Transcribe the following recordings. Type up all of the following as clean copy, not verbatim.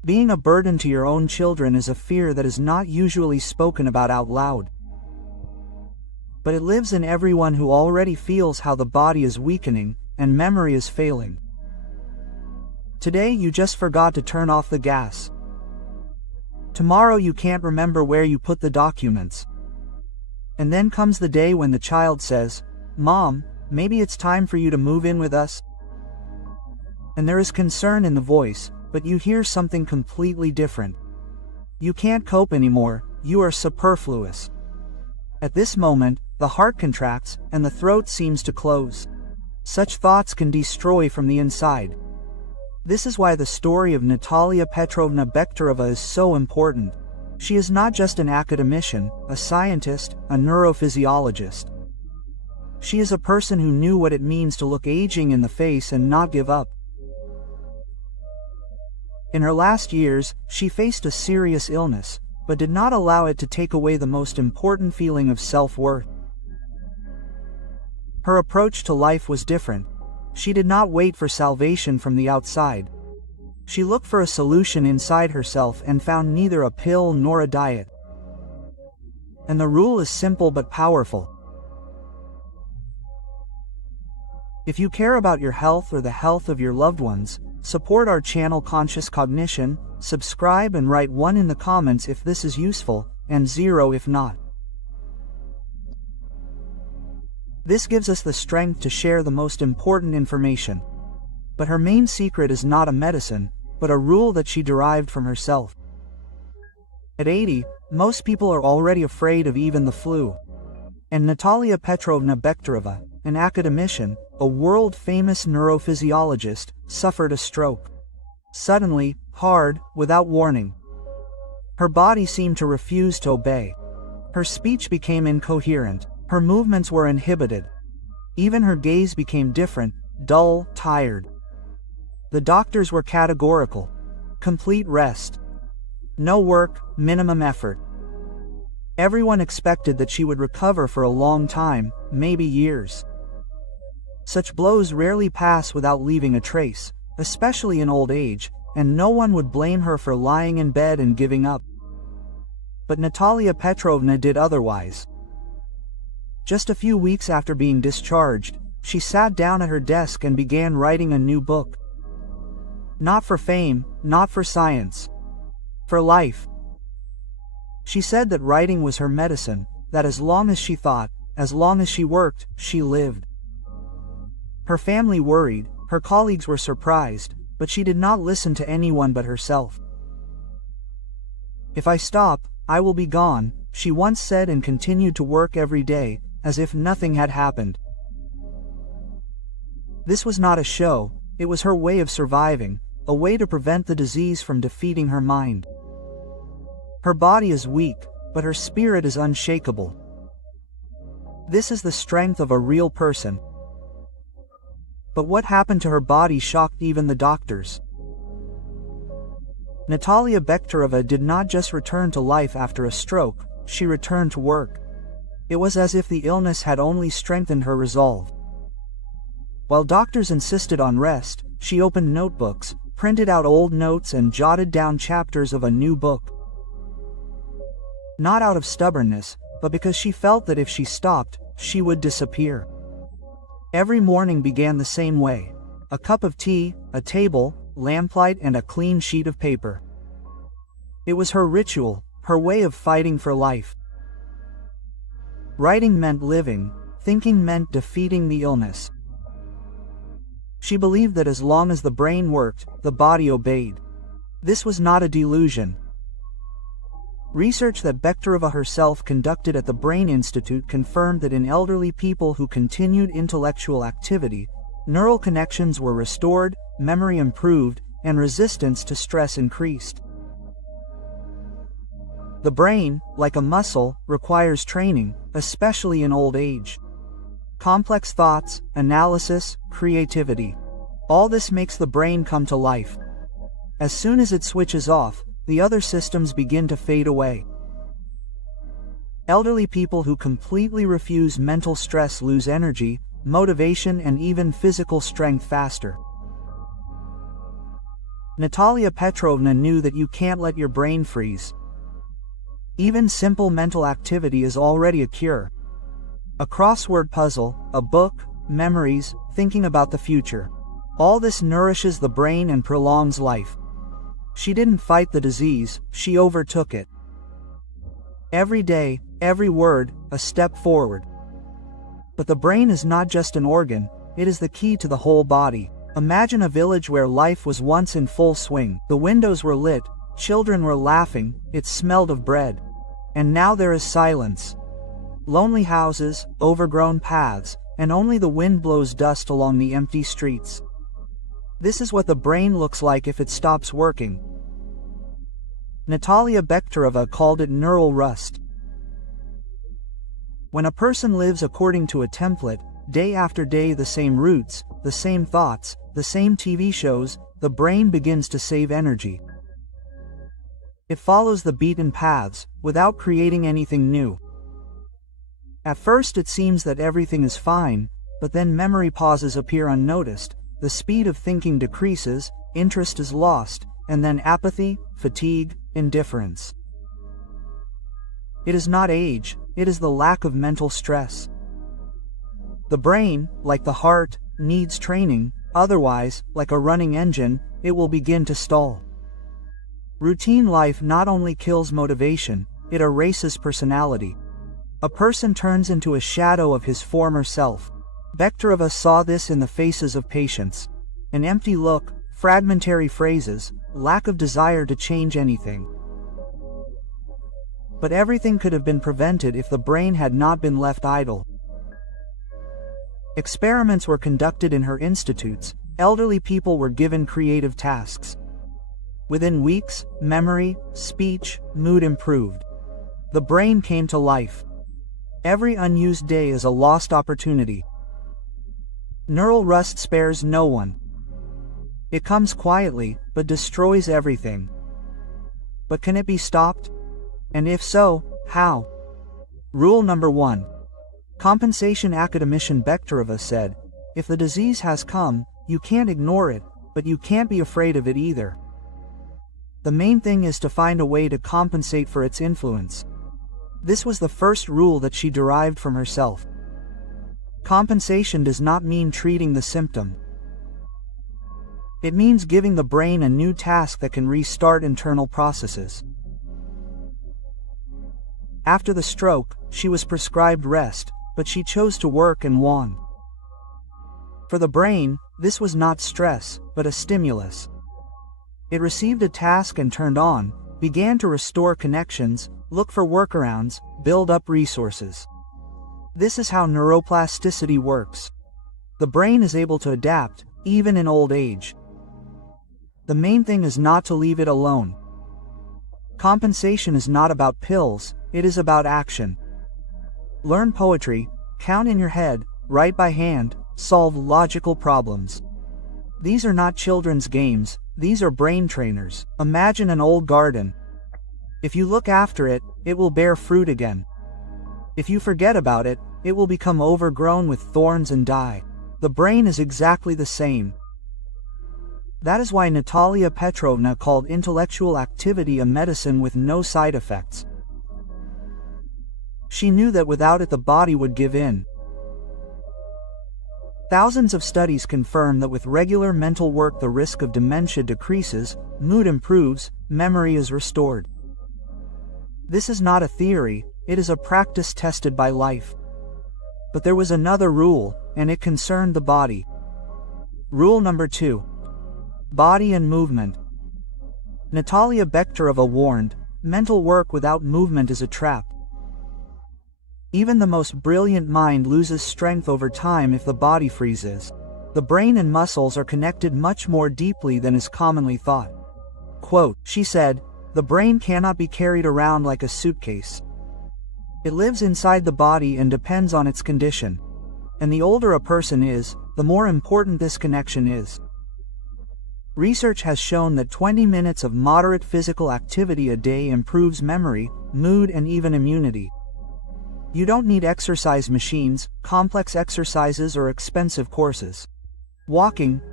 Being a burden to your own children is a fear that is not usually spoken about out loud. But it lives in everyone who already feels how the body is weakening and memory is failing. Today you just forgot to turn off the gas. Tomorrow you can't remember where you put the documents. And then comes the day when the child says, "Mom, maybe it's time for you to move in with us." And there is concern in the voice, but you hear something completely different. You can't cope anymore, you are superfluous. At this moment, the heart contracts and the throat seems to close. Such thoughts can destroy from the inside. This is why the story of Natалья Petrovna Bechtereva is so important. She is not just an academician, a scientist, a neurophysiologist. She is a person who knew what it means to look aging in the face and not give up. In her last years, she faced a serious illness, but did not allow it to take away the most important feeling of self-worth. Her approach to life was different. She did not wait for salvation from the outside. She looked for a solution inside herself and found neither a pill nor a diet. And the rule is simple but powerful. If you care about your health or the health of your loved ones, support our channel Conscious Cognition, subscribe and write 1 in the comments if this is useful, and 0 if not. This gives us the strength to share the most important information. But her main secret is not a medicine, but a rule that she derived from herself. At 80, most people are already afraid of even the flu. And Natалья Petrovna Bechtereva, an academician, a world-famous neurophysiologist, suffered a stroke. Suddenly, hard, without warning. Her body seemed to refuse to obey. Her speech became incoherent. Her movements were inhibited. Even her gaze became different, dull, tired. The doctors were categorical. Complete rest. No work, minimum effort. Everyone expected that she would recover for a long time, maybe years. Such blows rarely pass without leaving a trace, especially in old age, and no one would blame her for lying in bed and giving up. But Natалья Petrovna did otherwise. Just a few weeks after being discharged, she sat down at her desk and began writing a new book. Not for fame, not for science. For life. She said that writing was her medicine, that as long as she thought, as long as she worked, she lived. Her family worried, her colleagues were surprised, but she did not listen to anyone but herself. "If I stop, I will be gone," she once said, and continued to work every day, as if nothing had happened. This was not a show, it was her way of surviving, a way to prevent the disease from defeating her mind. Her body is weak, but her spirit is unshakable. This is the strength of a real person. But what happened to her body shocked even the doctors. Natалья Bechtereva did not just return to life after a stroke, she returned to work. It was as if the illness had only strengthened her resolve. While doctors insisted on rest, she opened notebooks, printed out old notes and jotted down chapters of a new book. Not out of stubbornness, but because she felt that if she stopped, she would disappear. Every morning began the same way. A cup of tea, a table, lamplight and a clean sheet of paper. It was her ritual, her way of fighting for life. Writing meant living, thinking meant defeating the illness. She believed that as long as the brain worked, the body obeyed. This was not a delusion. Research that Bechtereva herself conducted at the Brain Institute confirmed that in elderly people who continued intellectual activity, neural connections were restored, memory improved, and resistance to stress increased. The brain, like a muscle, requires training, especially in old age. Complex thoughts, analysis, creativity. All this makes the brain come to life. As soon as it switches off, the other systems begin to fade away. Elderly people who completely refuse mental stress lose energy, motivation and even physical strength faster. Natalia Petrovna knew that you can't let your brain freeze. Even simple mental activity is already a cure. A crossword puzzle, a book, memories, thinking about the future. All this nourishes the brain and prolongs life. She didn't fight the disease, she overtook it. Every day, every word, a step forward. But the brain is not just an organ, it is the key to the whole body. Imagine a village where life was once in full swing. The windows were lit, children were laughing, it smelled of bread. And now there is silence. Lonely houses, overgrown paths, and only the wind blows dust along the empty streets. This is what the brain looks like if it stops working. Nataliya Bechtereva called it neural rust. When a person lives according to a template, day after day the same routes, the same thoughts, the same TV shows, the brain begins to save energy. It follows the beaten paths, without creating anything new. At first it seems that everything is fine, but then memory pauses appear unnoticed, the speed of thinking decreases, interest is lost, and then apathy, fatigue, indifference. It is not age, it is the lack of mental stress. The brain, like the heart, needs training, otherwise, like a running engine, it will begin to stall. Routine life not only kills motivation, it erases personality. A person turns into a shadow of his former self. Bechtereva saw this in the faces of patients. An empty look, fragmentary phrases, lack of desire to change anything. But everything could have been prevented if the brain had not been left idle. Experiments were conducted in her institutes, elderly people were given creative tasks. Within weeks, memory, speech, mood improved. The brain came to life. Every unused day is a lost opportunity. Neural rust spares no one. It comes quietly, but destroys everything. But can it be stopped? And if so, how? Rule number 1. Compensation Academician Bechtereva said, if the disease has come, you can't ignore it, but you can't be afraid of it either. The main thing is to find a way to compensate for its influence. This was the first rule that she derived from herself. Compensation does not mean treating the symptom. It means giving the brain a new task that can restart internal processes. After the stroke, she was prescribed rest, but she chose to work and won. For the brain, this was not stress, but a stimulus. It received a task and turned on, began to restore connections, look for workarounds, build up resources. This is how neuroplasticity works. The brain is able to adapt, even in old age. The main thing is not to leave it alone. Compensation is not about pills, it is about action. Learn poetry, count in your head, write by hand, solve logical problems. These are not children's games, these are brain trainers. Imagine an old garden. If you look after it, it will bear fruit again. If you forget about it, it will become overgrown with thorns and die. The brain is exactly the same. That is why Nataliya Petrovna called intellectual activity a medicine with no side effects. She knew that without it the body would give in. Thousands of studies confirm that with regular mental work the risk of dementia decreases, mood improves, memory is restored. This is not a theory, it is a practice tested by life. But there was another rule, and it concerned the body. Rule number 2. Body and movement. Nataliya Bechtereva warned, mental work without movement is a trap. Even the most brilliant mind loses strength over time if the body freezes. The brain and muscles are connected much more deeply than is commonly thought. Quote, she said, the brain cannot be carried around like a suitcase. It lives inside the body and depends on its condition. And the older a person is, the more important this connection is. Research has shown that 20 minutes of moderate physical activity a day improves memory, mood, and even immunity. You don't need exercise machines, complex exercises, or expensive courses. Walking,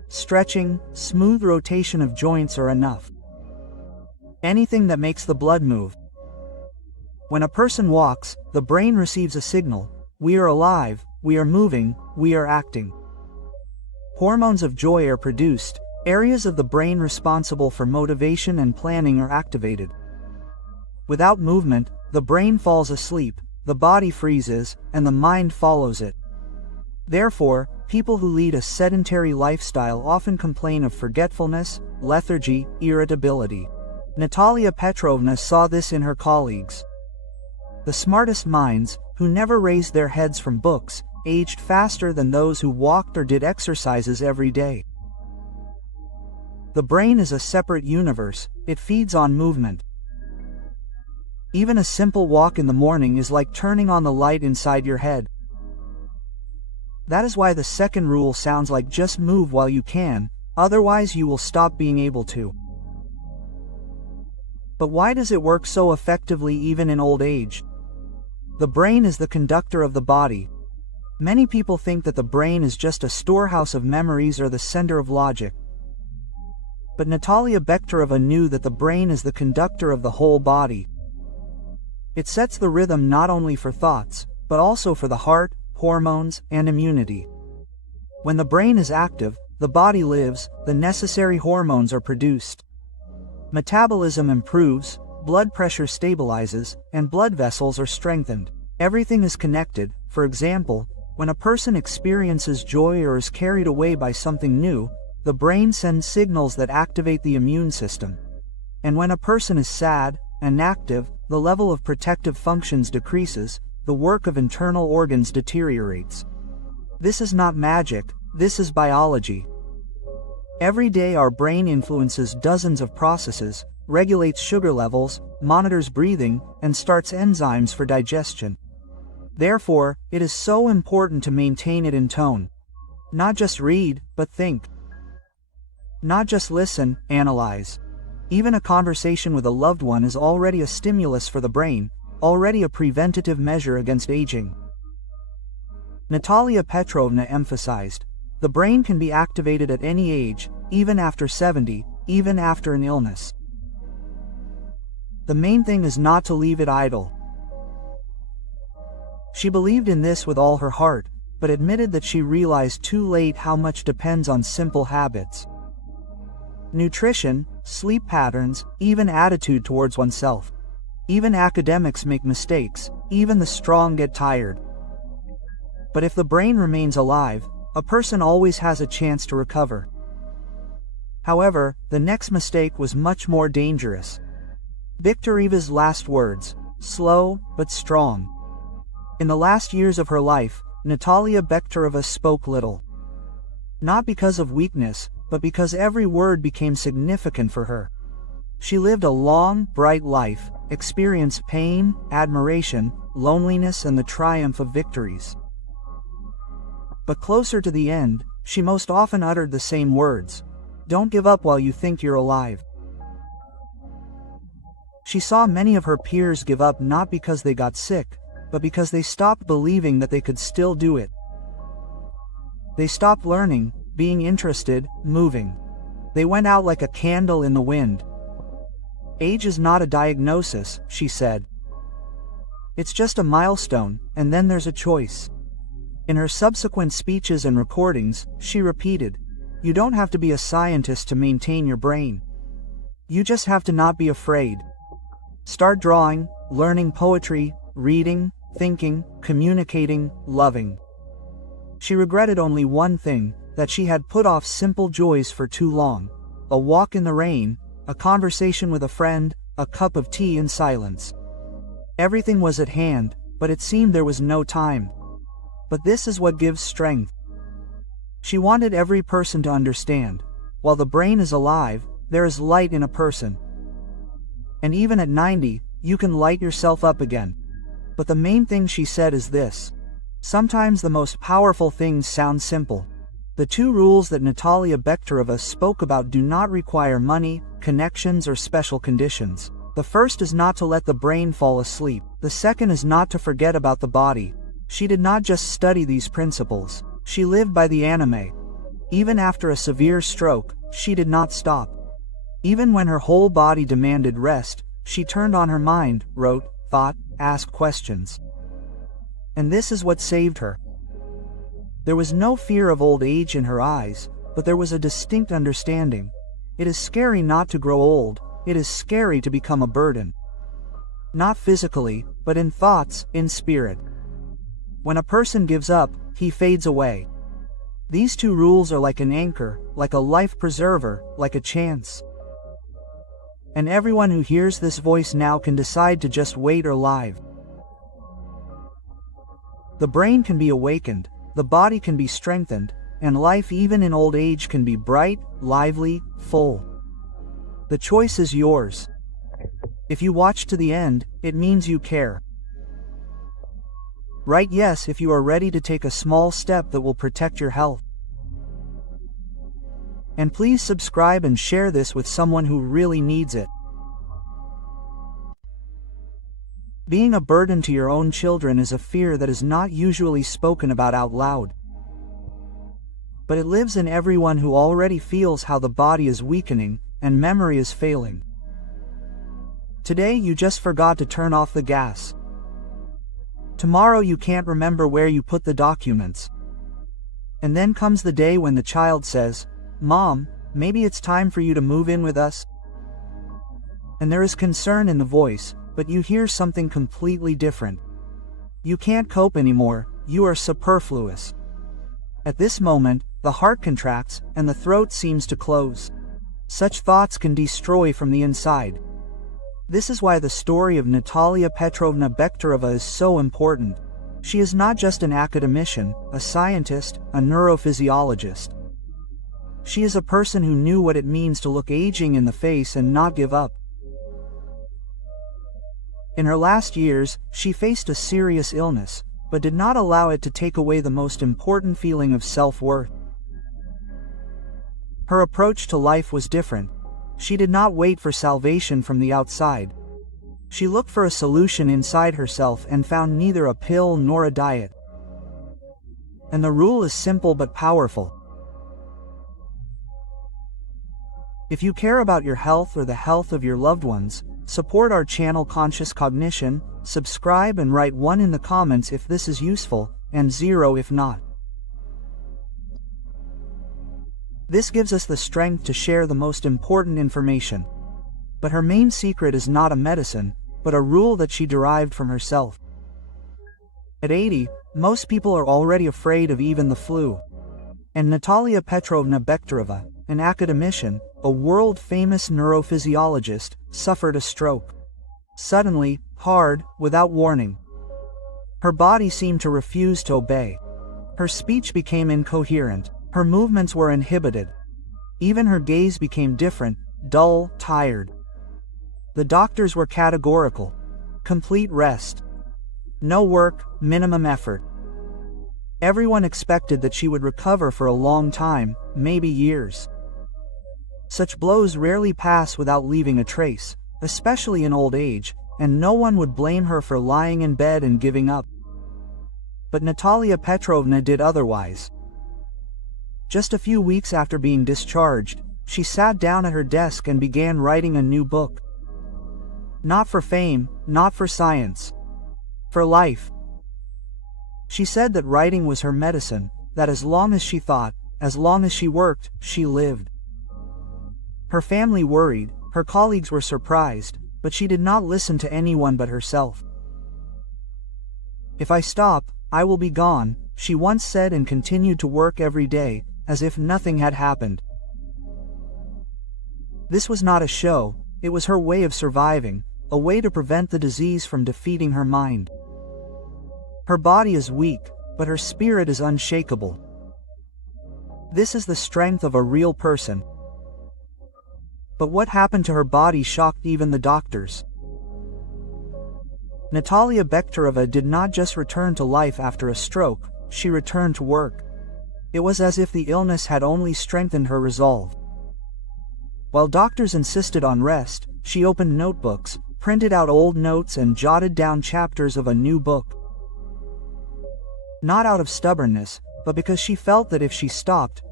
stretching, smooth rotation of joints are enough. Anything that makes the blood move. When a person walks, the brain receives a signal: we are alive, we are moving, we are acting. Hormones of joy are produced, areas of the brain responsible for motivation and planning are activated. Without movement, the brain falls asleep, the body freezes, and the mind follows it. Therefore, people who lead a sedentary lifestyle often complain of forgetfulness, lethargy, irritability. Natалья Petrovna saw this in her colleagues. The smartest minds, who never raised their heads from books, aged faster than those who walked or did exercises every day. The brain is a separate universe, it feeds on movement. Even a simple walk in the morning is like turning on the light inside your head. That is why the second rule sounds like just move while you can, otherwise you will stop being able to. But why does it work so effectively even in old age? The brain is the conductor of the body. Many people think that the brain is just a storehouse of memories or the center of logic. But Natалья Bechtereva knew that the brain is the conductor of the whole body. It sets the rhythm not only for thoughts, but also for the heart, hormones, and immunity. When the brain is active, the body lives, the necessary hormones are produced. Metabolism improves, blood pressure stabilizes, and blood vessels are strengthened. Everything is connected. For example, when a person experiences joy or is carried away by something new, the brain sends signals that activate the immune system. And when a person is sad, inactive, the level of protective functions decreases, the work of internal organs deteriorates. This is not magic, this is biology. Every day our brain influences dozens of processes, regulates sugar levels, monitors breathing, and starts enzymes for digestion. Therefore, it is so important to maintain it in tone. Not just read, but think. Not just listen, analyze. Even a conversation with a loved one is already a stimulus for the brain, already a preventative measure against aging. Natалья Petrovna emphasized, the brain can be activated at any age, even after 70, even after an illness. The main thing is not to leave it idle. She believed in this with all her heart, but admitted that she realized too late how much depends on simple habits. Nutrition, sleep patterns, even attitude towards oneself. Even academics make mistakes, even the strong get tired. But if the brain remains alive, a person always has a chance to recover. However, the next mistake was much more dangerous. Bechtereva's last words, slow but strong. In the last years of her life, Natалья Bechtereva spoke little. Not because of weakness, but because every word became significant for her. She lived a long, bright life, experienced pain, admiration, loneliness, and the triumph of victories. But closer to the end, she most often uttered the same words: don't give up while you think you're alive. She saw many of her peers give up not because they got sick, but because they stopped believing that they could still do it. They stopped learning, being interested, moving. They went out like a candle in the wind. Age is not a diagnosis, she said. It's just a milestone, and then there's a choice. In her subsequent speeches and recordings, she repeated, you don't have to be a scientist to maintain your brain. You just have to not be afraid. Start drawing, learning poetry, reading, thinking, communicating, loving. She regretted only one thing, that she had put off simple joys for too long. A walk in the rain, a conversation with a friend, a cup of tea in silence. Everything was at hand, but it seemed there was no time. But this is what gives strength. She wanted every person to understand, while the brain is alive, there is light in a person. And even at 90, you can light yourself up again. But the main thing she said is this. Sometimes the most powerful things sound simple. The two rules that Natалья Bechtereva spoke about do not require money, connections, or special conditions. The first is not to let the brain fall asleep. The second is not to forget about the body. She did not just study these principles. She lived by the anime. Even after a severe stroke, she did not stop. Even when her whole body demanded rest, she turned on her mind, wrote, thought, asked questions. And this is what saved her. There was no fear of old age in her eyes, but there was a distinct understanding. It is scary not to grow old, it is scary to become a burden. Not physically, but in thoughts, in spirit. When a person gives up, he fades away. These two rules are like an anchor, like a life preserver, like a chance. And everyone who hears this voice now can decide to just wait or live. The brain can be awakened, the body can be strengthened, and life even in old age can be bright, lively, full. The choice is yours. If you watch to the end, it means you care. Write yes if you are ready to take a small step that will protect your health. And please subscribe and share this with someone who really needs it. Being a burden to your own children is a fear that is not usually spoken about out loud. But it lives in everyone who already feels how the body is weakening and memory is failing. Today you just forgot to turn off the gas. Tomorrow you can't remember where you put the documents. And then comes the day when the child says, "Mom, maybe it's time for you to move in with us." And there is concern in the voice, but you hear something completely different. You can't cope anymore, you are superfluous. At this moment, the heart contracts and the throat seems to close. Such thoughts can destroy from the inside. This is why the story of Natалья Bechtereva is so important. She is not just an academician, a scientist, a neurophysiologist. She is a person who knew what it means to look aging in the face and not give up. In her last years, she faced a serious illness, but did not allow it to take away the most important feeling of self-worth. Her approach to life was different. She did not wait for salvation from the outside. She looked for a solution inside herself and found neither a pill nor a diet. And the rule is simple but powerful. If you care about your health or the health of your loved ones, support our channel Conscious Cognition, subscribe and write 1 in the comments if this is useful, and 0 if not. This gives us the strength to share the most important information. But her main secret is not a medicine, but a rule that she derived from herself. At 80, most people are already afraid of even the flu. And Natалья Bechtereva, an academician, a world-famous neurophysiologist, suffered a stroke. Suddenly, hard, without warning. Her body seemed to refuse to obey. Her speech became incoherent. Her movements were inhibited. Even her gaze became different, dull, tired. The doctors were categorical. Complete rest. No work, minimum effort. Everyone expected that she would recover for a long time, maybe years. Such blows rarely pass without leaving a trace, especially in old age, and no one would blame her for lying in bed and giving up. But Natалья Bechtereva did otherwise. Just a few weeks after being discharged, she sat down at her desk and began writing a new book. Not for fame, not for science. For life. She said that writing was her medicine, that as long as she thought, as long as she worked, she lived. Her family worried, her colleagues were surprised, but she did not listen to anyone but herself. "If I stop, I will be gone," she once said, and continued to work every day, as if nothing had happened. This was not a show, it was her way of surviving, a way to prevent the disease from defeating her mind. Her body is weak, but her spirit is unshakable. This is the strength of a real person. But what happened to her body shocked even the doctors. Natалья Bechtereva did not just return to life after a stroke, she returned to work. It was as if the illness had only strengthened her resolve. While doctors insisted on rest, she opened notebooks, printed out old notes and jotted down chapters of a new book. Not out of stubbornness, but because she felt that if she stopped,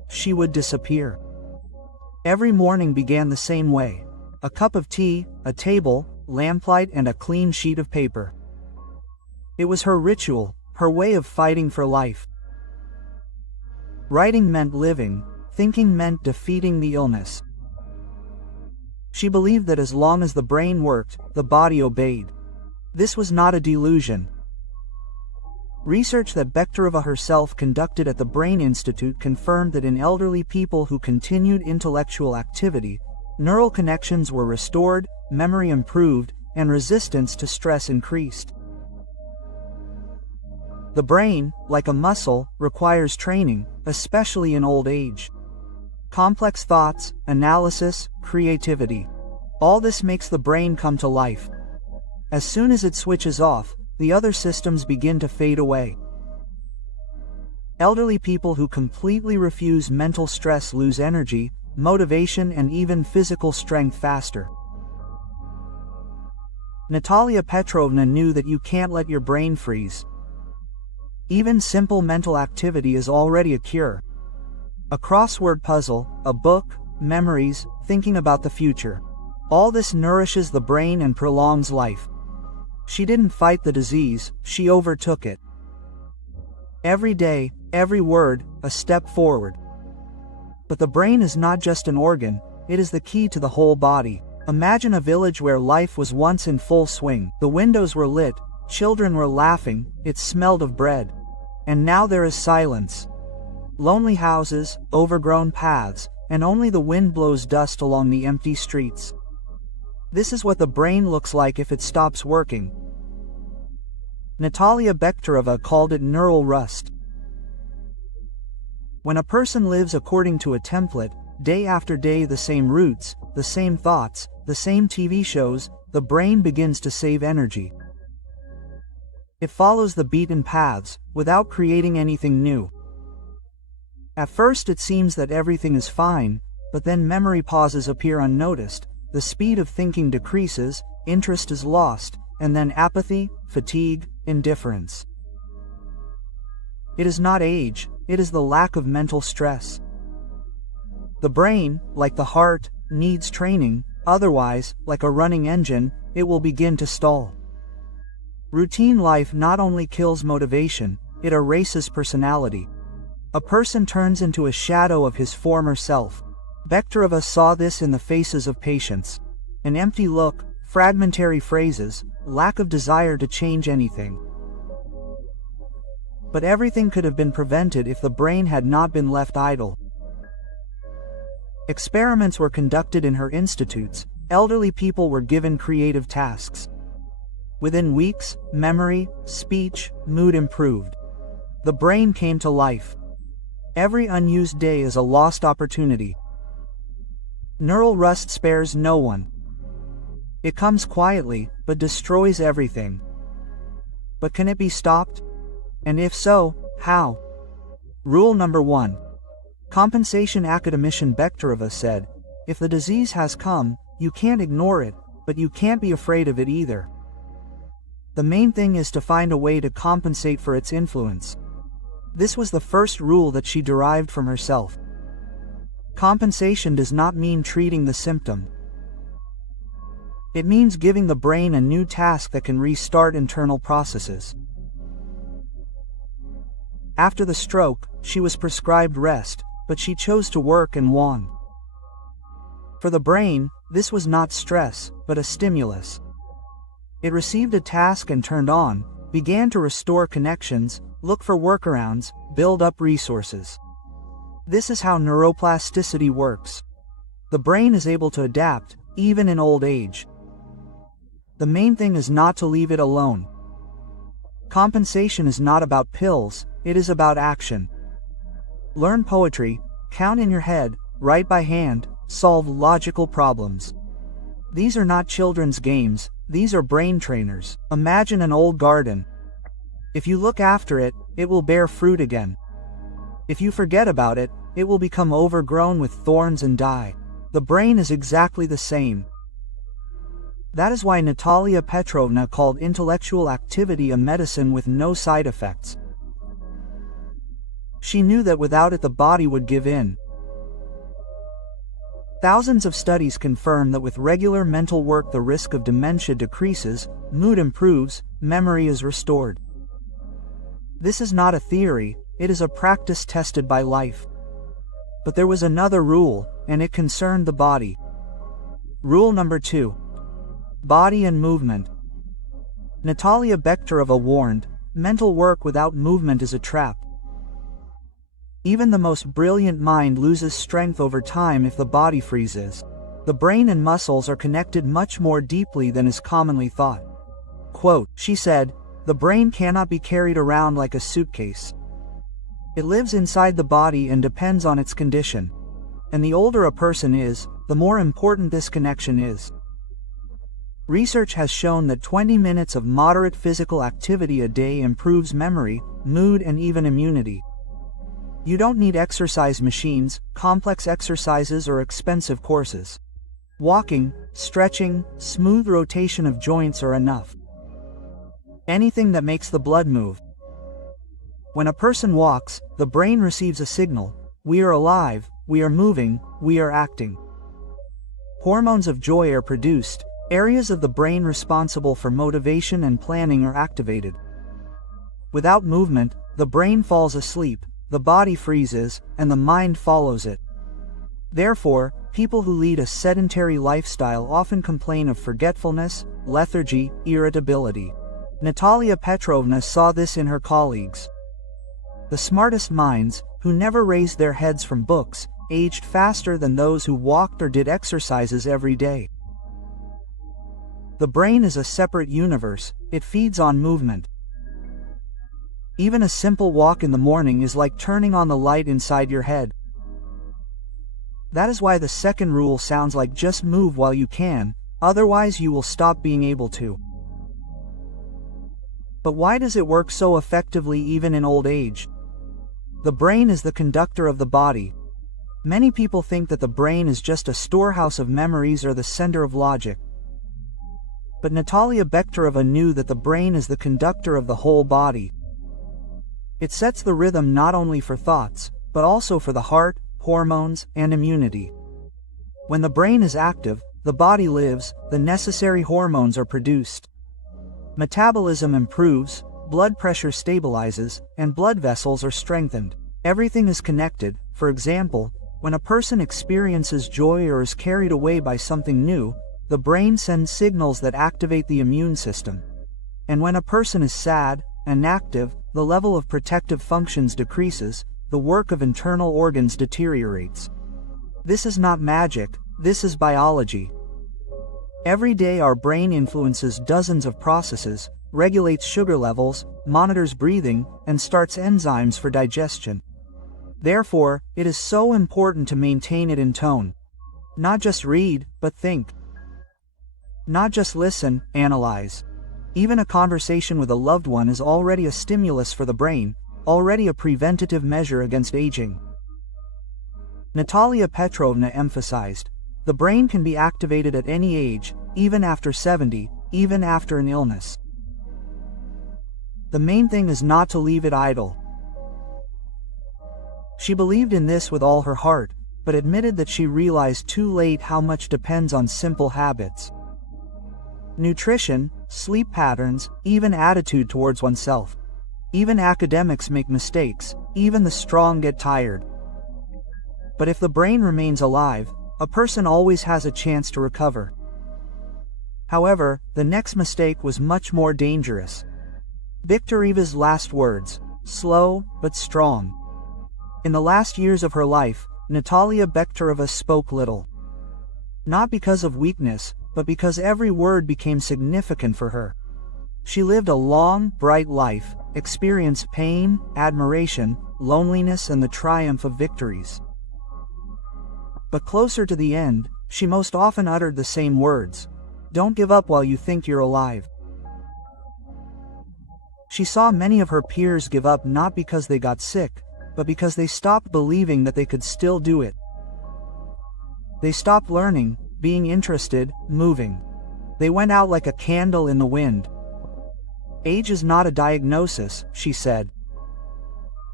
she would disappear. Every morning began the same way. A cup of tea, a table, lamplight, and a clean sheet of paper. It was her ritual, her way of fighting for life. Writing meant living, thinking meant defeating the illness. She believed that as long as the brain worked, the body obeyed. This was not a delusion. Research that Bechtereva herself conducted at the Brain Institute confirmed that in elderly people who continued intellectual activity, neural connections were restored, memory improved, and resistance to stress increased. The brain, like a muscle, requires training, especially in old age. Complex thoughts, analysis, creativity. All this makes the brain come to life. As soon as it switches off, the other systems begin to fade away. Elderly people who completely refuse mental stress lose energy, motivation, and even physical strength faster. Natалья Petrovna knew that you can't let your brain freeze. Even simple mental activity is already a cure. A crossword puzzle, a book, memories, thinking about the future. All this nourishes the brain and prolongs life. She didn't fight the disease, she overtook it. Every day, every word, a step forward. But the brain is not just an organ, it is the key to the whole body. Imagine a village where life was once in full swing. The windows were lit, children were laughing, it smelled of bread. And now there is silence. Lonely houses, overgrown paths, and only the wind blows dust along the empty streets. This is what the brain looks like if it stops working. Natалья Bechtereva called it neural rust. When a person lives according to a template, day after day the same routes, the same thoughts, the same TV shows, the brain begins to save energy. It follows the beaten paths, without creating anything new. At first it seems that everything is fine, but then memory pauses appear unnoticed, the speed of thinking decreases, interest is lost, and then apathy, fatigue, indifference. It is not age, it is the lack of mental stress. The brain, like the heart, needs training, otherwise, like a running engine, it will begin to stall. Routine life not only kills motivation, it erases personality. A person turns into a shadow of his former self. Bechtereva saw this in the faces of patients. An empty look, fragmentary phrases, lack of desire to change anything. But everything could have been prevented if the brain had not been left idle. Experiments were conducted in her institutes, elderly people were given creative tasks. Within weeks, memory, speech, mood improved. The brain came to life. Every unused day is a lost opportunity. Neural rust spares no one. It comes quietly, but destroys everything. But can it be stopped? And if so, how? Rule number 1. Compensation. Academician Bechtereva said, if the disease has come, you can't ignore it, but you can't be afraid of it either. The main thing is to find a way to compensate for its influence. This was the first rule that she derived from herself. Compensation does not mean treating the symptom. It means giving the brain a new task that can restart internal processes. After the stroke, she was prescribed rest, but she chose to work and won. For the brain, this was not stress, but a stimulus. It received a task and turned on, began to restore connections, look for workarounds, build up resources. This is how neuroplasticity works. The brain is able to adapt, even in old age. The main thing is not to leave it alone. Compensation is not about pills, it is about action. Learn poetry, count in your head, write by hand, solve logical problems. These are not children's games, these are brain trainers. Imagine an old garden. If you look after it, it will bear fruit again. If you forget about it, it will become overgrown with thorns and die. The brain is exactly the same. That is why Natалья Petrovna called intellectual activity a medicine with no side effects. She knew that without it the body would give in. Thousands of studies confirm that with regular mental work the risk of dementia decreases, mood improves, memory is restored. This is not a theory, it is a practice tested by life. But there was another rule, and it concerned the body. Rule number 2. Body and movement. Natалья Bechtereva warned, mental work without movement is a trap. Even the most brilliant mind loses strength over time if the body freezes. The brain and muscles are connected much more deeply than is commonly thought. Quote, she said, "The brain cannot be carried around like a suitcase. It lives inside the body and depends on its condition. And the older a person is, the more important this connection is." Research has shown that 20 minutes of moderate physical activity a day improves memory, mood, and even immunity. You don't need exercise machines, complex exercises, or expensive courses. Walking, stretching, smooth rotation of joints are enough. Anything that makes the blood move. When a person walks, the brain receives a signal: we are alive, we are moving, we are acting. Hormones of joy are produced, areas of the brain responsible for motivation and planning are activated. Without movement, the brain falls asleep, the body freezes, and the mind follows it. Therefore, people who lead a sedentary lifestyle often complain of forgetfulness, lethargy, irritability. Natалья Petrovna saw this in her colleagues. The smartest minds, who never raised their heads from books, aged faster than those who walked or did exercises every day. The brain is a separate universe, it feeds on movement. Even a simple walk in the morning is like turning on the light inside your head. That is why the second rule sounds like just move while you can, otherwise you will stop being able to. But why does it work so effectively even in old age? The brain is the conductor of the body. Many people think that the brain is just a storehouse of memories or the center of logic. But Natалья Bechtereva knew that the brain is the conductor of the whole body. It sets the rhythm not only for thoughts, but also for the heart, hormones, and immunity. When the brain is active, the body lives, the necessary hormones are produced. Metabolism improves, blood pressure stabilizes, and blood vessels are strengthened. Everything is connected. For example, when a person experiences joy or is carried away by something new, the brain sends signals that activate the immune system. And when a person is sad, inactive, the level of protective functions decreases, the work of internal organs deteriorates. This is not magic, this is biology. Every day our brain influences dozens of processes, regulates sugar levels, monitors breathing, and starts enzymes for digestion. Therefore, it is so important to maintain it in tone. Not just read, but think. Not just listen, analyze. Even a conversation with a loved one is already a stimulus for the brain, already a preventative measure against aging. Natалья Petrovna emphasized, the brain can be activated at any age, even after 70, even after an illness. The main thing is not to leave it idle. She believed in this with all her heart, but admitted that she realized too late how much depends on simple habits. Nutrition, sleep patterns, even attitude towards oneself. Even academics make mistakes, even the strong get tired. But if the brain remains alive, a person always has a chance to recover. However, the next mistake was much more dangerous. Bechtereva's last words, slow but strong. In the last years of her life, Natалья Bechtereva spoke little. Not because of weakness, but because every word became significant for her. She lived a long, bright life, experienced pain, admiration, loneliness, and the triumph of victories. But closer to the end, she most often uttered the same words: don't give up while you think you're alive. She saw many of her peers give up not because they got sick, but because they stopped believing that they could still do it. They stopped learning, being interested, moving. They went out like a candle in the wind. Age is not a diagnosis, she said.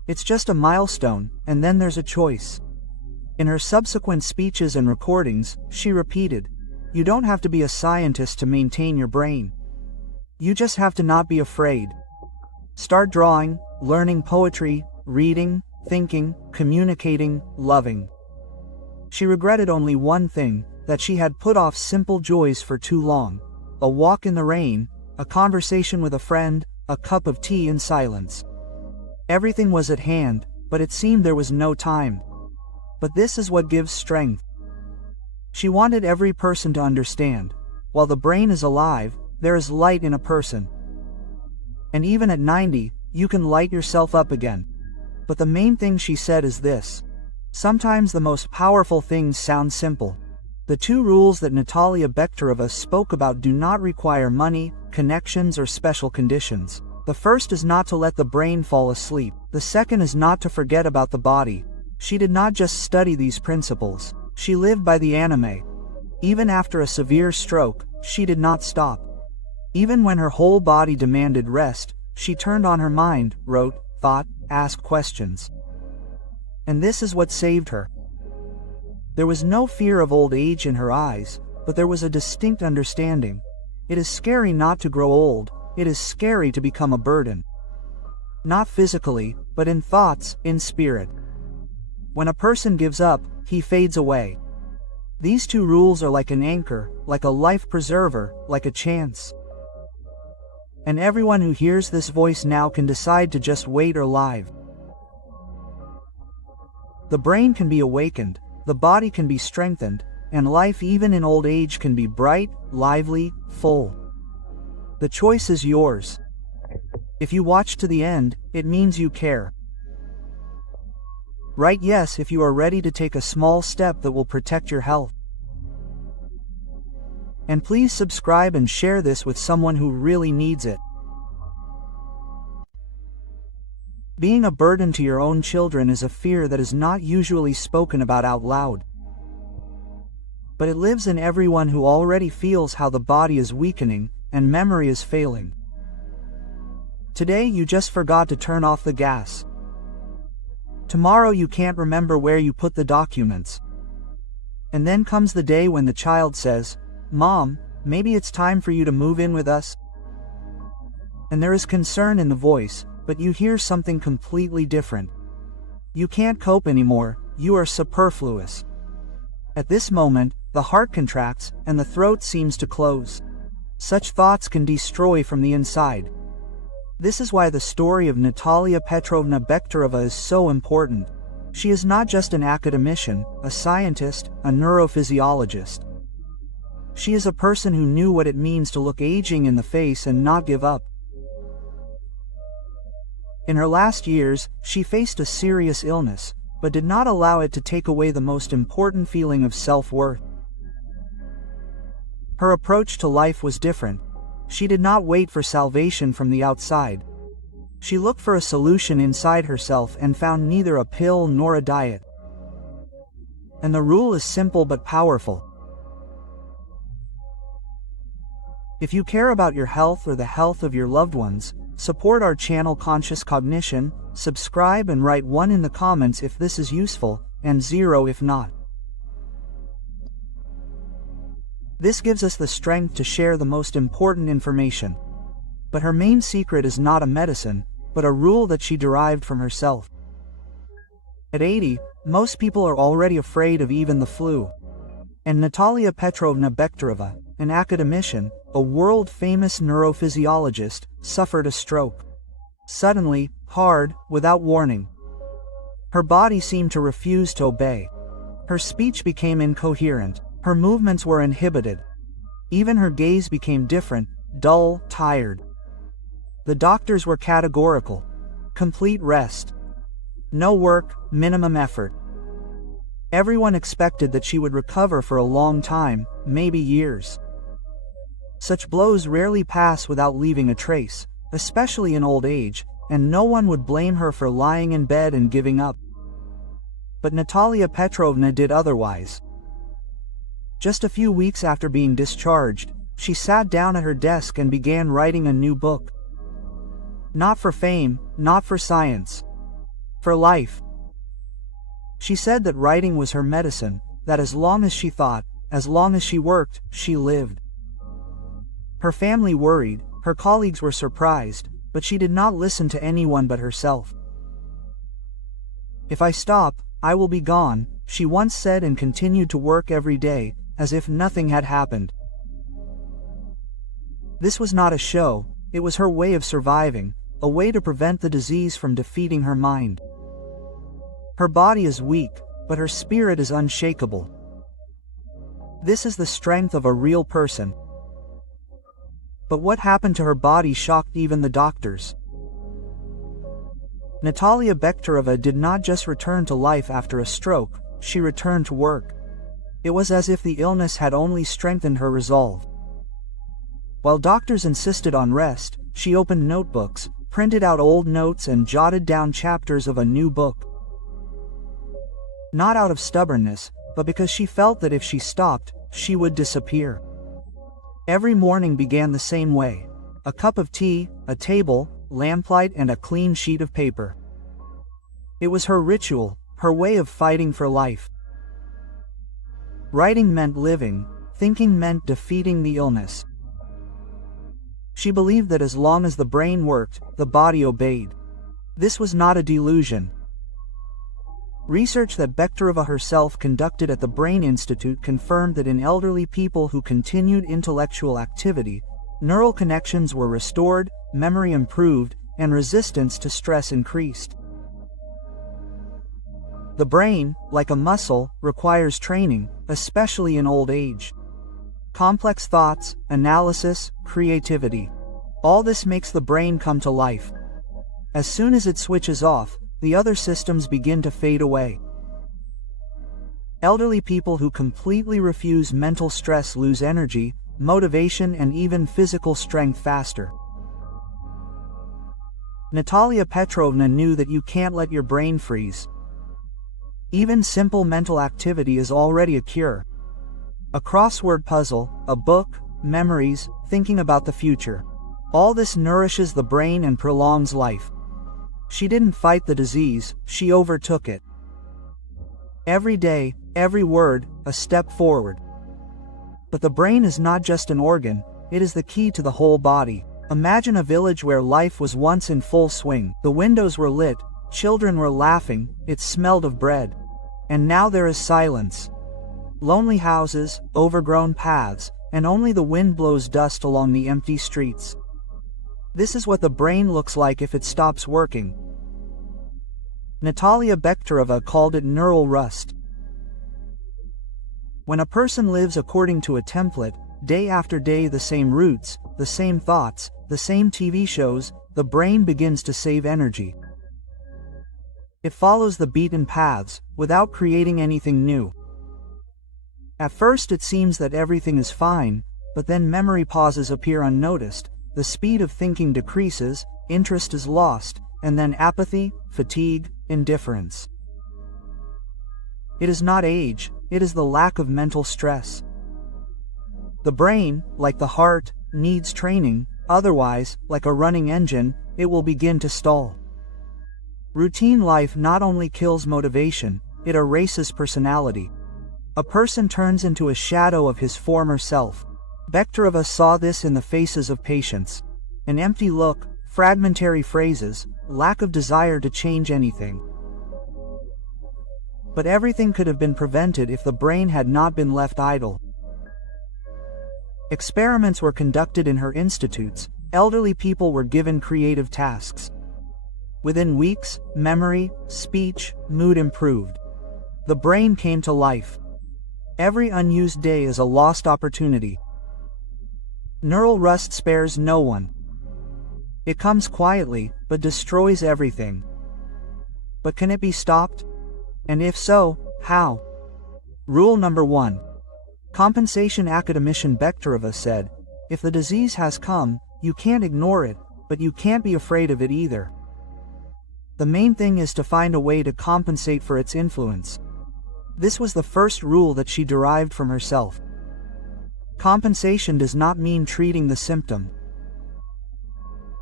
It's just a milestone, and then there's a choice. In her subsequent speeches and recordings, she repeated, "You don't have to be a scientist to maintain your brain. You just have to not be afraid. Start drawing, learning poetry, reading, thinking, communicating, loving." She regretted only one thing, that she had put off simple joys for too long. A walk in the rain, a conversation with a friend, a cup of tea in silence. Everything was at hand, but it seemed there was no time. But this is what gives strength. She wanted every person to understand, while the brain is alive, there is light in a person. And even at 90, you can light yourself up again. But the main thing she said is this. Sometimes the most powerful things sound simple. The two rules that Natалья Бехтерева spoke about do not require money, connections, or special conditions. The first is not to let the brain fall asleep. The second is not to forget about the body. She did not just study these principles. She lived by the anime. Even after a severe stroke, she did not stop. Even when her whole body demanded rest, she turned on her mind, wrote, thought, asked questions. And this is what saved her. There was no fear of old age in her eyes, but there was a distinct understanding. It is scary not to grow old. It is scary to become a burden. Not physically, but in thoughts, in spirit. When a person gives up, he fades away. These two rules are like an anchor, like a life preserver, like a chance. And everyone who hears this voice now can decide to just wait or live. The brain can be awakened, the body can be strengthened, and life even in old age can be bright, lively, full. The choice is yours. If you watch to the end, it means you care. Write yes if you are ready to take a small step that will protect your health. And please subscribe and share this with someone who really needs it. Being a burden to your own children is a fear that is not usually spoken about out loud. But it lives in everyone who already feels how the body is weakening and memory is failing. Today you just forgot to turn off the gas. Tomorrow you can't remember where you put the documents. And then comes the day when the child says, "Mom, maybe it's time for you to move in with us." And there is concern in the voice, but you hear something completely different. You can't cope anymore, you are superfluous. At this moment, the heart contracts, and the throat seems to close. Such thoughts can destroy from the inside. This is why the story of Natалья Petrovna Bechtereva is so important. She is not just an academician, a scientist, a neurophysiologist. She is a person who knew what it means to look aging in the face and not give up. In her last years, she faced a serious illness, but did not allow it to take away the most important feeling of self-worth. Her approach to life was different. She did not wait for salvation from the outside. She looked for a solution inside herself and found neither a pill nor a diet. And the rule is simple but powerful. If you care about your health or the health of your loved ones, support our channel Conscious Cognition, subscribe and write 1 in the comments if this is useful, and 0 if not. This gives us the strength to share the most important information. But her main secret is not a medicine, but a rule that she derived from herself. At 80, most people are already afraid of even the flu. And Natалья Petrovna Bechtereva, an academician, a world-famous neurophysiologist, suffered a stroke. Suddenly, hard, without warning. Her body seemed to refuse to obey. Her speech became incoherent. Her movements were inhibited. Even her gaze became different, dull, tired. The doctors were categorical. Complete rest. No work, minimum effort. Everyone expected that she would recover for a long time, maybe years. Such blows rarely pass without leaving a trace, especially in old age, and no one would blame her for lying in bed and giving up. But Natалья Petrovna did otherwise. Just a few weeks after being discharged, she sat down at her desk and began writing a new book. Not for fame, not for science. For life. She said that writing was her medicine, that as long as she thought, as long as she worked, she lived. Her family worried, her colleagues were surprised, but she did not listen to anyone but herself. "If I stop, I will be gone," she once said, and continued to work every day, as if nothing had happened. This was not a show, it was her way of surviving, a way to prevent the disease from defeating her mind. Her body is weak, but her spirit is unshakable. This is the strength of a real person. But what happened to her body shocked even the doctors. Natалья Bechtereva did not just return to life after a stroke, she returned to work. It was as if the illness had only strengthened her resolve. While doctors insisted on rest, she opened notebooks, printed out old notes, and jotted down chapters of a new book. Not out of stubbornness, but because she felt that if she stopped, she would disappear. Every morning began the same way: a cup of tea, a table, lamplight, and a clean sheet of paper. It was her ritual, her way of fighting for life. Writing meant living, thinking meant defeating the illness. She believed that as long as the brain worked, the body obeyed. This was not a delusion. Research that Bechtereva herself conducted at the Brain Institute confirmed that in elderly people who continued intellectual activity, neural connections were restored, memory improved, and resistance to stress increased. The brain, like a muscle, requires training, especially in old age. Complex thoughts, analysis, creativity. All this makes the brain come to life. As soon as it switches off, the other systems begin to fade away. Elderly people who completely refuse mental stress lose energy, motivation, and even physical strength faster. Natалья Petrovna knew that you can't let your brain freeze. Even simple mental activity is already a cure. A crossword puzzle, a book, memories, thinking about the future. All this nourishes the brain and prolongs life. She didn't fight the disease, she overtook it. Every day, every word, a step forward. But the brain is not just an organ, it is the key to the whole body. Imagine a village where life was once in full swing. The windows were lit, children were laughing, it smelled of bread. And now there is silence. Lonely houses, overgrown paths, and only the wind blows dust along the empty streets. This is what the brain looks like if it stops working. Natалья Bechtereva called it neural rust. When a person lives according to a template, day after day the same routes, the same thoughts, the same TV shows, the brain begins to save energy. It follows the beaten paths, without creating anything new. At first it seems that everything is fine, but then memory pauses appear unnoticed, the speed of thinking decreases, interest is lost, and then apathy, fatigue, indifference. It is not age, it is the lack of mental stress. The brain, like the heart, needs training, otherwise, like a running engine, it will begin to stall. Routine life not only kills motivation, it erases personality. A person turns into a shadow of his former self. Bechtereva saw this in the faces of patients. An empty look, fragmentary phrases, lack of desire to change anything. But everything could have been prevented if the brain had not been left idle. Experiments were conducted in her institutes, elderly people were given creative tasks. Within weeks, memory, speech, mood improved. The brain came to life. Every unused day is a lost opportunity. Neural rust spares no one. It comes quietly, but destroys everything. But can it be stopped? And if so, how? Rule number 1. Compensation. Academician Bechtereva said, if the disease has come, you can't ignore it, but you can't be afraid of it either. The main thing is to find a way to compensate for its influence. This was the first rule that she derived from herself. Compensation does not mean treating the symptom.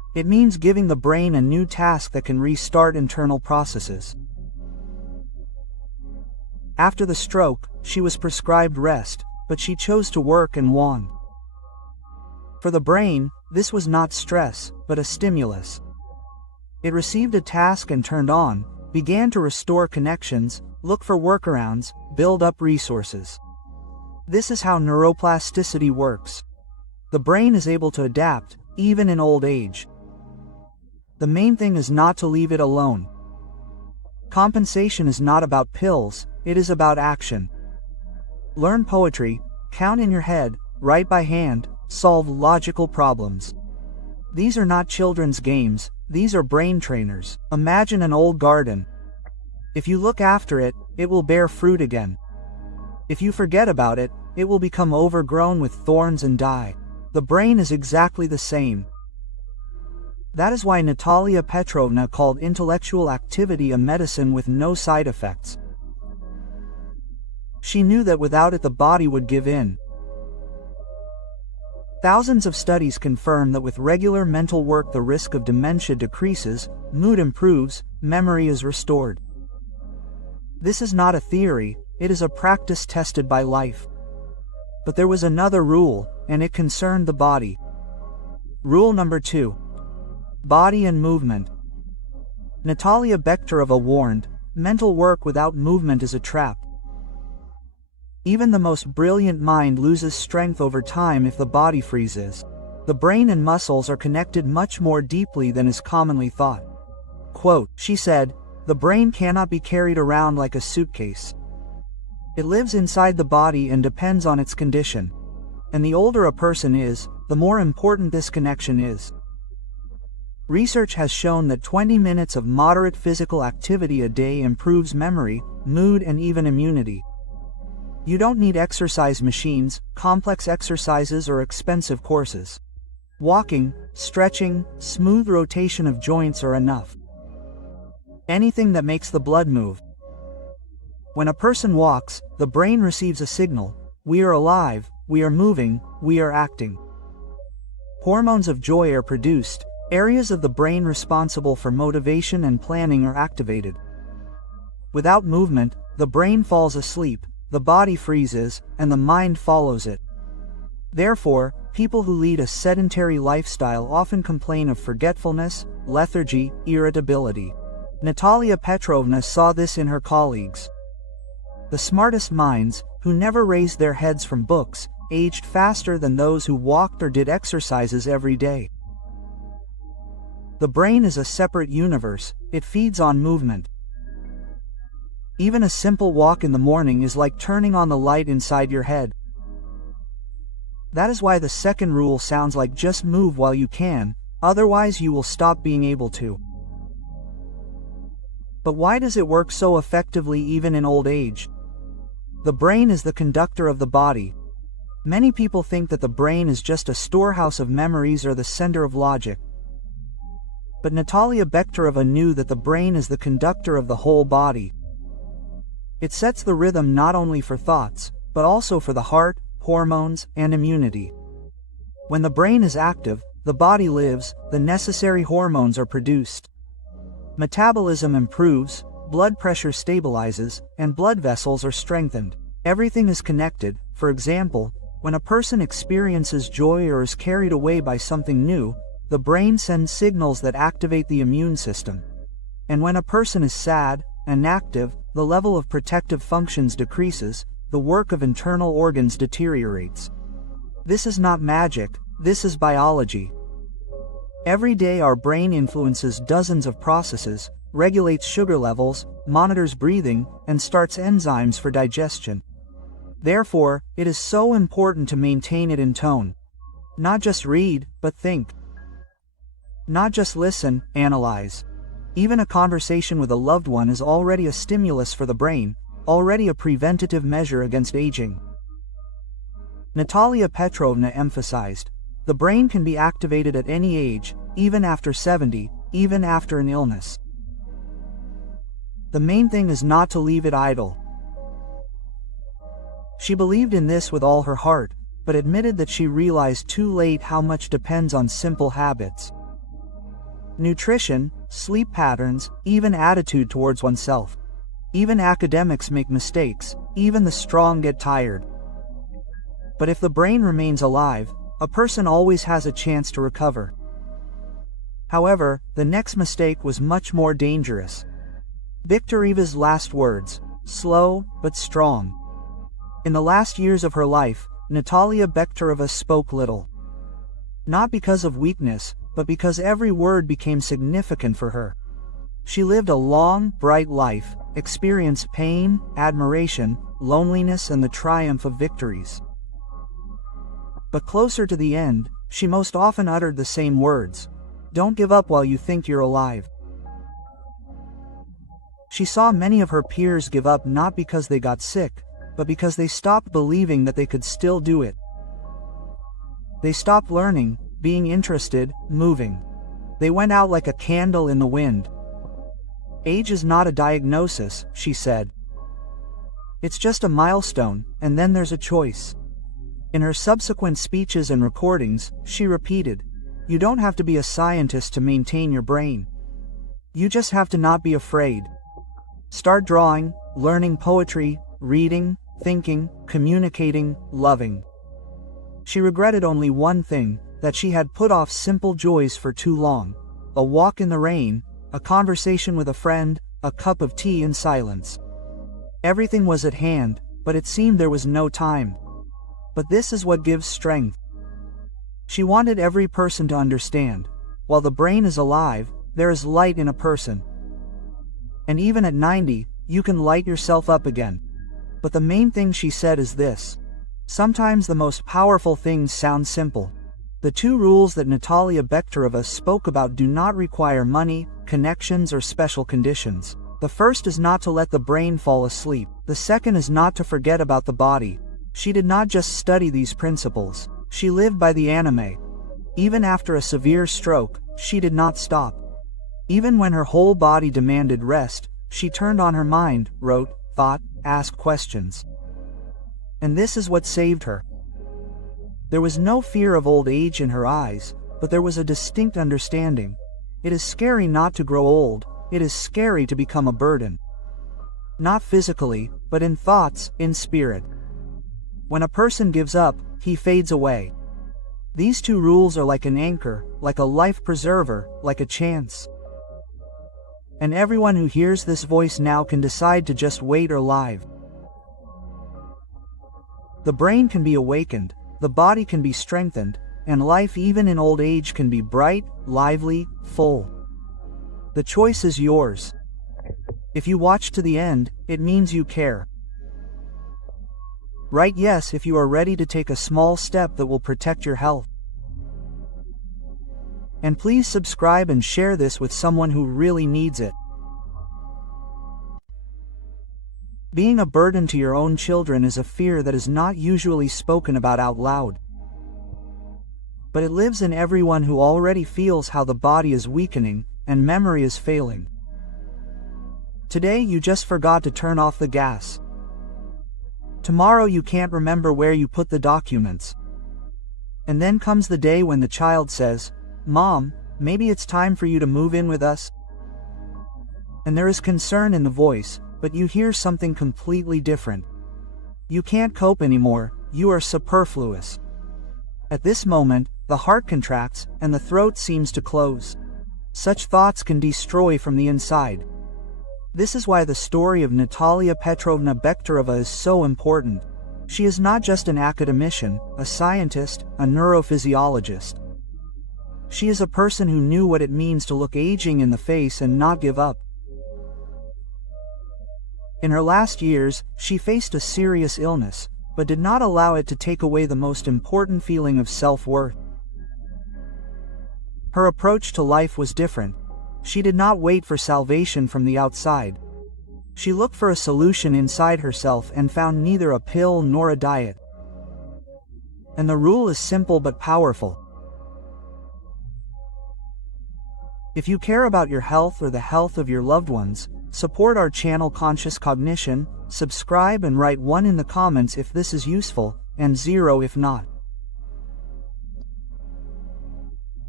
It means giving the brain a new task that can restart internal processes. After the stroke, she was prescribed rest, but she chose to work and won. For the brain, this was not stress, but a stimulus. It received a task and turned on, began to restore connections, look for workarounds, build up resources. This is how neuroplasticity works. The brain is able to adapt, even in old age. The main thing is not to leave it alone. Compensation is not about pills, it is about action. Learn poetry, count in your head, write by hand, solve logical problems. These are not children's games, these are brain trainers. Imagine an old garden. If you look after it, it will bear fruit again. If you forget about it, it will become overgrown with thorns and die. The brain is exactly the same. That is why Natалья Petrovna called intellectual activity a medicine with no side effects. She knew that without it the body would give in. Thousands of studies confirm that with regular mental work the risk of dementia decreases, mood improves, memory is restored. This is not a theory, it is a practice tested by life. But there was another rule, and it concerned the body. Rule number 2. Body and movement. Natалья Bechtereva warned, mental work without movement is a trap. Even the most brilliant mind loses strength over time if the body freezes. The brain and muscles are connected much more deeply than is commonly thought. Quote, she said, "The brain cannot be carried around like a suitcase. It lives inside the body and depends on its condition. And the older a person is, the more important this connection is." Research has shown that 20 minutes of moderate physical activity a day improves memory, mood, and even immunity. You don't need exercise machines, complex exercises, or expensive courses. Walking, stretching, smooth rotation of joints are enough. Anything that makes the blood move. When a person walks, the brain receives a signal: we are alive, we are moving, we are acting. Hormones of joy are produced, areas of the brain responsible for motivation and planning are activated. Without movement, the brain falls asleep, the body freezes, and the mind follows it. Therefore, people who lead a sedentary lifestyle often complain of forgetfulness, lethargy, irritability. Natалья Petrovna saw this in her colleagues. The smartest minds, who never raised their heads from books, aged faster than those who walked or did exercises every day. The brain is a separate universe, it feeds on movement. Even a simple walk in the morning is like turning on the light inside your head. That is why the second rule sounds like just move while you can, otherwise you will stop being able to. But why does it work so effectively even in old age? The brain is the conductor of the body. Many people think that the brain is just a storehouse of memories or the center of logic. But Natалья Bechtereva knew that the brain is the conductor of the whole body. It sets the rhythm not only for thoughts, but also for the heart, hormones, and immunity. When the brain is active, the body lives, the necessary hormones are produced. Metabolism improves, blood pressure stabilizes, and blood vessels are strengthened. Everything is connected. For example, when a person experiences joy or is carried away by something new, the brain sends signals that activate the immune system. And when a person is sad, inactive, the level of protective functions decreases, the work of internal organs deteriorates. This is not magic, this is biology. Every day our brain influences dozens of processes, regulates sugar levels, monitors breathing, and starts enzymes for digestion. Therefore, it is so important to maintain it in tone. Not just read, but think. Not just listen, analyze. Even a conversation with a loved one is already a stimulus for the brain, already a preventative measure against aging. Natальya Petrovna emphasized, the brain can be activated at any age, even after 70, even after an illness. The main thing is not to leave it idle. She believed in this with all her heart, but admitted that she realized too late how much depends on simple habits. nutrition, sleep patterns, even attitude towards oneself. Even academics make mistakes, even the strong get tired. But if the brain remains alive, a person always has a chance to recover. However, the next mistake was much more dangerous. Bechtereva's last words, slow but strong. In the last years of her life, Natалья Бехтерева spoke little. Not because of weakness, but because every word became significant for her. She lived a long, bright life, experienced pain, admiration, loneliness, and the triumph of victories. But closer to the end, she most often uttered the same words. Don't give up while you think you're alive. She saw many of her peers give up not because they got sick, but because they stopped believing that they could still do it. They stopped learning, being interested, moving. They went out like a candle in the wind. Age is not a diagnosis, she said. It's just a milestone, and then there's a choice. In her subsequent speeches and recordings, she repeated, you don't have to be a scientist to maintain your brain. You just have to not be afraid. Start drawing, learning poetry, reading, thinking, communicating, loving. She regretted only one thing, that she had put off simple joys for too long. A walk in the rain, a conversation with a friend, a cup of tea in silence. Everything was at hand, but it seemed there was no time. But this is what gives strength. She wanted every person to understand, while the brain is alive, there is light in a person. And even at 90, you can light yourself up again. But the main thing she said is this. Sometimes the most powerful things sound simple. The two rules that Natалья Бехтерева spoke about do not require money, connections, or special conditions. The first is not to let the brain fall asleep. The second is not to forget about the body. She did not just study these principles. She lived by the anime. Even after a severe stroke, she did not stop. Even when her whole body demanded rest, she turned on her mind, wrote, thought, asked questions. And this is what saved her. There was no fear of old age in her eyes, but there was a distinct understanding. It is scary not to grow old. It is scary to become a burden. Not physically, but in thoughts, in spirit. When a person gives up, he fades away. These two rules are like an anchor, like a life preserver, like a chance. And everyone who hears this voice now can decide to just wait or live. The brain can be awakened, the body can be strengthened, and life even in old age can be bright, lively, full. The choice is yours. If you watch to the end, it means you care. Write yes if you are ready to take a small step that will protect your health. And please subscribe and share this with someone who really needs it. Being a burden to your own children is a fear that is not usually spoken about out loud. But it lives in everyone who already feels how the body is weakening and memory is failing. Today you just forgot to turn off the gas. Tomorrow you can't remember where you put the documents. And then comes the day when the child says, Mom, maybe it's time for you to move in with us. And there is concern in the voice, but you hear something completely different. You can't cope anymore, you are superfluous. At this moment, the heart contracts, and the throat seems to close. Such thoughts can destroy from the inside. This is why the story of Natалья Petrovna Bechtereva is so important. She is not just an academician, a scientist, a neurophysiologist. She is a person who knew what it means to look aging in the face and not give up. In her last years, she faced a serious illness, but did not allow it to take away the most important feeling of self-worth. Her approach to life was different. She did not wait for salvation from the outside. She looked for a solution inside herself and found neither a pill nor a diet. And the rule is simple but powerful. If you care about your health or the health of your loved ones, support our channel Conscious Cognition, subscribe and write 1 in the comments if this is useful, and 0 if not.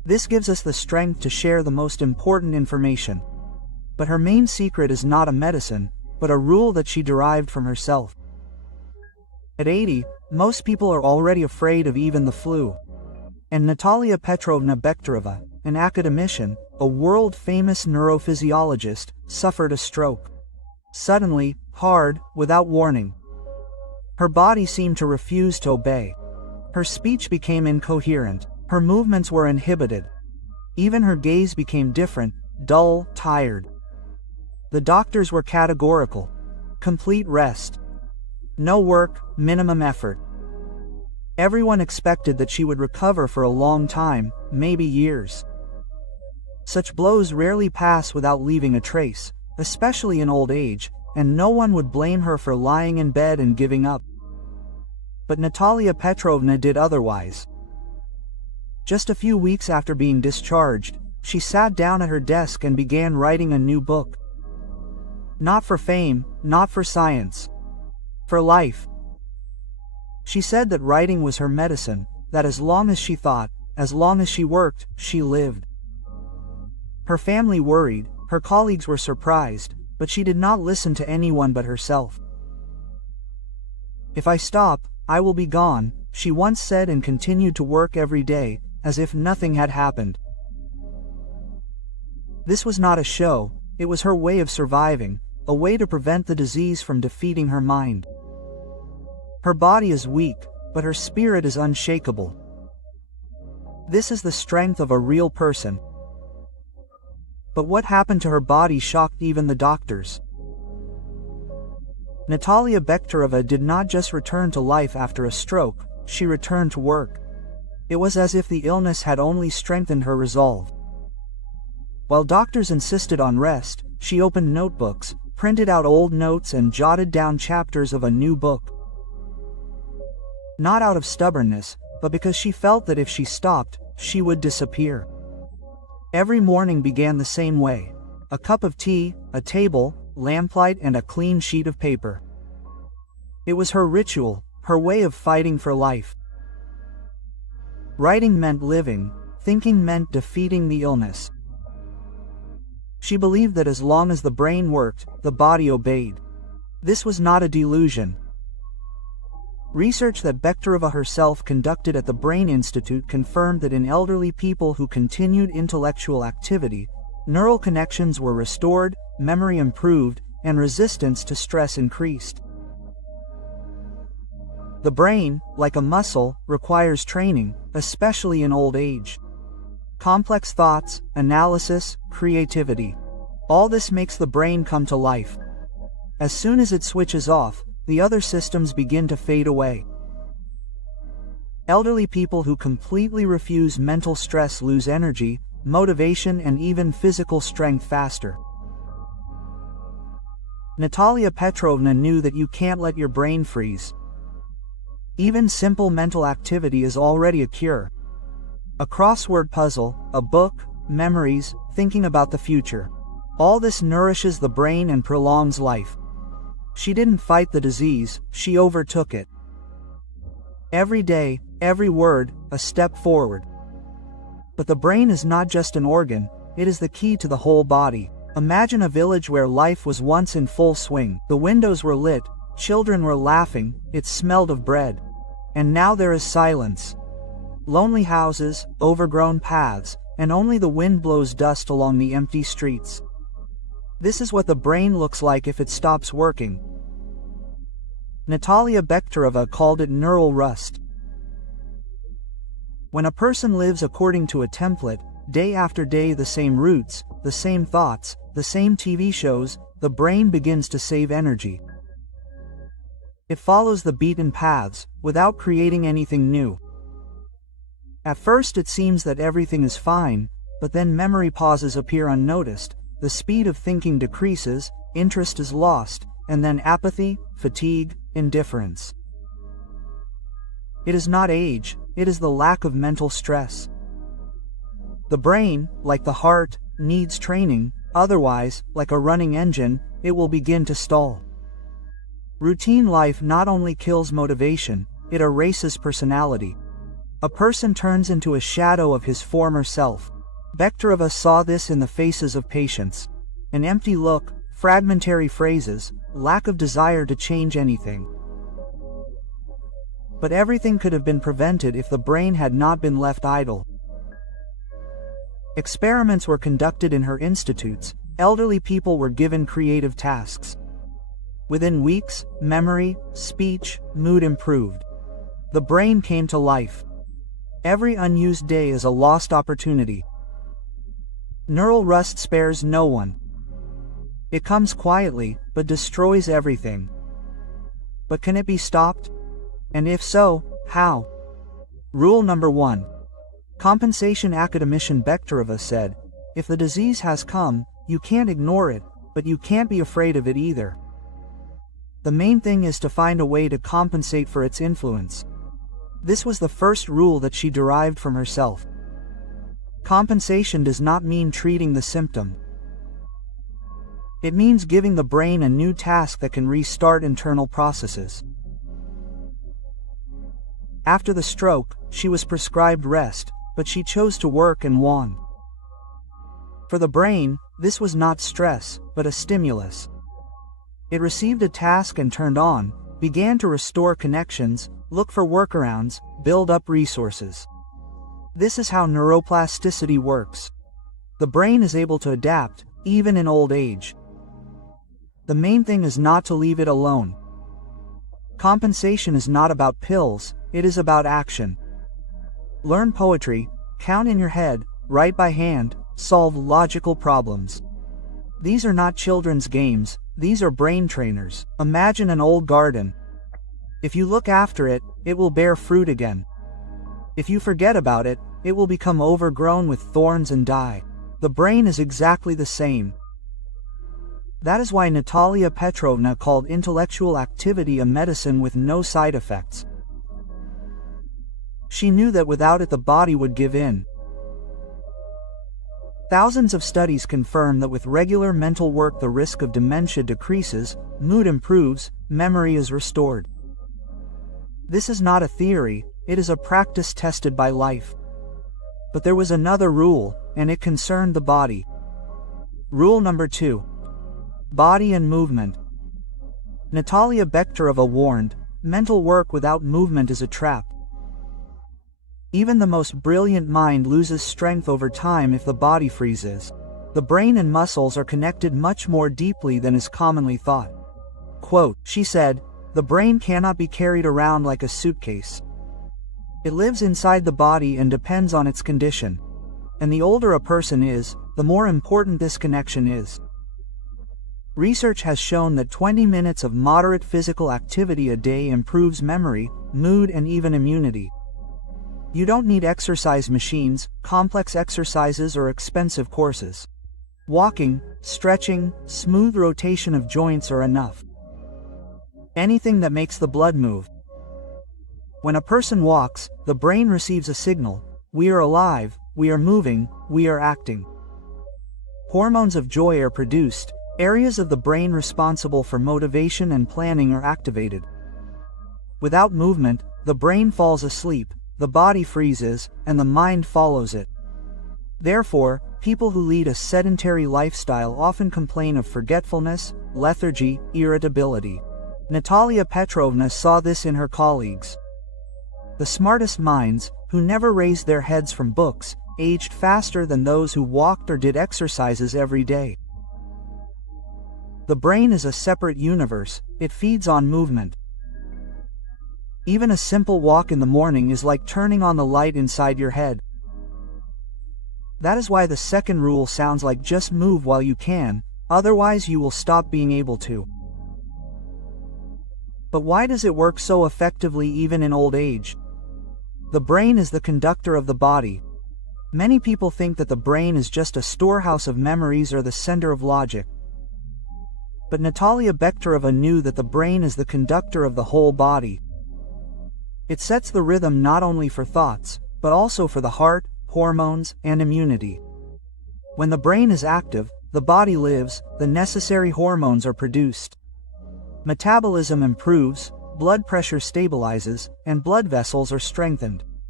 This gives us the strength to share the most important information. But her main secret is not a medicine, but a rule that she derived from herself. At 80, most people are already afraid of even the flu. And Natалья Bechtereva, an academician, a world-famous neurophysiologist, suffered a stroke. Suddenly, hard, without warning. Her body seemed to refuse to obey. Her speech became incoherent. Her movements were inhibited. Even her gaze became different, dull, tired. The doctors were categorical. Complete rest. No work, minimum effort. Everyone expected that she would recover for a long time, maybe years. Such blows rarely pass without leaving a trace, especially in old age, and no one would blame her for lying in bed and giving up. But Natалья Petrovna did otherwise. Just a few weeks after being discharged, she sat down at her desk and began writing a new book. Not for fame, not for science. For life. She said that writing was her medicine, that as long as she thought, as long as she worked, she lived. Her family worried, her colleagues were surprised, but she did not listen to anyone but herself. "If I stop, I will be gone," she once said, and continued to work every day, as if nothing had happened. This was not a show, it was her way of surviving, a way to prevent the disease from defeating her mind. Her body is weak, but her spirit is unshakable. This is the strength of a real person. But what happened to her body shocked even the doctors. Natалья Bechtereva did not just return to life after a stroke, she returned to work. It was as if the illness had only strengthened her resolve. While doctors insisted on rest, she opened notebooks, printed out old notes, and jotted down chapters of a new book. Not out of stubbornness, but because she felt that if she stopped, she would disappear. Every morning began the same way. A cup of tea, a table, lamplight, and a clean sheet of paper. It was her ritual, her way of fighting for life. Writing meant living, thinking meant defeating the illness. She believed that as long as the brain worked, the body obeyed. This was not a delusion. Research that Bechtereva herself conducted at the Brain Institute confirmed that in elderly people who continued intellectual activity, neural connections were restored, memory improved, and resistance to stress increased. The brain, like a muscle, requires training, especially in old age. Complex thoughts, analysis, creativity. All this makes the brain come to life. As soon as it switches off, the other systems begin to fade away. Elderly people who completely refuse mental stress lose energy, motivation, and even physical strength faster. Natалья Petrovna knew that you can't let your brain freeze. Even simple mental activity is already a cure. A crossword puzzle, a book, memories, thinking about the future. All this nourishes the brain and prolongs life. She didn't fight the disease, she overtook it. Every day, every word, a step forward. But the brain is not just an organ, it is the key to the whole body. Imagine a village where life was once in full swing. The windows were lit, children were laughing, it smelled of bread. And now there is silence. Lonely houses, overgrown paths, and only the wind blows dust along the empty streets. This is what the brain looks like if it stops working. Natалья Bechtereva called it neural rust. When a person lives according to a template, day after day the same routes, the same thoughts, the same TV shows, the brain begins to save energy. It follows the beaten paths, without creating anything new. At first it seems that everything is fine, but then memory pauses appear unnoticed, the speed of thinking decreases, interest is lost, and then apathy, fatigue, indifference. It is not age, it is the lack of mental stress. The brain, like the heart, needs training, otherwise, like a running engine, it will begin to stall. Routine life not only kills motivation, it erases personality. A person turns into a shadow of his former self. Bechtereva saw this in the faces of patients. An empty look, fragmentary phrases, lack of desire to change anything. But everything could have been prevented if the brain had not been left idle. Experiments were conducted in her institutes. Elderly people were given creative tasks. Within weeks, memory, speech, mood improved. The brain came to life. Every unused day is a lost opportunity. Neural rust spares no one. It comes quietly, but destroys everything. But can it be stopped? And if so, how? Rule number 1. Compensation. Academician Bechtereva said, if the disease has come, you can't ignore it, but you can't be afraid of it either. The main thing is to find a way to compensate for its influence. This was the first rule that she derived from herself. Compensation does not mean treating the symptom. It means giving the brain a new task that can restart internal processes. After the stroke, she was prescribed rest, but she chose to work and won. For the brain, this was not stress, but a stimulus. It received a task and turned on, began to restore connections, look for workarounds, build up resources. This is how neuroplasticity works. The brain is able to adapt, even in old age. The main thing is not to leave it alone. Compensation is not about pills, it is about action. Learn poetry, count in your head, write by hand, solve logical problems. These are not children's games, these are brain trainers. Imagine an old garden. If you look after it, it will bear fruit again. If you forget about it, it will become overgrown with thorns and die. The brain is exactly the same. That is why Natалья Petrovna called intellectual activity a medicine with no side effects. She knew that without it the body would give in. Thousands of studies confirm that with regular mental work the risk of dementia decreases, mood improves, memory is restored. This is not a theory, it is a practice tested by life. But there was another rule, and it concerned the body. Rule number 2. Body and movement. Natалья Bechtereva warned, mental work without movement is a trap. Even the most brilliant mind loses strength over time if the body freezes. The brain and muscles are connected much more deeply than is commonly thought. Quote, she said, the brain cannot be carried around like a suitcase. It lives inside the body and depends on its condition. And the older a person is, the more important this connection is. Research has shown that 20 minutes of moderate physical activity a day improves memory, mood, and even immunity. You don't need exercise machines, complex exercises, or expensive courses. Walking, stretching, smooth rotation of joints are enough. Anything that makes the blood move. When a person walks, the brain receives a signal: we are alive, we are moving, we are acting. Hormones of joy are produced, areas of the brain responsible for motivation and planning are activated. Without movement, the brain falls asleep, the body freezes, and the mind follows it. Therefore, people who lead a sedentary lifestyle often complain of forgetfulness, lethargy, irritability. Natалья Petrovna saw this in her colleagues. The smartest minds, who never raised their heads from books, aged faster than those who walked or did exercises every day. The brain is a separate universe, it feeds on movement. Even a simple walk in the morning is like turning on the light inside your head. That is why the second rule sounds like just move while you can, otherwise you will stop being able to. But why does it work so effectively even in old age? The brain is the conductor of the body. Many people think that the brain is just a storehouse of memories or the center of logic. But Natалья Bechtereva knew that the brain is the conductor of the whole body. It sets the rhythm not only for thoughts, but also for the heart, hormones, and immunity. When the brain is active, the body lives, the necessary hormones are produced. Metabolism improves, blood pressure stabilizes, and blood vessels are strengthened.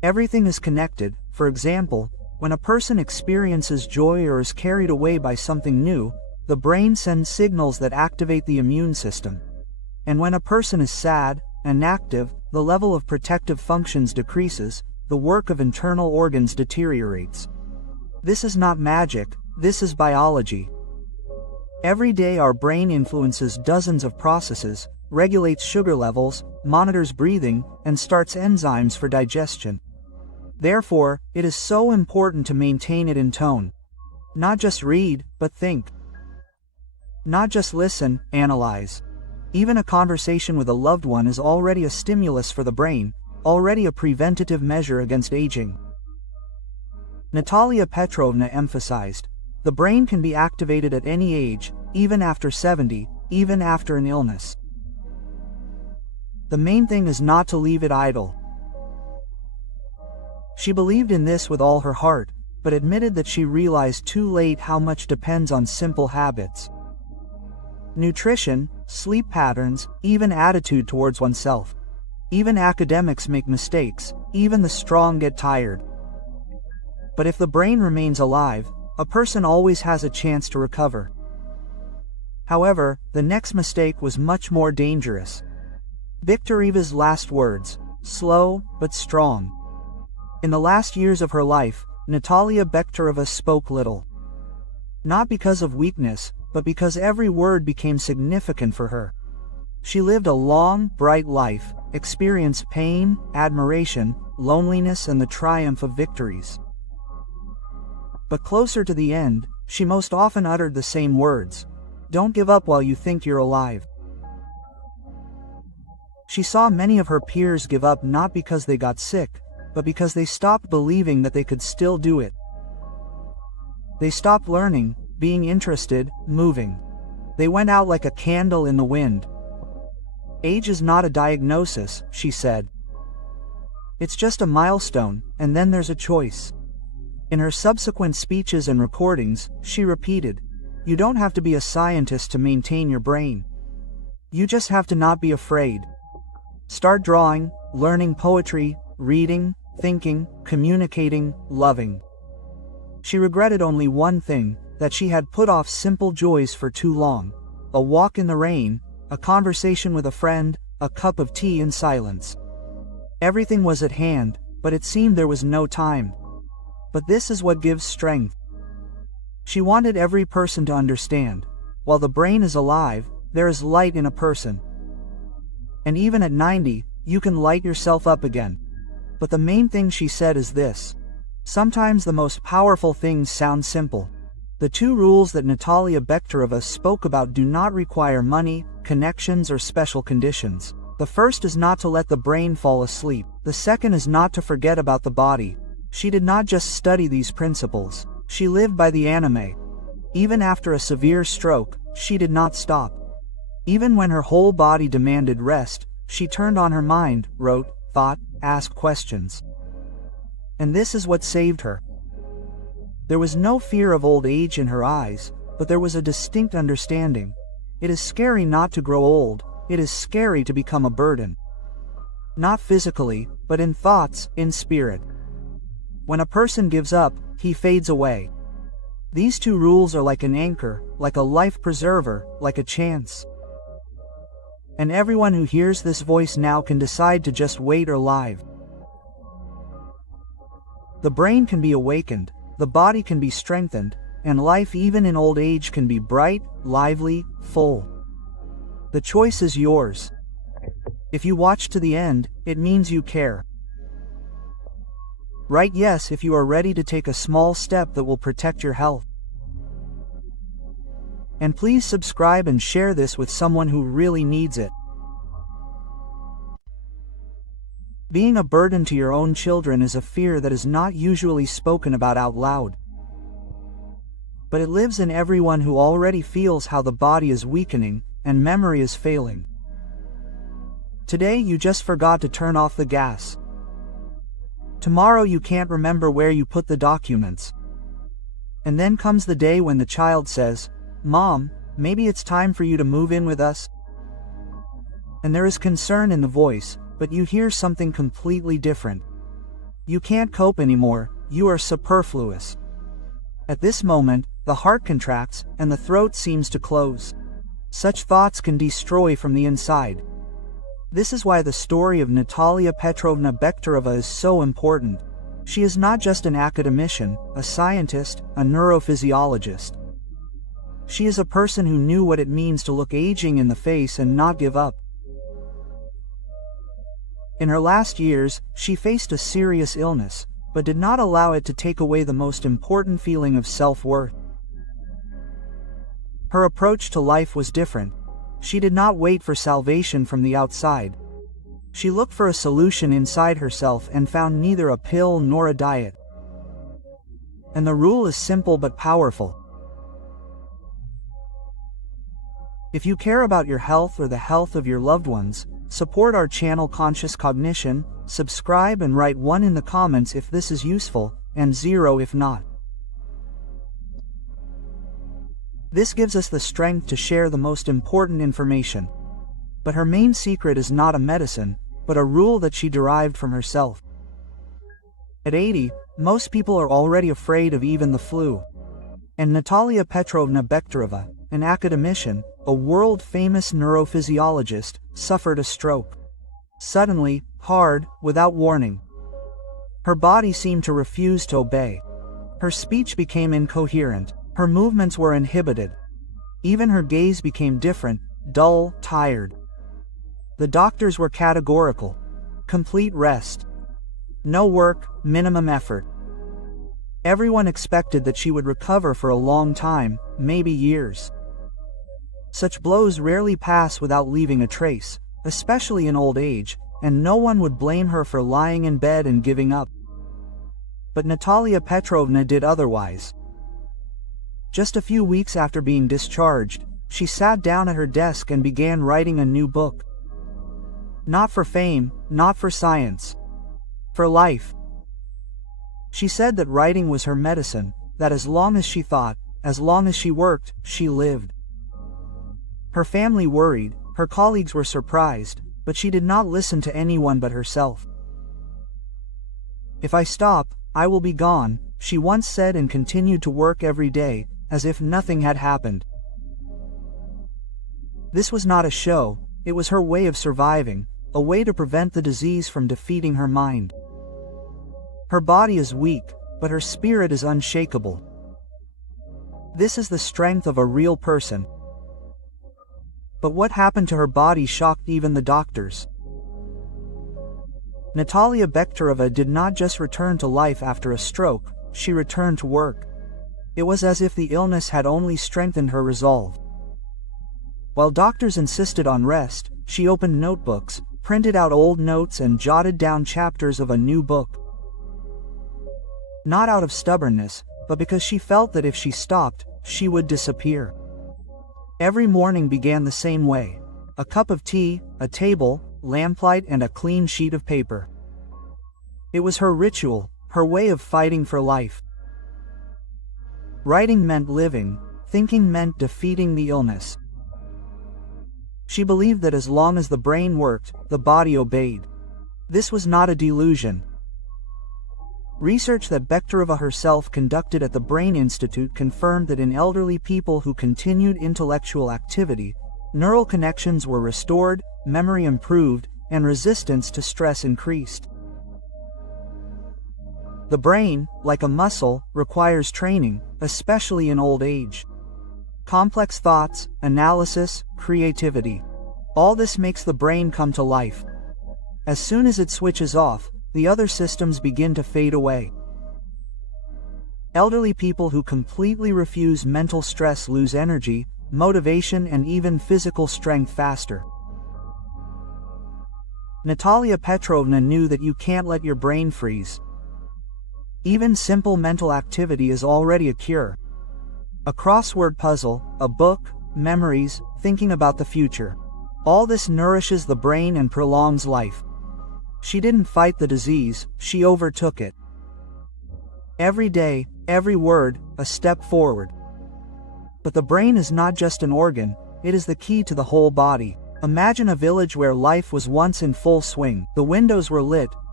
Everything is connected. For example, when a person experiences joy or is carried away by something new, the brain sends signals that activate the immune system. And when a person is sad, inactive, the level of protective functions decreases, the work of internal organs deteriorates. This is not magic, this is biology. Every day our brain influences dozens of processes, regulates sugar levels, monitors breathing, and starts enzymes for digestion. Therefore, it is so important to maintain it in tone. Not just read, but think. Not just listen, analyze. Even a conversation with a loved one is already a stimulus for the brain, already a preventative measure against aging. Natалья Petrovna emphasized, the brain can be activated at any age, even after 70, even after an illness. The main thing is not to leave it idle. She believed in this with all her heart, but admitted that she realized too late how much depends on simple habits. Nutrition, sleep patterns, even attitude towards oneself. Even academics make mistakes, even the strong get tired. But if the brain remains alive, a person always has a chance to recover. However, the next mistake was much more dangerous. Bechtereva's last words, slow but strong. In the last years of her life, Natалья Bechtereva spoke little. Not because of weakness, but because every word became significant for her. She lived a long, bright life, experienced pain, admiration, loneliness, and the triumph of victories. But closer to the end, she most often uttered the same words. Don't give up while you think you're alive. She saw many of her peers give up not because they got sick, but because they stopped believing that they could still do it. They stopped learning, being interested, moving. They went out like a candle in the wind. Age is not a diagnosis, she said. It's just a milestone, and then there's a choice. In her subsequent speeches and recordings, she repeated, you don't have to be a scientist to maintain your brain. You just have to not be afraid. Start drawing, learning poetry, reading, thinking, communicating, loving. She regretted only one thing, that she had put off simple joys for too long. A walk in the rain, a conversation with a friend, a cup of tea in silence. Everything was at hand, but it seemed there was no time. But this is what gives strength. She wanted every person to understand, while the brain is alive, there is light in a person. And even at 90, you can light yourself up again. But the main thing she said is this. Sometimes the most powerful things sound simple. The two rules that Natалья Bechtereva spoke about do not require money, connections, or special conditions. The first is not to let the brain fall asleep. The second is not to forget about the body. She did not just study these principles. She lived by the anime. Even after a severe stroke, she did not stop. Even when her whole body demanded rest, she turned on her mind, wrote, thought, asked questions. And this is what saved her. There was no fear of old age in her eyes, but there was a distinct understanding. It is scary not to grow old, it is scary to become a burden. Not physically, but in thoughts, in spirit. When a person gives up, he fades away. These two rules are like an anchor, like a life preserver, like a chance. And everyone who hears this voice now can decide to just wait or live. The brain can be awakened, the body can be strengthened, and life even in old age can be bright, lively, full. The choice is yours. If you watch to the end, it means you care. Write yes if you are ready to take a small step that will protect your health. And please subscribe and share this with someone who really needs it. Being a burden to your own children is a fear that is not usually spoken about out loud. But it lives in everyone who already feels how the body is weakening and memory is failing. Today you just forgot to turn off the gas. Tomorrow you can't remember where you put the documents. And then comes the day when the child says, Mom, maybe it's time for you to move in with us. And there is concern in the voice, but you hear something completely different. You can't cope anymore, you are superfluous. At this moment, the heart contracts, and the throat seems to close. Such thoughts can destroy from the inside. This is why the story of Natалья Petrovna Bechtereva is so important. She is not just an academician, a scientist, a neurophysiologist. She is a person who knew what it means to look aging in the face and not give up. In her last years, she faced a serious illness, but did not allow it to take away the most important feeling of self-worth. Her approach to life was different. She did not wait for salvation from the outside. She looked for a solution inside herself and found neither a pill nor a diet. And the rule is simple but powerful. If you care about your health or the health of your loved ones, support our channel Conscious Cognition, subscribe and write 1 in the comments if this is useful, and 0 if not. This gives us the strength to share the most important information. But her main secret is not a medicine, but a rule that she derived from herself. At 80, most people are already afraid of even the flu. And Natалья Petrovna Bechtereva, an academician, a world-famous neurophysiologist, suffered a stroke. Suddenly, hard, without warning. Her body seemed to refuse to obey. Her speech became incoherent. Her movements were inhibited. Even her gaze became different, dull, tired. The doctors were categorical. Complete rest. No work, minimum effort. Everyone expected that she would recover for a long time, maybe years. Such blows rarely pass without leaving a trace, especially in old age, and no one would blame her for lying in bed and giving up. But Natалья Petrovna did otherwise. Just a few weeks after being discharged, she sat down at her desk and began writing a new book. Not for fame, not for science. For life. She said that writing was her medicine, that as long as she thought, as long as she worked, she lived. Her family worried, her colleagues were surprised, but she did not listen to anyone but herself. "If I stop, I will be gone," she once said, and continued to work every day, as if nothing had happened. This was not a show, it was her way of surviving, a way to prevent the disease from defeating her mind. Her body is weak, but her spirit is unshakable. This is the strength of a real person. But what happened to her body shocked even the doctors. Natалья Bechtereva did not just return to life after a stroke, she returned to work. It was as if the illness had only strengthened her resolve. While doctors insisted on rest, she opened notebooks, printed out old notes and jotted down chapters of a new book. Not out of stubbornness, but because she felt that if she stopped, she would disappear. Every morning began the same way. A cup of tea, a table, lamplight and a clean sheet of paper. It was her ritual, her way of fighting for life. Writing meant living, thinking meant defeating the illness. She believed that as long as the brain worked, the body obeyed. This was not a delusion. Research that Bechtereva herself conducted at the Brain Institute confirmed that in elderly people who continued intellectual activity, neural connections were restored, memory improved, and resistance to stress increased. The brain, like a muscle, requires training, especially in old age. Complex thoughts, analysis, creativity. All this makes the brain come to life. As soon as it switches off, the other systems begin to fade away. Elderly people who completely refuse mental stress lose energy, motivation and even physical strength faster. Natалья Petrovna knew that you can't let your brain freeze. Even simple mental activity is already a cure. A crossword puzzle, a book, memories, thinking about the future. All this nourishes the brain and prolongs life. She didn't fight the disease, she overtook it. Every day, every word, a step forward. But the brain is not just an organ, it is the key to the whole body. Imagine a village where life was once in full swing. The windows were lit,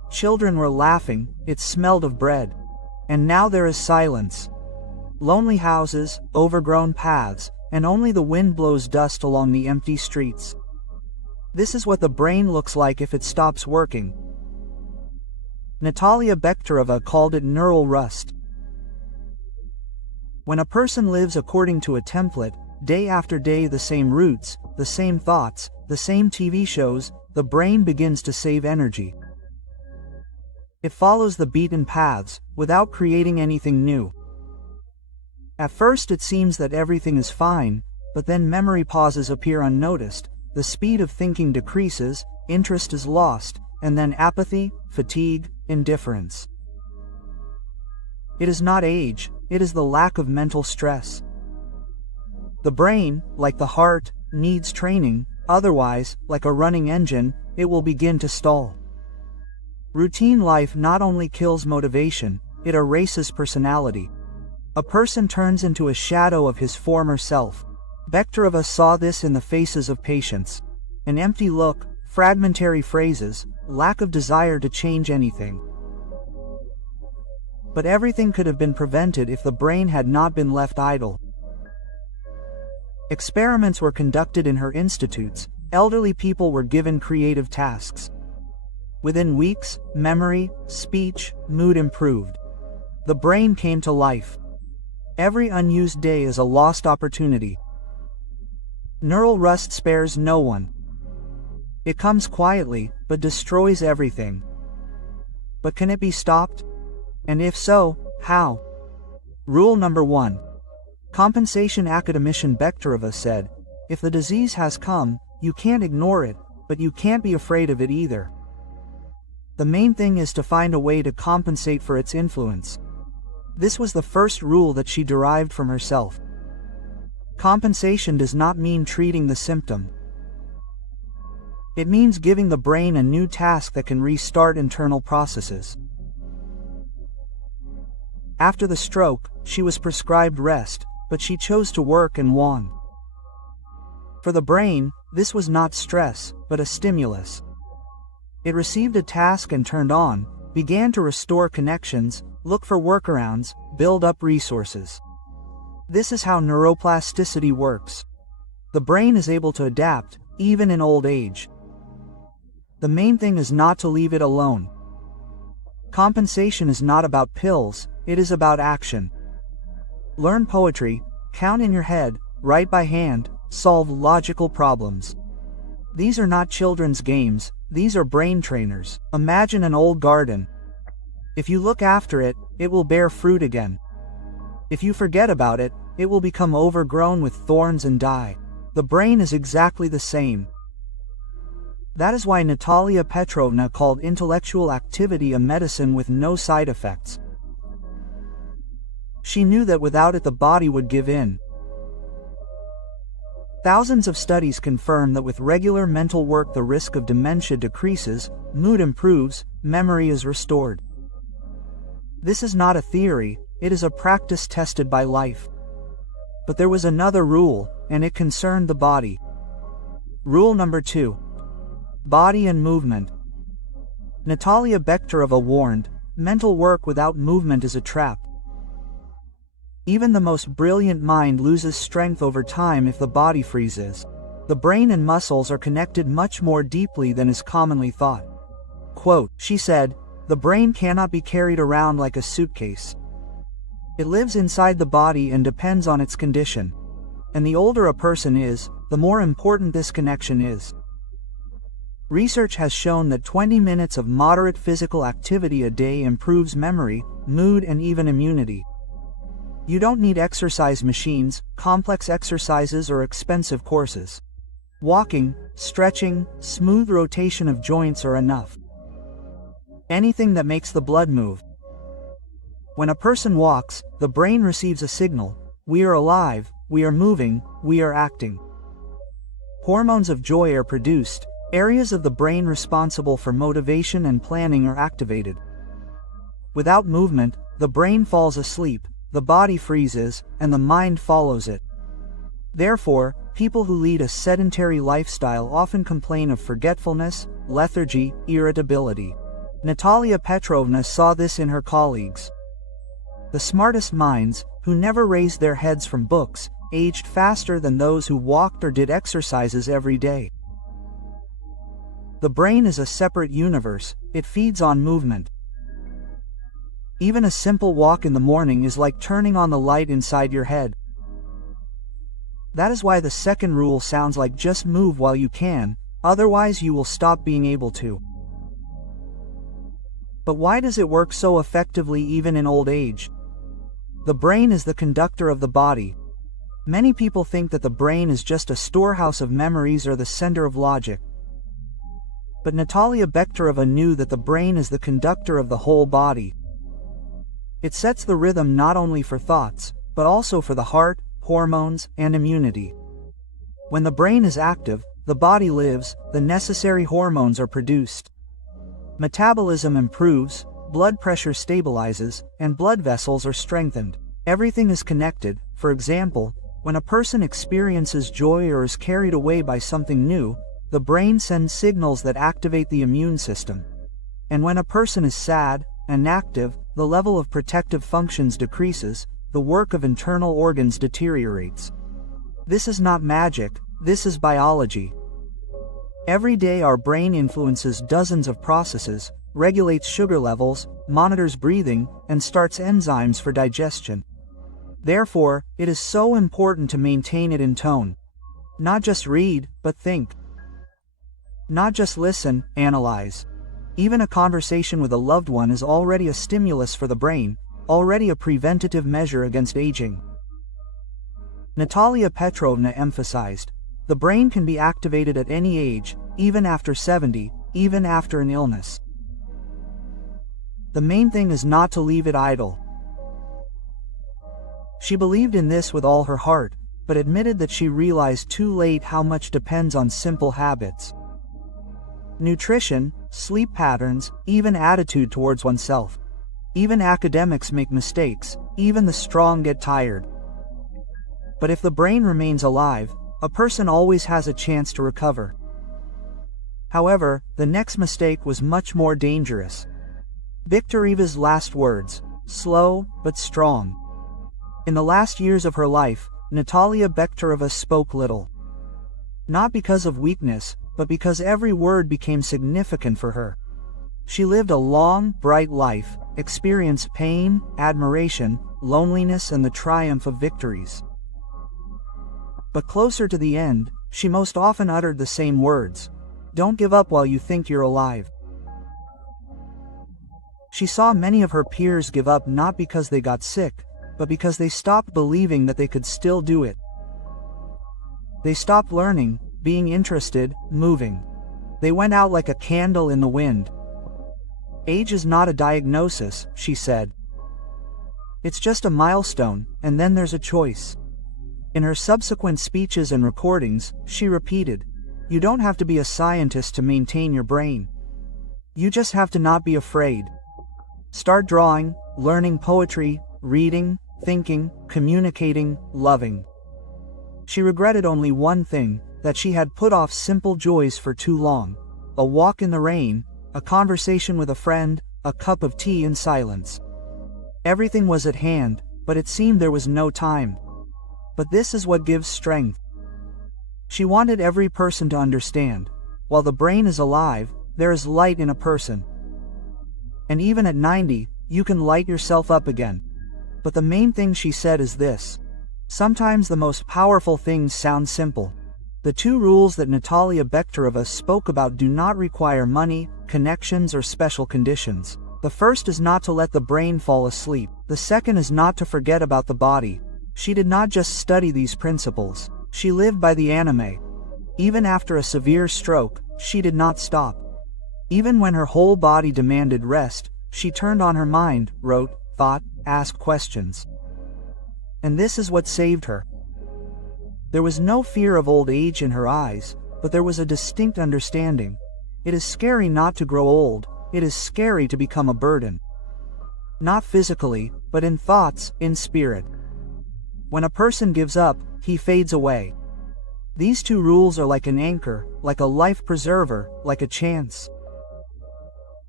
Children were laughing, it smelled of bread. And now there is silence. Lonely houses, overgrown paths, and only the wind blows dust along the empty streets. This is what the brain looks like if it stops working. Natалья Bechtereva called it neural rust. When a person lives according to a template, day after day the same routes, the same thoughts, the same TV shows, the brain begins to save energy. It follows the beaten paths, without creating anything new. At first it seems that everything is fine, but then memory pauses appear unnoticed, the speed of thinking decreases, interest is lost, and then apathy, fatigue, indifference. It is not age, it is the lack of mental stress. The brain, like the heart, needs training, otherwise, like a running engine, it will begin to stall. Routine life not only kills motivation, it erases personality. A person turns into a shadow of his former self. Bechtereva saw this in the faces of patients. An empty look, fragmentary phrases, lack of desire to change anything. But everything could have been prevented if the brain had not been left idle. Experiments were conducted in her institutes, elderly people were given creative tasks. Within weeks, memory, speech, mood improved. The brain came to life. Every unused day is a lost opportunity. Neural rust spares no one. It comes quietly, but destroys everything. But can it be stopped? And if so, how? Rule number 1. Compensation Academician Bechtereva said, if the disease has come, you can't ignore it, but you can't be afraid of it either. The main thing is to find a way to compensate for its influence. This was the first rule that she derived from herself. Compensation does not mean treating the symptom. It means giving the brain a new task that can restart internal processes. After the stroke, she was prescribed rest, but she chose to work and won. For the brain, this was not stress, but a stimulus. It received a task and turned on, began to restore connections, look for workarounds, build up resources. This is how neuroplasticity works. The brain is able to adapt, even in old age. The main thing is not to leave it alone. Compensation is not about pills, it is about action. Learn poetry, count in your head, write by hand, solve logical problems. These are not children's games, these are brain trainers. Imagine an old garden. If you look after it, it will bear fruit again. If you forget about it, it will become overgrown with thorns and die. The brain is exactly the same. That is why Natалья Petrovna called intellectual activity a medicine with no side effects. She knew that without it the body would give in. Thousands of studies confirm that with regular mental work the risk of dementia decreases, mood improves, memory is restored. This is not a theory, it is a practice tested by life. But there was another rule, and it concerned the body. Rule number 2. Body and movement. Natалья Bechtereva warned, mental work without movement is a trap. Even the most brilliant mind loses strength over time if the body freezes. The brain and muscles are connected much more deeply than is commonly thought. Quote, she said, the brain cannot be carried around like a suitcase. It lives inside the body and depends on its condition. And the older a person is, the more important this connection is. Research has shown that 20 minutes of moderate physical activity a day improves memory, mood, and even immunity. You don't need exercise machines, complex exercises, or expensive courses. Walking, stretching, smooth rotation of joints are enough. Anything that makes the blood move. When a person walks, the brain receives a signal. We are alive, we are moving, we are acting. Hormones of joy are produced. Areas of the brain responsible for motivation and planning are activated. Without movement, the brain falls asleep, the body freezes, and the mind follows it. Therefore, people who lead a sedentary lifestyle often complain of forgetfulness, lethargy, irritability. Natalia Petrovna saw this in her colleagues. The smartest minds, who never raised their heads from books, aged faster than those who walked or did exercises every day. The brain is a separate universe, it feeds on movement. Even a simple walk in the morning is like turning on the light inside your head. That is why the second rule sounds like just move while you can, otherwise you will stop being able to. But why does it work so effectively even in old age? The brain is the conductor of the body. Many people think that the brain is just a storehouse of memories or the center of logic. But Natалья Бехтерева knew that the brain is the conductor of the whole body. It sets the rhythm not only for thoughts, but also for the heart, hormones, and immunity. When the brain is active, the body lives, the necessary hormones are produced. Metabolism improves, blood pressure stabilizes, and blood vessels are strengthened. Everything is connected. For example, when a person experiences joy or is carried away by something new, the brain sends signals that activate the immune system. And when a person is sad, inactive, the level of protective functions decreases, the work of internal organs deteriorates. This is not magic, this is biology. Every day our brain influences dozens of processes, regulates sugar levels, monitors breathing, and starts enzymes for digestion. Therefore, it is so important to maintain it in tone. Not just read, but think. Not just listen, analyze. Even a conversation with a loved one is already a stimulus for the brain, already a preventative measure against aging. Natалья Petrovna emphasized, the brain can be activated at any age, even after 70, even after an illness. The main thing is not to leave it idle. She believed in this with all her heart, but admitted that she realized too late how much depends on simple habits. Nutrition, sleep patterns, even attitude towards oneself. Even academics make mistakes, even the strong get tired. But if the brain remains alive, a person always has a chance to recover. However, the next mistake was much more dangerous. Bechtereva's last words, slow but strong. In the last years of her life, Natалья Bechtereva spoke little. Not because of weakness, but because every word became significant for her. She lived a long, bright life, experienced pain, admiration, loneliness, and the triumph of victories. But closer to the end, she most often uttered the same words: don't give up while you think you're alive. She saw many of her peers give up not because they got sick, but because they stopped believing that they could still do it. They stopped learning, being interested, moving. They went out like a candle in the wind. Age is not a diagnosis, she said. It's just a milestone, and then there's a choice. In her subsequent speeches and recordings, she repeated, you don't have to be a scientist to maintain your brain. You just have to not be afraid. Start drawing, learning poetry, reading, thinking, communicating, loving. She regretted only one thing, that she had put off simple joys for too long. A walk in the rain, a conversation with a friend, a cup of tea in silence. Everything was at hand, but it seemed there was no time. But this is what gives strength. She wanted every person to understand, while the brain is alive, there is light in a person. And even at 90, you can light yourself up again. But the main thing she said is this. Sometimes the most powerful things sound simple. The two rules that Natалья Bechtereva spoke about do not require money, connections, or special conditions. The first is not to let the brain fall asleep. The second is not to forget about the body. She did not just study these principles. She lived by the anime. Even after a severe stroke, she did not stop. Even when her whole body demanded rest, she turned on her mind, wrote, thought, asked questions. And this is what saved her. There was no fear of old age in her eyes, but there was a distinct understanding. It is scary not to grow old, it is scary to become a burden. Not physically, but in thoughts, in spirit. When a person gives up, he fades away. These two rules are like an anchor, like a life preserver, like a chance.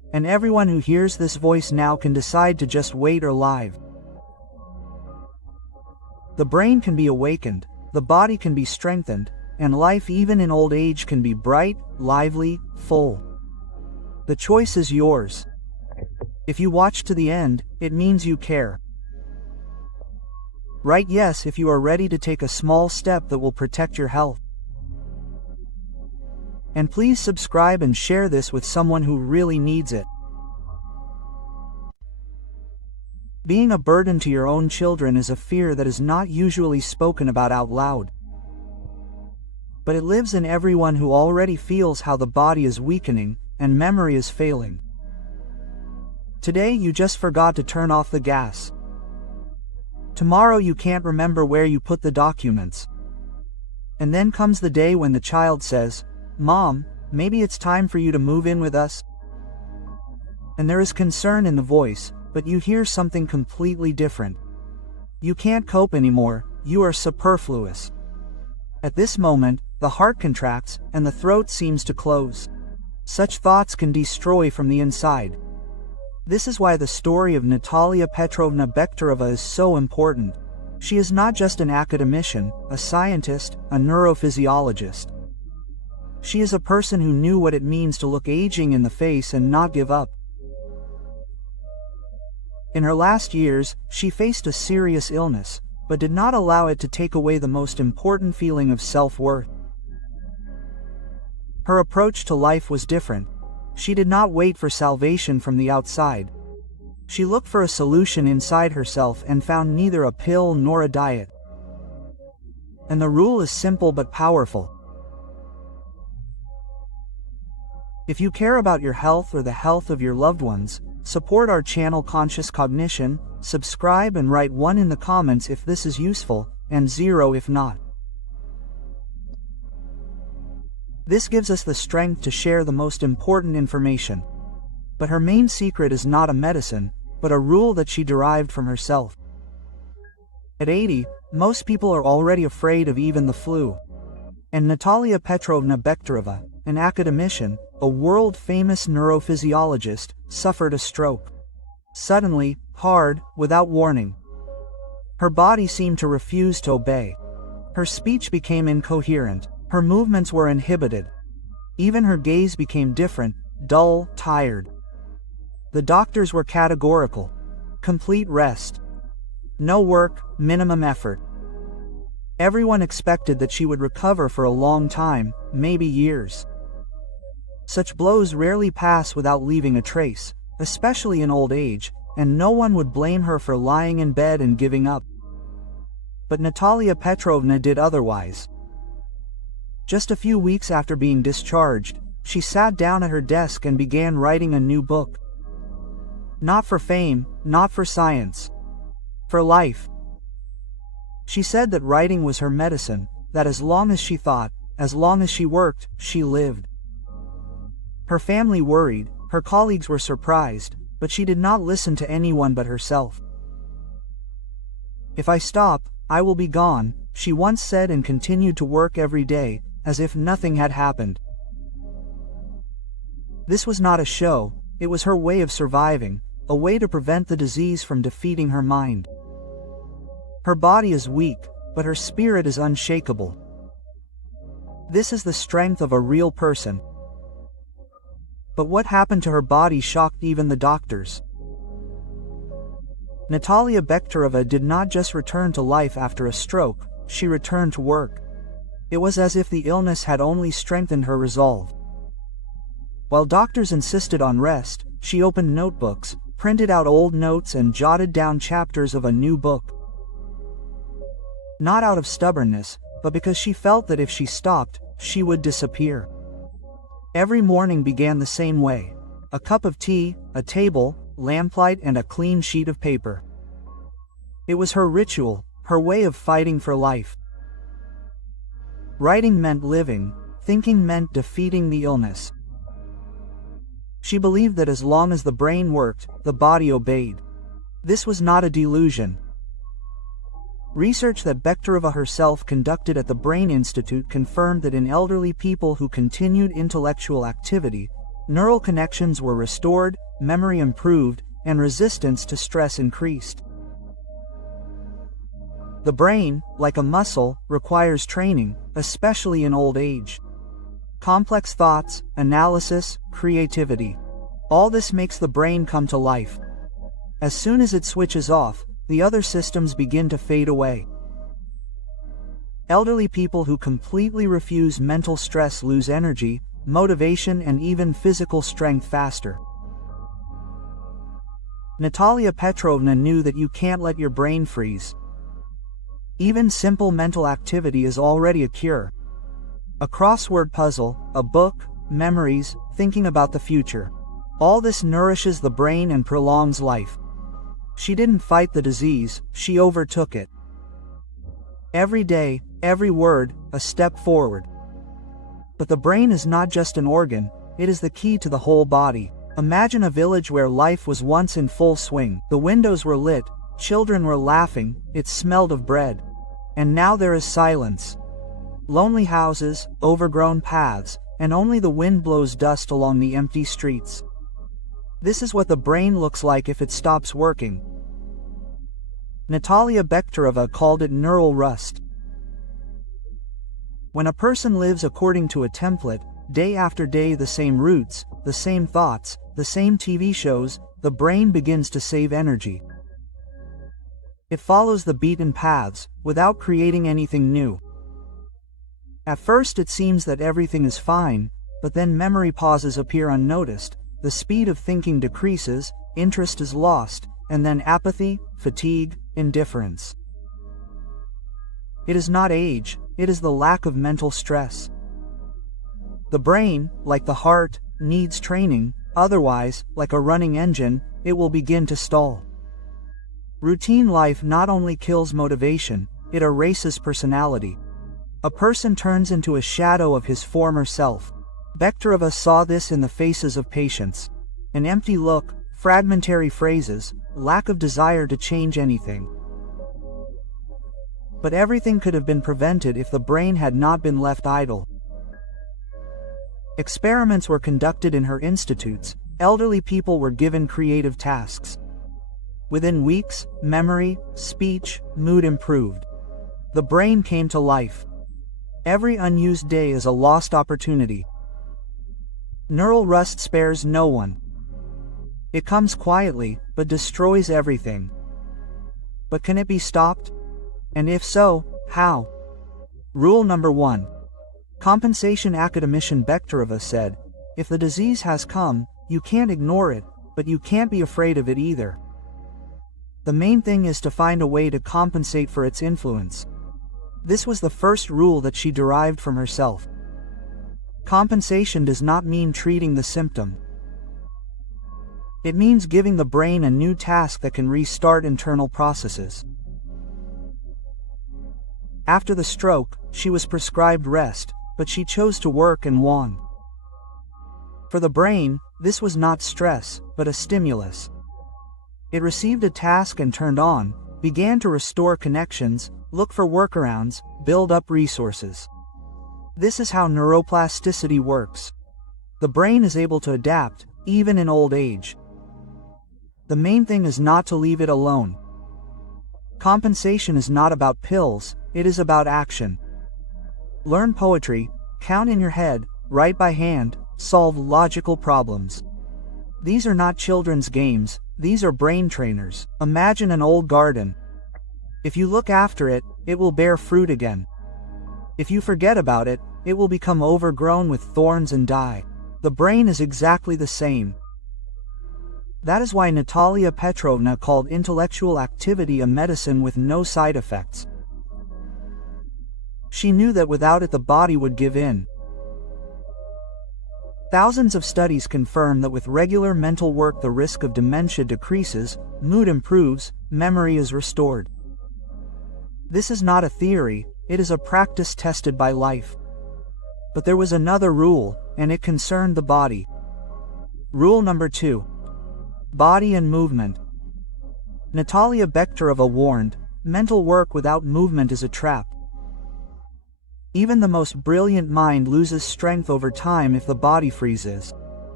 And everyone who hears this voice now can decide to just wait or live. The brain can be awakened, the body can be strengthened, and life even in old age can be bright, lively, full. The choice is yours. If you watch to the end, it means you care. Write yes if you are ready to take a small step that will protect your health. And please subscribe and share this with someone who really needs it. Being a burden to your own children is a fear that is not usually spoken about out loud. But it lives in everyone who already feels how the body is weakening and memory is failing. Today you just forgot to turn off the gas. Tomorrow you can't remember where you put the documents. And then comes the day when the child says, "Mom, maybe it's time for you to move in with us." And there is concern in the voice, but you hear something completely different. You can't cope anymore, you are superfluous. At this moment, the heart contracts and the throat seems to close. Such thoughts can destroy from the inside. This is why the story of Natалья Bechtereva is so important. She is not just an academician, a scientist, a neurophysiologist. She is a person who knew what it means to look aging in the face and not give up. In her last years, she faced a serious illness, but did not allow it to take away the most important feeling of self-worth. Her approach to life was different. She did not wait for salvation from the outside. She looked for a solution inside herself and found neither a pill nor a diet. And the rule is simple but powerful. If you care about your health or the health of your loved ones, support our channel Conscious Cognition, subscribe and write 1 in the comments if this is useful, and 0 if not. This gives us the strength to share the most important information. But her main secret is not a medicine, but a rule that she derived from herself. At 80, most people are already afraid of even the flu. And Natалья Bechtereva, an academician, a world-famous neurophysiologist, suffered a stroke. Suddenly, hard, without warning. Her body seemed to refuse to obey. Her speech became incoherent. Her movements were inhibited. Even her gaze became different, dull, tired. The doctors were categorical. Complete rest. No work, minimum effort. Everyone expected that she would recover for a long time, maybe years. Such blows rarely pass without leaving a trace, especially in old age, and no one would blame her for lying in bed and giving up. But Natалья Bechtereva did otherwise. Just a few weeks after being discharged, she sat down at her desk and began writing a new book. Not for fame, not for science. For life. She said that writing was her medicine, that as long as she thought, as long as she worked, she lived. Her family worried, her colleagues were surprised, but she did not listen to anyone but herself. "If I stop, I will be gone," she once said, and continued to work every day, as if nothing had happened. This was not a show, it was her way of surviving, a way to prevent the disease from defeating her mind. Her body is weak, but her spirit is unshakable. This is the strength of a real person. But what happened to her body shocked even the doctors. Natалья Bechtereva did not just return to life after a stroke, she returned to work. It was as if the illness had only strengthened her resolve. While doctors insisted on rest, she opened notebooks, printed out old notes and jotted down chapters of a new book. Not out of stubbornness, but because she felt that if she stopped, she would disappear. Every morning began the same way. A cup of tea, a table, lamplight and a clean sheet of paper. It was her ritual, her way of fighting for life. Writing meant living, thinking meant defeating the illness. She believed that as long as the brain worked, the body obeyed. This was not a delusion. Research that Bechtereva herself conducted at the Brain Institute confirmed that in elderly people who continued intellectual activity, Neural connections were restored, memory improved, and resistance to stress increased. The brain, like a muscle, requires training, especially in old age. Complex thoughts, analysis, creativity. All this makes the brain come to life. As soon as it switches off, the other systems begin to fade away. Elderly people who completely refuse mental stress lose energy, motivation, and even physical strength faster. Nataliya Petrovna knew that you can't let your brain freeze. Even simple mental activity is already a cure. A crossword puzzle, a book, memories, thinking about the future. All this nourishes the brain and prolongs life. She didn't fight the disease, she overtook it. Every day, every word, a step forward. But the brain is not just an organ, it is the key to the whole body. Imagine a village where life was once in full swing. The windows were lit, children were laughing, it smelled of bread. And now there is silence. Lonely houses, overgrown paths, and only the wind blows dust along the empty streets. This is what the brain looks like if it stops working. Natалья Бехтерева called it neural rust. When a person lives according to a template, day after day the same routes, the same thoughts, the same TV shows, the brain begins to save energy. It follows the beaten paths, without creating anything new. At first it seems that everything is fine, but then memory pauses appear unnoticed, the speed of thinking decreases, interest is lost, and then apathy, fatigue, indifference. It is not age, it is the lack of mental stress. The brain, like the heart, needs training, otherwise, like a running engine, it will begin to stall. Routine life not only kills motivation, it erases personality. A person turns into a shadow of his former self. Bechtereva saw this in the faces of patients. An empty look, fragmentary phrases, lack of desire to change anything. But everything could have been prevented if the brain had not been left idle. Experiments were conducted in her institutes, elderly people were given creative tasks. Within weeks, memory, speech, mood improved. The brain came to life. Every unused day is a lost opportunity. Neural rust spares no one. It comes quietly, but destroys everything. But can it be stopped? And if so, how? Rule number 1. Compensation. Academician Bechtereva said, if the disease has come, you can't ignore it, but you can't be afraid of it either. The main thing is to find a way to compensate for its influence. This was the first rule that she derived from herself. Compensation does not mean treating the symptom. It means giving the brain a new task that can restart internal processes. After the stroke, she was prescribed rest, but she chose to work and won. For the brain, this was not stress, but a stimulus. It received a task and turned on, began to restore connections, look for workarounds, build up resources. This is how neuroplasticity works. The brain is able to adapt, even in old age. The main thing is not to leave it alone. Compensation is not about pills, it is about action. Learn poetry, count in your head, write by hand, solve logical problems. These are not children's games, these are brain trainers. Imagine an old garden. If you look after it, it will bear fruit again. If you forget about it, it will become overgrown with thorns and die. The brain is exactly the same. That is why Nataliya Petrovna called intellectual activity a medicine with no side effects. She knew that without it the body would give in. Thousands of studies confirm that with regular mental work the risk of dementia decreases, mood improves, memory is restored. This is not a theory, it is a practice tested by life. But there was another rule, and it concerned the body. Rule number 2. Body and movement. Nataliya Bechtereva warned, mental work without movement is a trap. Even the most brilliant mind loses strength over time if the body freezes.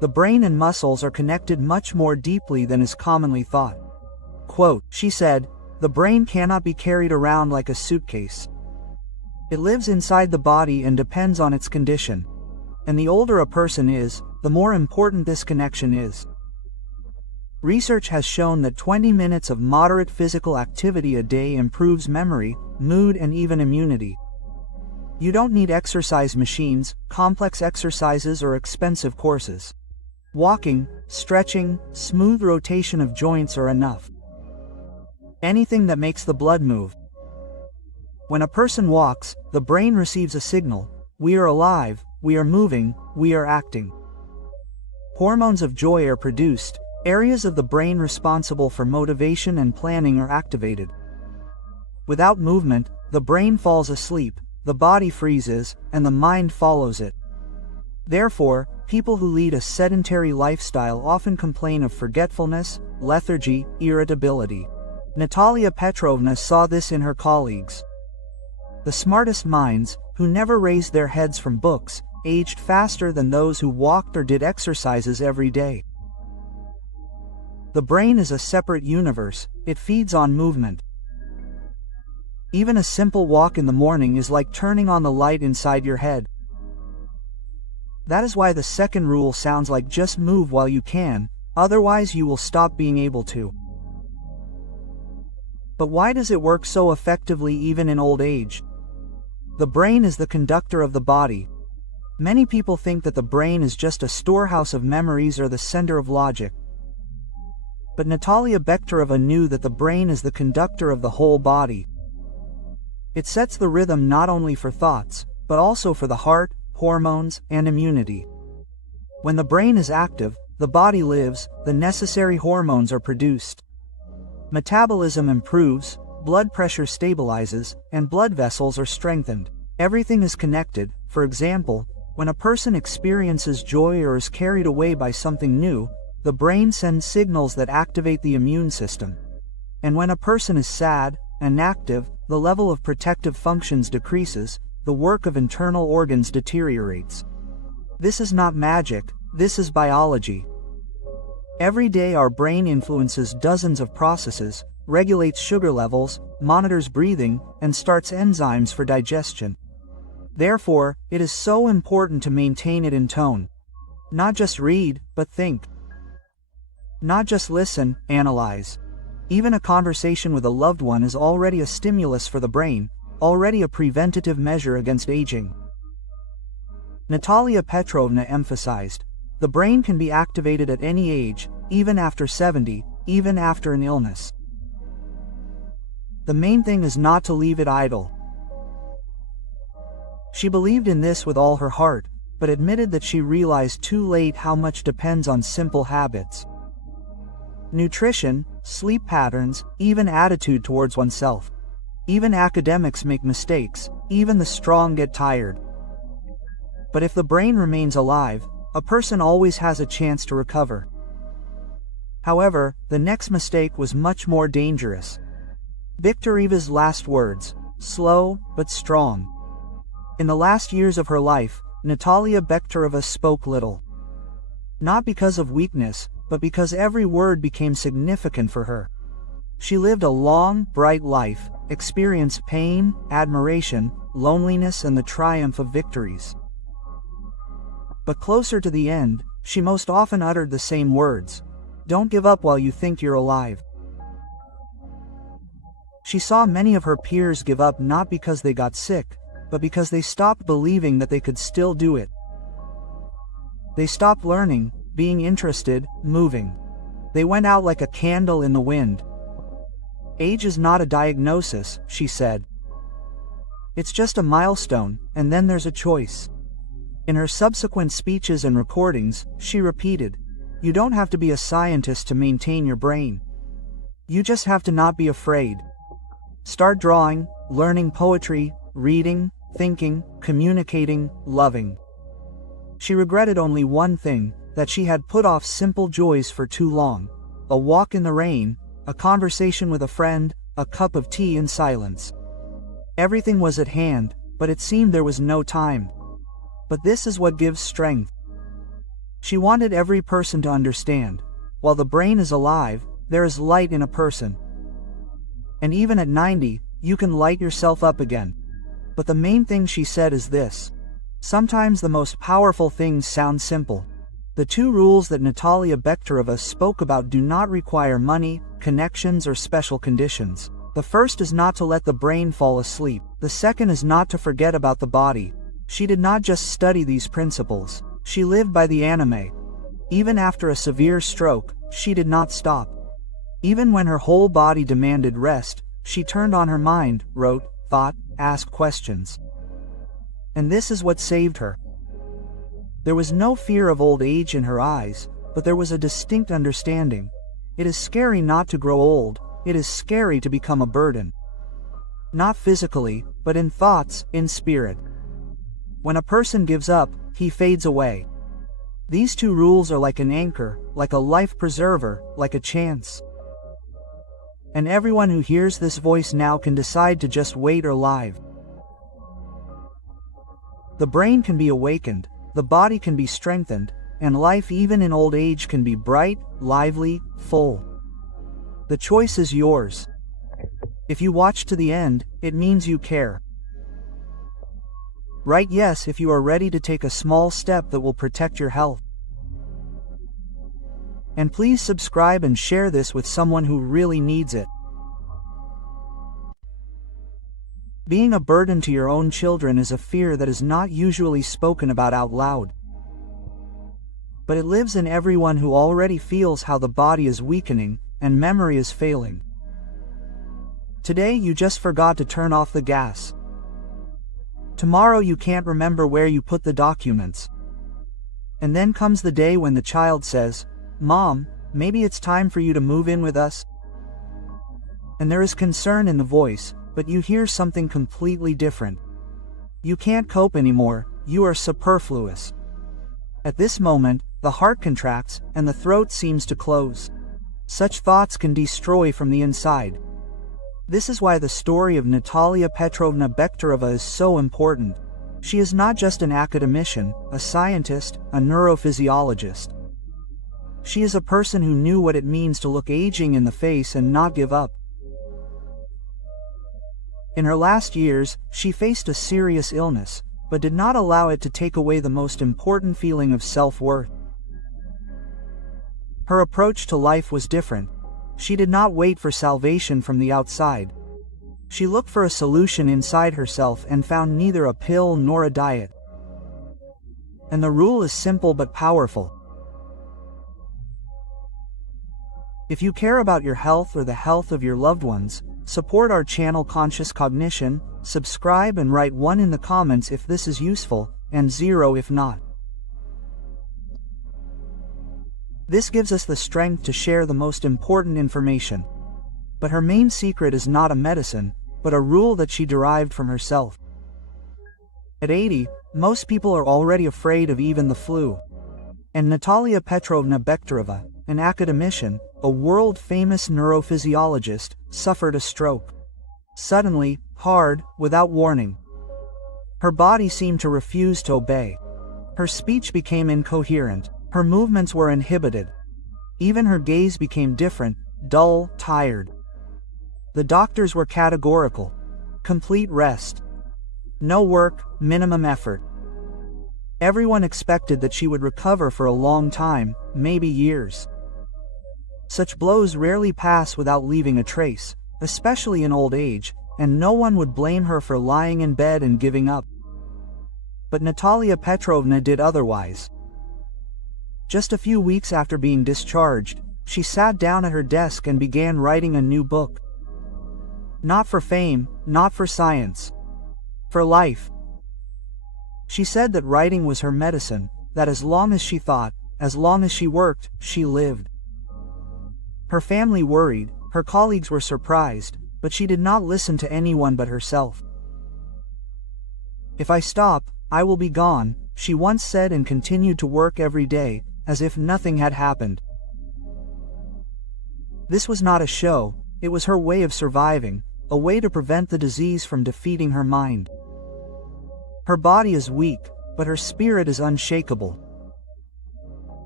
the brain and muscles are connected much more deeply than is commonly thought. Quote, she said, "The brain cannot be carried around like a suitcase. It lives inside the body and depends on its condition. And the older a person is, the more important this connection is." Research has shown that 20 minutes of moderate physical activity a day improves memory, mood, and even immunity. You don't need exercise machines, complex exercises, or expensive courses. Walking, stretching, smooth rotation of joints are enough. Anything that makes the blood move. When a person walks, the brain receives a signal: we are alive, we are moving, we are acting. Hormones of joy are produced, areas of the brain responsible for motivation and planning are activated. Without movement, the brain falls asleep, the body freezes, and the mind follows it. Therefore, people who lead a sedentary lifestyle often complain of forgetfulness, lethargy, irritability. Natалья Petrovna saw this in her colleagues. The smartest minds, who never raised their heads from books, aged faster than those who walked or did exercises every day. The brain is a separate universe, it feeds on movement. Even a simple walk in the morning is like turning on the light inside your head. That is why the second rule sounds like just move while you can, otherwise you will stop being able to. But why does it work so effectively even in old age? The brain is the conductor of the body. Many people think that the brain is just a storehouse of memories or the center of logic. But Natалья Bechtereva knew that the brain is the conductor of the whole body. It sets the rhythm not only for thoughts, but also for the heart, hormones, and immunity. When the brain is active, the body lives, the necessary hormones are produced. Metabolism improves, blood pressure stabilizes, and blood vessels are strengthened. Everything is connected. For example, when a person experiences joy or is carried away by something new, the brain sends signals that activate the immune system. And when a person is sad, inactive, the level of protective functions decreases, the work of internal organs deteriorates. This is not magic, this is biology. Every day our brain influences dozens of processes, regulates sugar levels, monitors breathing, and starts enzymes for digestion. Therefore, it is so important to maintain it in tone. Not just read, but think. Not just listen, analyze. Even a conversation with a loved one is already a stimulus for the brain, already a preventative measure against aging. Natалья Petrovna emphasized, the brain can be activated at any age, even after 70, even after an illness. The main thing is not to leave it idle. She believed in this with all her heart, but admitted that she realized too late how much depends on simple habits. Nutrition, sleep patterns, even attitude towards oneself. Even academics make mistakes, even the strong get tired. But if the brain remains alive, a person always has a chance to recover. However, the next mistake was much more dangerous. Bechtereva's last words, slow but strong. In the last years of her life, Natалья Bechtereva spoke little. Not because of weakness, but because every word became significant for her. She lived a long, bright life, experienced pain, admiration, loneliness, and the triumph of victories. But closer to the end, she most often uttered the same words: don't give up while you think you're alive. She saw many of her peers give up not because they got sick, but because they stopped believing that they could still do it. They stopped learning, being interested, moving. They went out like a candle in the wind. Age is not a diagnosis, she said. It's just a milestone, and then there's a choice. In her subsequent speeches and recordings, she repeated, you don't have to be a scientist to maintain your brain. You just have to not be afraid. Start drawing, learning poetry, reading, thinking, communicating, loving. She regretted only one thing, that she had put off simple joys for too long: a walk in the rain, a conversation with a friend, a cup of tea in silence. Everything was at hand, but it seemed there was no time. But this is what gives strength. She wanted every person to understand, while the brain is alive, there is light in a person. And even at 90, you can light yourself up again. But the main thing she said is this. Sometimes the most powerful things sound simple. The 2 rules that Natалья Бехтерева spoke about do not require money, connections, or special conditions. The first is not to let the brain fall asleep. The second is not to forget about the body. She did not just study these principles. She lived by the anime. Even after a severe stroke, she did not stop. Even when her whole body demanded rest, she turned on her mind, wrote, thought, asked questions. And this is what saved her. There was no fear of old age in her eyes, but there was a distinct understanding. It is scary not to grow old. It is scary to become a burden. Not physically, but in thoughts, in spirit. When a person gives up, he fades away. These 2 rules are like an anchor, like a life preserver, like a chance. And everyone who hears this voice now can decide to just wait or live. The brain can be awakened, the body can be strengthened, and life even in old age can be bright, lively, full. The choice is yours. If you watch to the end, it means you care. Write yes if you are ready to take a small step that will protect your health. And please subscribe and share this with someone who really needs it. Being a burden to your own children is a fear that is not usually spoken about out loud. But it lives in everyone who already feels how the body is weakening and memory is failing. Today you just forgot to turn off the gas. Tomorrow you can't remember where you put the documents. And then comes the day when the child says, "Mom, maybe it's time for you to move in with us." And there is concern in the voice, but you hear something completely different. You can't cope anymore, you are superfluous. At this moment, the heart contracts and the throat seems to close. Such thoughts can destroy from the inside. This is why the story of Natалья Petrovna Bechtereva is so important. She is not just an academician, a scientist, a neurophysiologist. She is a person who knew what it means to look aging in the face and not give up. In her last years, she faced a serious illness, but did not allow it to take away the most important feeling of self-worth. Her approach to life was different. She did not wait for salvation from the outside. She looked for a solution inside herself and found neither a pill nor a diet. And the rule is simple but powerful. If you care about your health or the health of your loved ones, support our channel Conscious Cognition, subscribe and write 1 in the comments if this is useful, and 0 if not. This gives us the strength to share the most important information. But her main secret is not a medicine, but a rule that she derived from herself. At 80, most people are already afraid of even the flu. And Natалья Petrovna Bechtereva, an academician, a world-famous neurophysiologist, suffered a stroke. Suddenly, hard, without warning. Her body seemed to refuse to obey. Her speech became incoherent. Her movements were inhibited. Even her gaze became different, dull, tired. The doctors were categorical. Complete rest. No work, minimum effort. Everyone expected that she would recover for a long time, maybe years. Such blows rarely pass without leaving a trace, especially in old age, and no one would blame her for lying in bed and giving up. But Natалья Petrovna did otherwise. Just a few weeks after being discharged, she sat down at her desk and began writing a new book. Not for fame, not for science. For life. She said that writing was her medicine, that as long as she thought, as long as she worked, she lived. Her family worried, her colleagues were surprised, but she did not listen to anyone but herself. "If I stop, I will be gone," she once said, and continued to work every day, as if nothing had happened. This was not a show, it was her way of surviving, a way to prevent the disease from defeating her mind. Her body is weak, but her spirit is unshakable.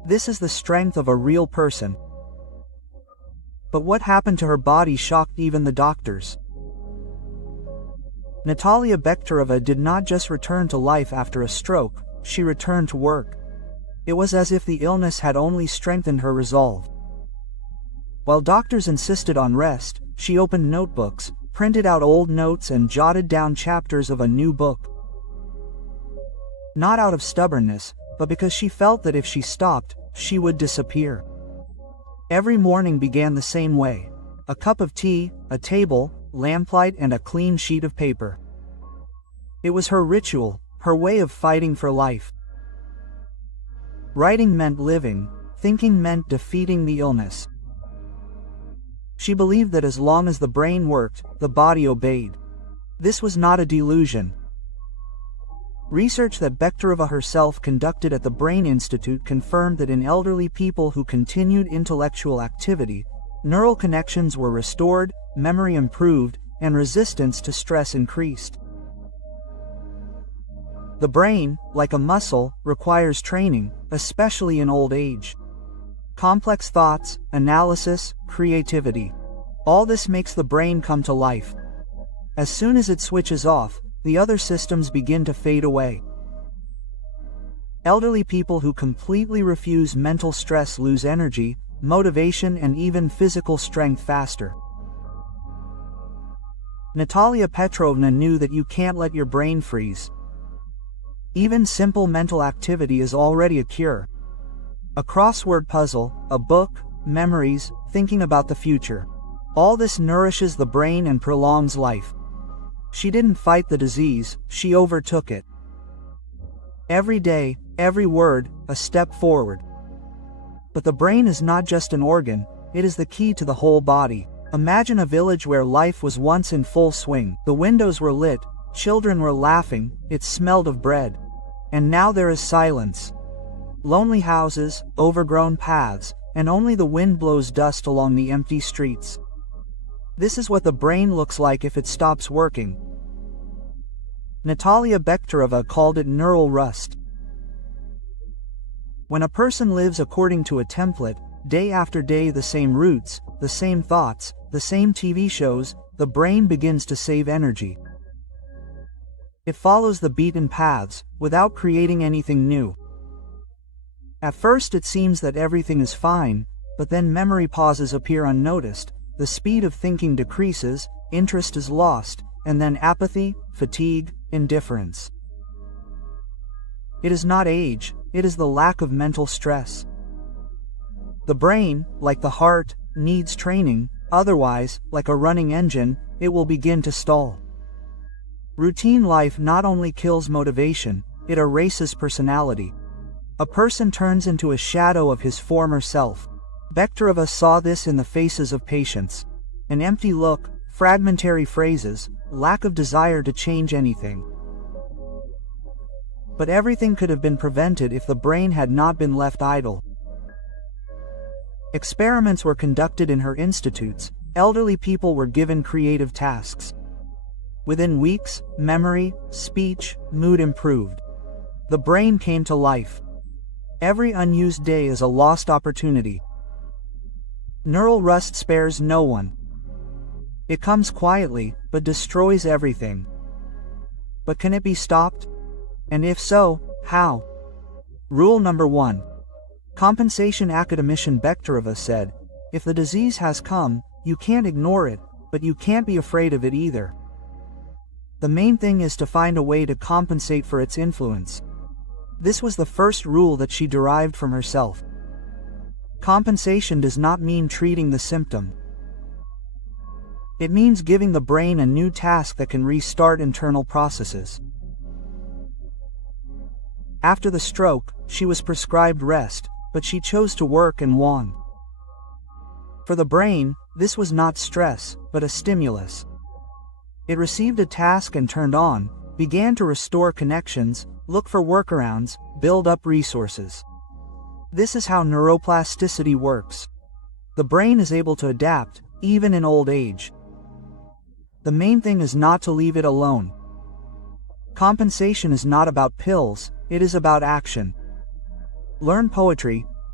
This is the strength of a real person. But what happened to her body shocked even the doctors. Natалья Bechtereva did not just return to life after a stroke, she returned to work. It was as if the illness had only strengthened her resolve. While doctors insisted on rest, she opened notebooks, printed out old notes and jotted down chapters of a new book. Not out of stubbornness, but because she felt that if she stopped, she would disappear. Every morning began the same way: a cup of tea, a table, lamplight and a clean sheet of paper. It was her ritual, her way of fighting for life. Writing meant living, thinking meant defeating the illness. She believed that as long as the brain worked, the body obeyed. This was not a delusion. Research that Bechtereva herself conducted at the Brain Institute confirmed that in elderly people who continued intellectual activity, neural connections were restored, memory improved, and resistance to stress increased. The brain, like a muscle, requires training, especially in old age. Complex thoughts, analysis, creativity. All this makes the brain come to life. As soon as it switches off, the other systems begin to fade away. Elderly people who completely refuse mental stress lose energy, motivation and even physical strength faster. Natалья Petrovna knew that you can't let your brain freeze. Even simple mental activity is already a cure. A crossword puzzle, a book, memories, thinking about the future. All this nourishes the brain and prolongs life. She didn't fight the disease, she overtook it. Every day, every word, a step forward. But the brain is not just an organ, it is the key to the whole body. Imagine a village where life was once in full swing. The windows were lit, children were laughing, it smelled of bread. And now there is silence. Lonely houses, overgrown paths, and only the wind blows dust along the empty streets. This is what the brain looks like if it stops working. Natалья Bechtereva called it neural rust. When a person lives according to a template, day after day the same routes, the same thoughts, the same TV shows, the brain begins to save energy. It follows the beaten paths, without creating anything new. At first it seems that everything is fine, but then memory pauses appear unnoticed, the speed of thinking decreases, interest is lost, and then apathy, fatigue, indifference. It is not age, it is the lack of mental stress. The brain, like the heart, needs training, otherwise, like a running engine, it will begin to stall. Routine life not only kills motivation, it erases personality. A person turns into a shadow of his former self. Bechtereva saw this in the faces of patients. An empty look, fragmentary phrases, lack of desire to change anything. But everything could have been prevented if the brain had not been left idle. Experiments were conducted in her institutes, elderly people were given creative tasks. Within weeks, memory, speech, mood improved. The brain came to life. Every unused day is a lost opportunity. Neural rust spares no one. It comes quietly, but destroys everything. But can it be stopped? And if so, how? Rule number 1. Compensation Academician Bechtereva said, if the disease has come, you can't ignore it, but you can't be afraid of it either. The main thing is to find a way to compensate for its influence. This was the first rule that she derived from herself. Compensation does not mean treating the symptom. It means giving the brain a new task that can restart internal processes. After the stroke, she was prescribed rest, but she chose to work and won. For the brain, this was not stress, but a stimulus. It received a task and turned on, began to restore connections, look for workarounds, build up resources. This is how neuroplasticity works. The brain is able to adapt, even in old age. The main thing is not to leave it alone. Compensation is not about pills, it is about action. Learn poetry,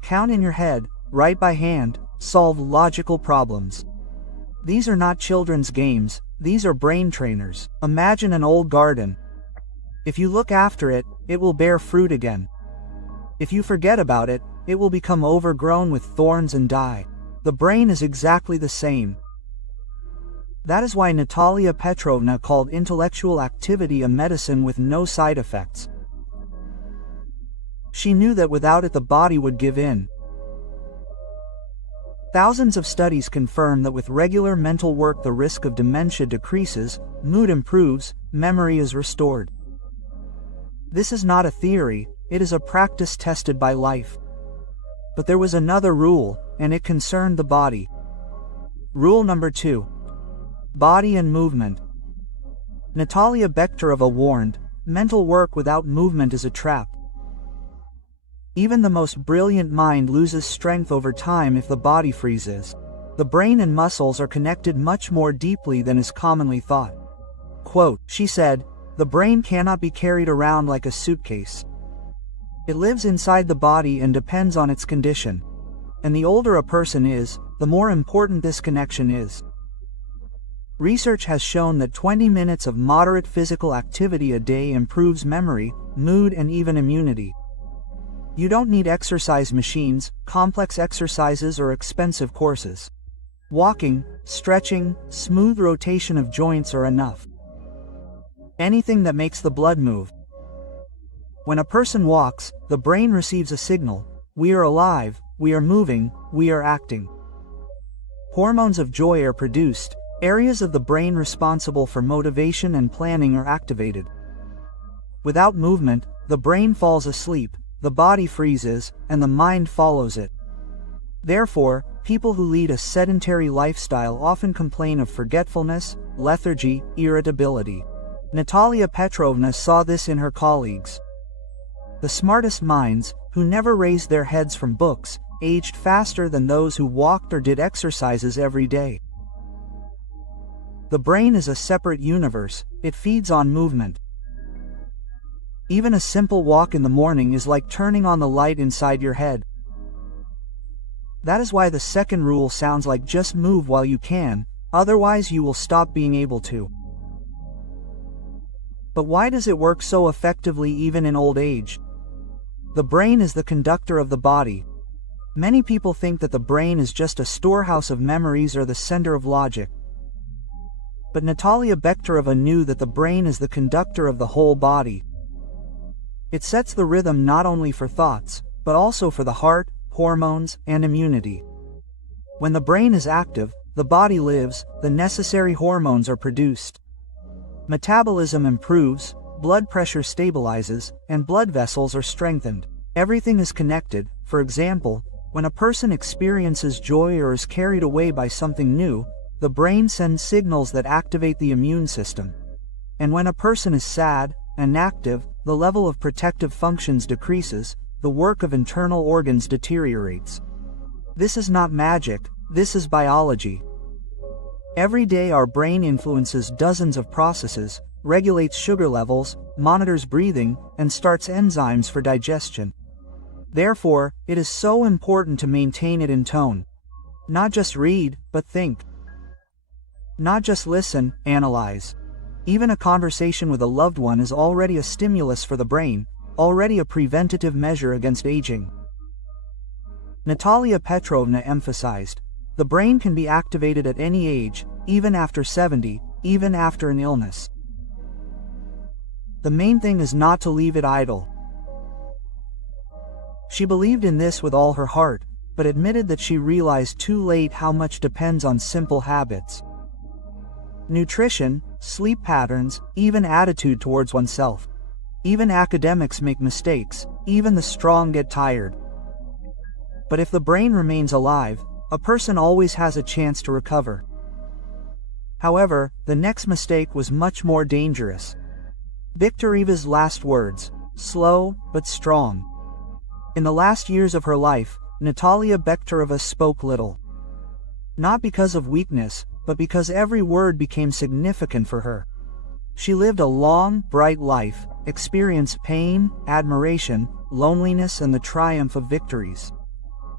count in your head, write by hand, solve logical problems. These are not children's games, these are brain trainers. Imagine an old garden. If you look after it, it will bear fruit again. If you forget about it, it will become overgrown with thorns and die. The brain is exactly the same. That is why Natалья Petrovna called intellectual activity a medicine with no side effects. She knew that without it the body would give in. Thousands of studies confirm that with regular mental work the risk of dementia decreases, mood improves, memory is restored. This is not a theory, it is a practice tested by life. But there was another rule, and it concerned the body. Rule number 2. Body and movement. Natалья Bechtereva warned, mental work without movement is a trap. Even the most brilliant mind loses strength over time if the body freezes. The brain and muscles are connected much more deeply than is commonly thought. Quote, she said, "The brain cannot be carried around like a suitcase. It lives inside the body and depends on its condition. And the older a person is, the more important this connection is." Research has shown that 20 minutes of moderate physical activity a day improves memory, mood, and even immunity. You don't need exercise machines, complex exercises, or expensive courses. Walking, stretching, smooth rotation of joints are enough. Anything that makes the blood move. When a person walks, the brain receives a signal: we are alive, we are moving, we are acting. Hormones of joy are produced, areas of the brain responsible for motivation and planning are activated. Without movement, the brain falls asleep, the body freezes, and the mind follows it. Therefore, people who lead a sedentary lifestyle often complain of forgetfulness, lethargy, irritability. Natалья Petrovna saw this in her colleagues. The smartest minds, who never raised their heads from books, aged faster than those who walked or did exercises every day. The brain is a separate universe, it feeds on movement. Even a simple walk in the morning is like turning on the light inside your head. That is why the second rule sounds like just move while you can, otherwise you will stop being able to. But why does it work so effectively even in old age? The brain is the conductor of the body. Many people think that the brain is just a storehouse of memories or the center of logic. But Natалья Bechtereva knew that the brain is the conductor of the whole body. It sets the rhythm not only for thoughts, but also for the heart, hormones, and immunity. When the brain is active, the body lives, the necessary hormones are produced. Metabolism improves, blood pressure stabilizes, and blood vessels are strengthened. Everything is connected. For example, when a person experiences joy or is carried away by something new, the brain sends signals that activate the immune system. And when a person is sad, inactive, the level of protective functions decreases, the work of internal organs deteriorates. This is not magic, this is biology. Every day our brain influences dozens of processes, regulates sugar levels, monitors breathing, and starts enzymes for digestion. Therefore, it is so important to maintain it in tone. Not just read, but think. Not just listen, analyze. Even a conversation with a loved one is already a stimulus for the brain, already a preventative measure against aging. Natалья Petrovna emphasized, the brain can be activated at any age, even after 70, even after an illness. The main thing is not to leave it idle. She believed in this with all her heart, but admitted that she realized too late how much depends on simple habits. Nutrition, sleep patterns, even attitude towards oneself. Even academics make mistakes, even the strong get tired. But if the brain remains alive, a person always has a chance to recover. However, the next mistake was much more dangerous. Bechtereva's last words, slow but strong. In the last years of her life, Natалья Bechtereva spoke little. Not because of weakness, but because every word became significant for her. She lived a long, bright life, experienced pain, admiration, loneliness, and the triumph of victories.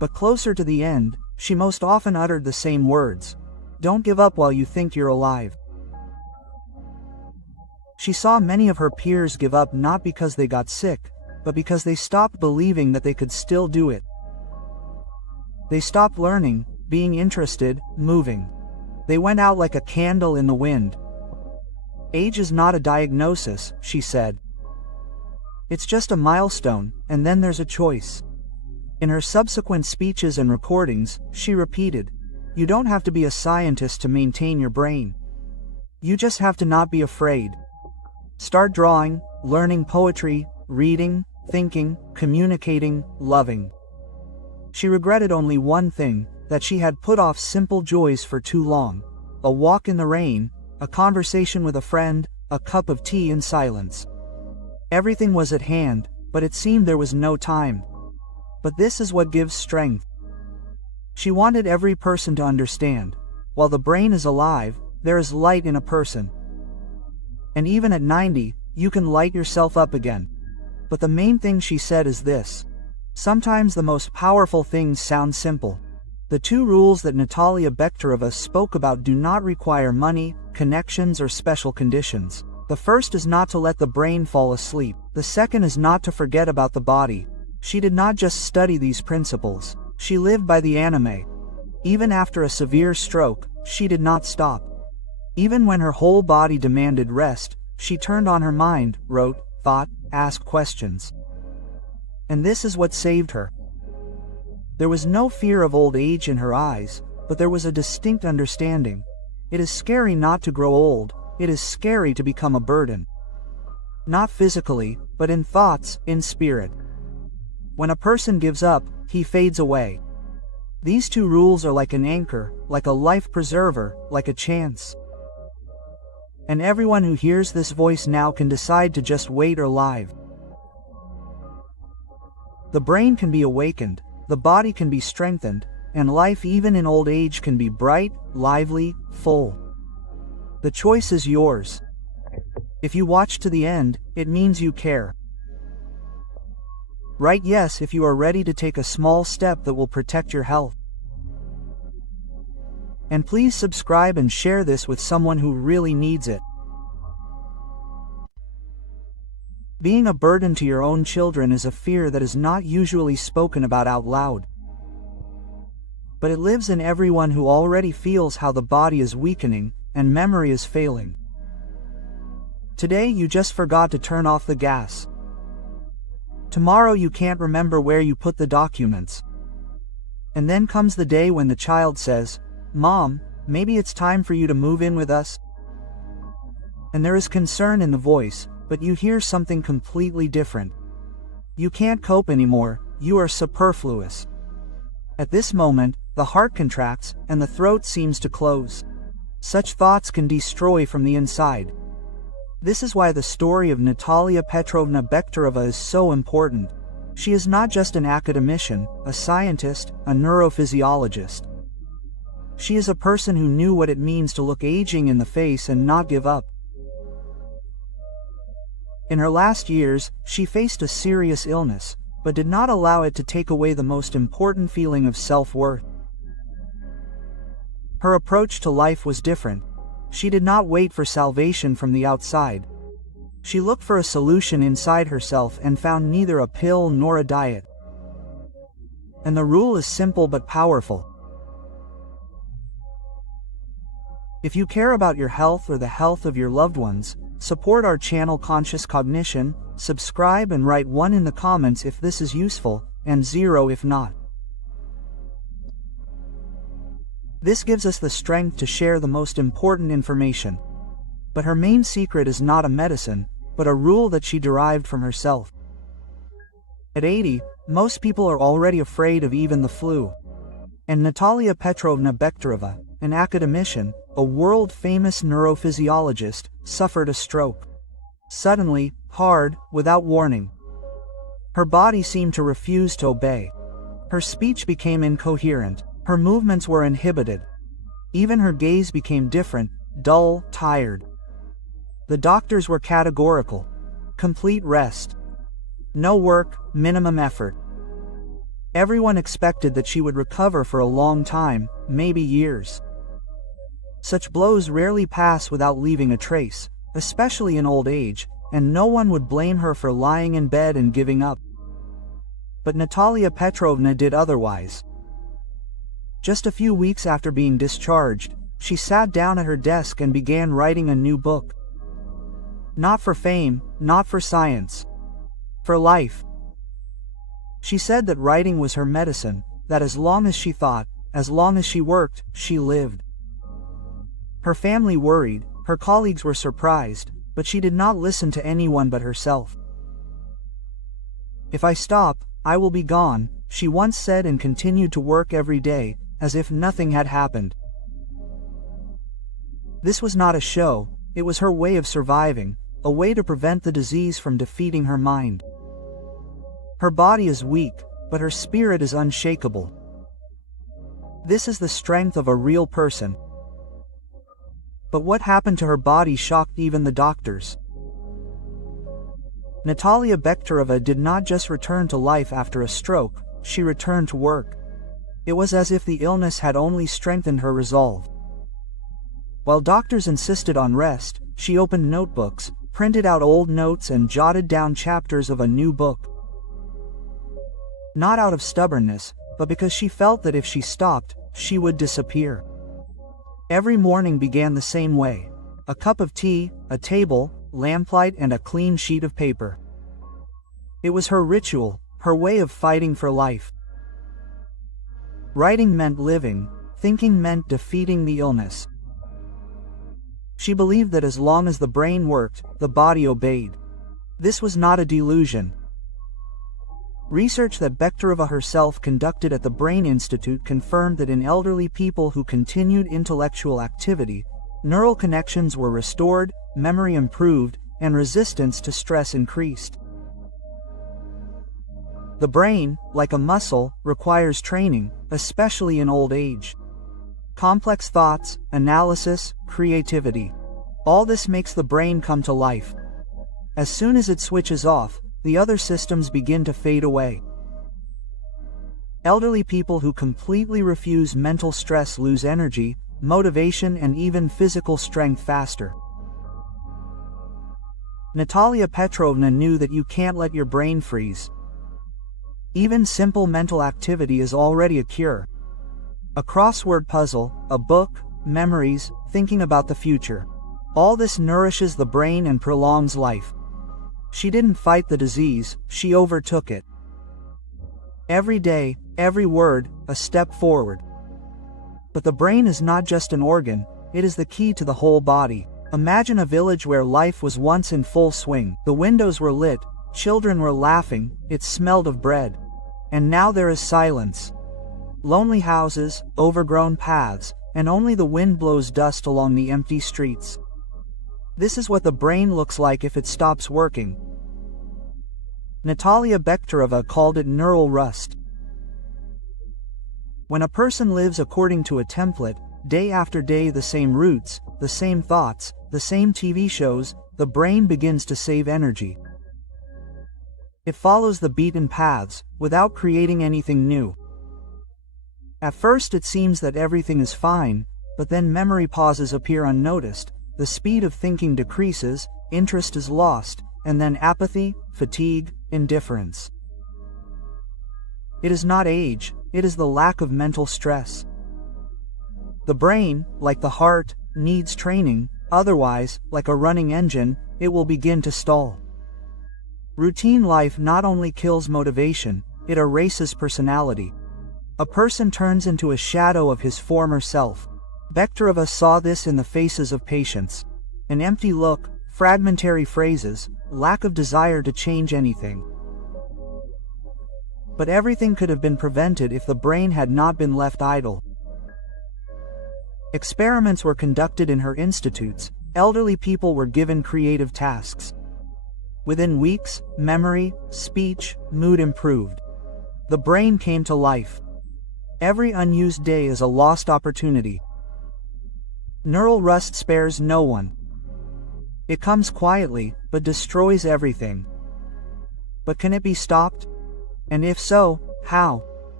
But closer to the end, she most often uttered the same words: "Don't give up while you think you're alive." She saw many of her peers give up not because they got sick, but because they stopped believing that they could still do it. They stopped learning, being interested, moving. They went out like a candle in the wind. "Age is not a diagnosis," she said. "It's just a milestone, and then there's a choice." In her subsequent speeches and recordings, she repeated, "You don't have to be a scientist to maintain your brain. You just have to not be afraid. Start drawing, learning poetry, reading, thinking, communicating, loving." She regretted only one thing, that she had put off simple joys for too long: a walk in the rain, a conversation with a friend, a cup of tea in silence. Everything was at hand, but it seemed there was no time. But this is what gives strength. She wanted every person to understand: while the brain is alive, there is light in a person. And even at 90, you can light yourself up again. But the main thing she said is this: sometimes the most powerful things sound simple. The two rules that Natалья Bechtereva spoke about do not require money, connections, or special conditions. The first is not to let the brain fall asleep. The second is not to forget about the body. She did not just study these principles. She lived by the anime. Even after a severe stroke, she did not stop. Even when her whole body demanded rest, she turned on her mind, wrote, thought, asked questions. And this is what saved her. There was no fear of old age in her eyes, but there was a distinct understanding. It is scary not to grow old. It is scary to become a burden. Not physically, but in thoughts, in spirit. When a person gives up, he fades away. These two rules are like an anchor, like a life preserver, like a chance. And everyone who hears this voice now can decide to just wait or live. The brain can be awakened, the body can be strengthened, and life even in old age can be bright, lively, full. The choice is yours. If you watch to the end, it means you care. Write yes if you are ready to take a small step that will protect your health. And please subscribe and share this with someone who really needs it. Being a burden to your own children is a fear that is not usually spoken about out loud. But it lives in everyone who already feels how the body is weakening and memory is failing. Today you just forgot to turn off the gas. Tomorrow you can't remember where you put the documents. And then comes the day when the child says, "Mom, maybe it's time for you to move in with us." And there is concern in the voice, but you hear something completely different. You can't cope anymore, you are superfluous. At this moment, the heart contracts and the throat seems to close. Such thoughts can destroy from the inside. This is why the story of Natалья Petrovna Bechtereva is so important. She is not just an academician, a scientist, a neurophysiologist. She is a person who knew what it means to look aging in the face and not give up. In her last years, she faced a serious illness, but did not allow it to take away the most important feeling of self-worth. Her approach to life was different. She did not wait for salvation from the outside. She looked for a solution inside herself and found neither a pill nor a diet. And the rule is simple but powerful. If you care about your health or the health of your loved ones, support our channel Conscious Cognition, subscribe and write 1 in the comments if this is useful, and 0 if not. This gives us the strength to share the most important information. But her main secret is not a medicine, but a rule that she derived from herself. At 80, most people are already afraid of even the flu. And Natалья Petrovna Bechtereva, an academician, a world-famous neurophysiologist, suffered a stroke. Suddenly, hard, without warning. Her body seemed to refuse to obey. Her speech became incoherent. Her movements were inhibited. Even her gaze became different, dull, tired. The doctors were categorical. Complete rest. No work, minimum effort. Everyone expected that she would recover for a long time, maybe years. Such blows rarely pass without leaving a trace, especially in old age, and no one would blame her for lying in bed and giving up. But Natalia Petrovna did otherwise. Just a few weeks after being discharged, she sat down at her desk and began writing a new book. Not for fame, not for science. For life. She said that writing was her medicine, that as long as she thought, as long as she worked, she lived. Her family worried, her colleagues were surprised, but she did not listen to anyone but herself. "If I stop, I will be gone," she once said, and continued to work every day, as if nothing had happened. This was not a show, it was her way of surviving, a way to prevent the disease from defeating her mind. Her body is weak, but her spirit is unshakable. This is the strength of a real person. But what happened to her body shocked even the doctors. Nataliya Bechtereva did not just return to life after a stroke, she returned to work. It was as if the illness had only strengthened her resolve. While doctors insisted on rest, she opened notebooks, printed out old notes and jotted down chapters of a new book. Not out of stubbornness, but because she felt that if she stopped, she would disappear. Every morning began the same way. A cup of tea, a table, lamplight and a clean sheet of paper. It was her ritual, her way of fighting for life. Writing meant living, thinking meant defeating the illness. She believed that as long as the brain worked, the body obeyed. This was not a delusion. Research that Bechtereva herself conducted at the Brain Institute confirmed that in elderly people who continued intellectual activity, neural connections were restored, memory improved, and resistance to stress increased. The brain, like a muscle, requires training, especially in old age. Complex thoughts, analysis, creativity. All this makes the brain come to life. As soon as it switches off, the other systems begin to fade away. Elderly people who completely refuse mental stress lose energy, motivation and even physical strength faster. Nataliya Petrovna knew that you can't let your brain freeze. Even simple mental activity is already a cure. A crossword puzzle, a book, memories, thinking about the future. All this nourishes the brain and prolongs life. She didn't fight the disease, she overtook it. Every day, every word, a step forward. But the brain is not just an organ, it is the key to the whole body. Imagine a village where life was once in full swing. The windows were lit, children were laughing, it smelled of bread. And now there is silence. Lonely houses, overgrown paths, and only the wind blows dust along the empty streets. This is what the brain looks like if it stops working. Nataliya Bechtereva called it neural rust. When a person lives according to a template, day after day the same routes, the same thoughts, the same TV shows, the brain begins to save energy. It follows the beaten paths, without creating anything new. At first it seems that everything is fine, but then memory pauses appear unnoticed, the speed of thinking decreases, interest is lost, and then apathy, fatigue, indifference. It is not age, it is the lack of mental stress. The brain, like the heart, needs training, otherwise, like a running engine, it will begin to stall. Routine life not only kills motivation, it erases personality. A person turns into a shadow of his former self. Bechtereva saw this in the faces of patients. An empty look, fragmentary phrases, lack of desire to change anything. But everything could have been prevented if the brain had not been left idle. Experiments were conducted in her institutes, elderly people were given creative tasks. Within weeks, memory, speech, mood improved. The brain came to life. Every unused day is a lost opportunity. Neural rust spares no one. It comes quietly, but destroys everything. But can it be stopped? And if so, how?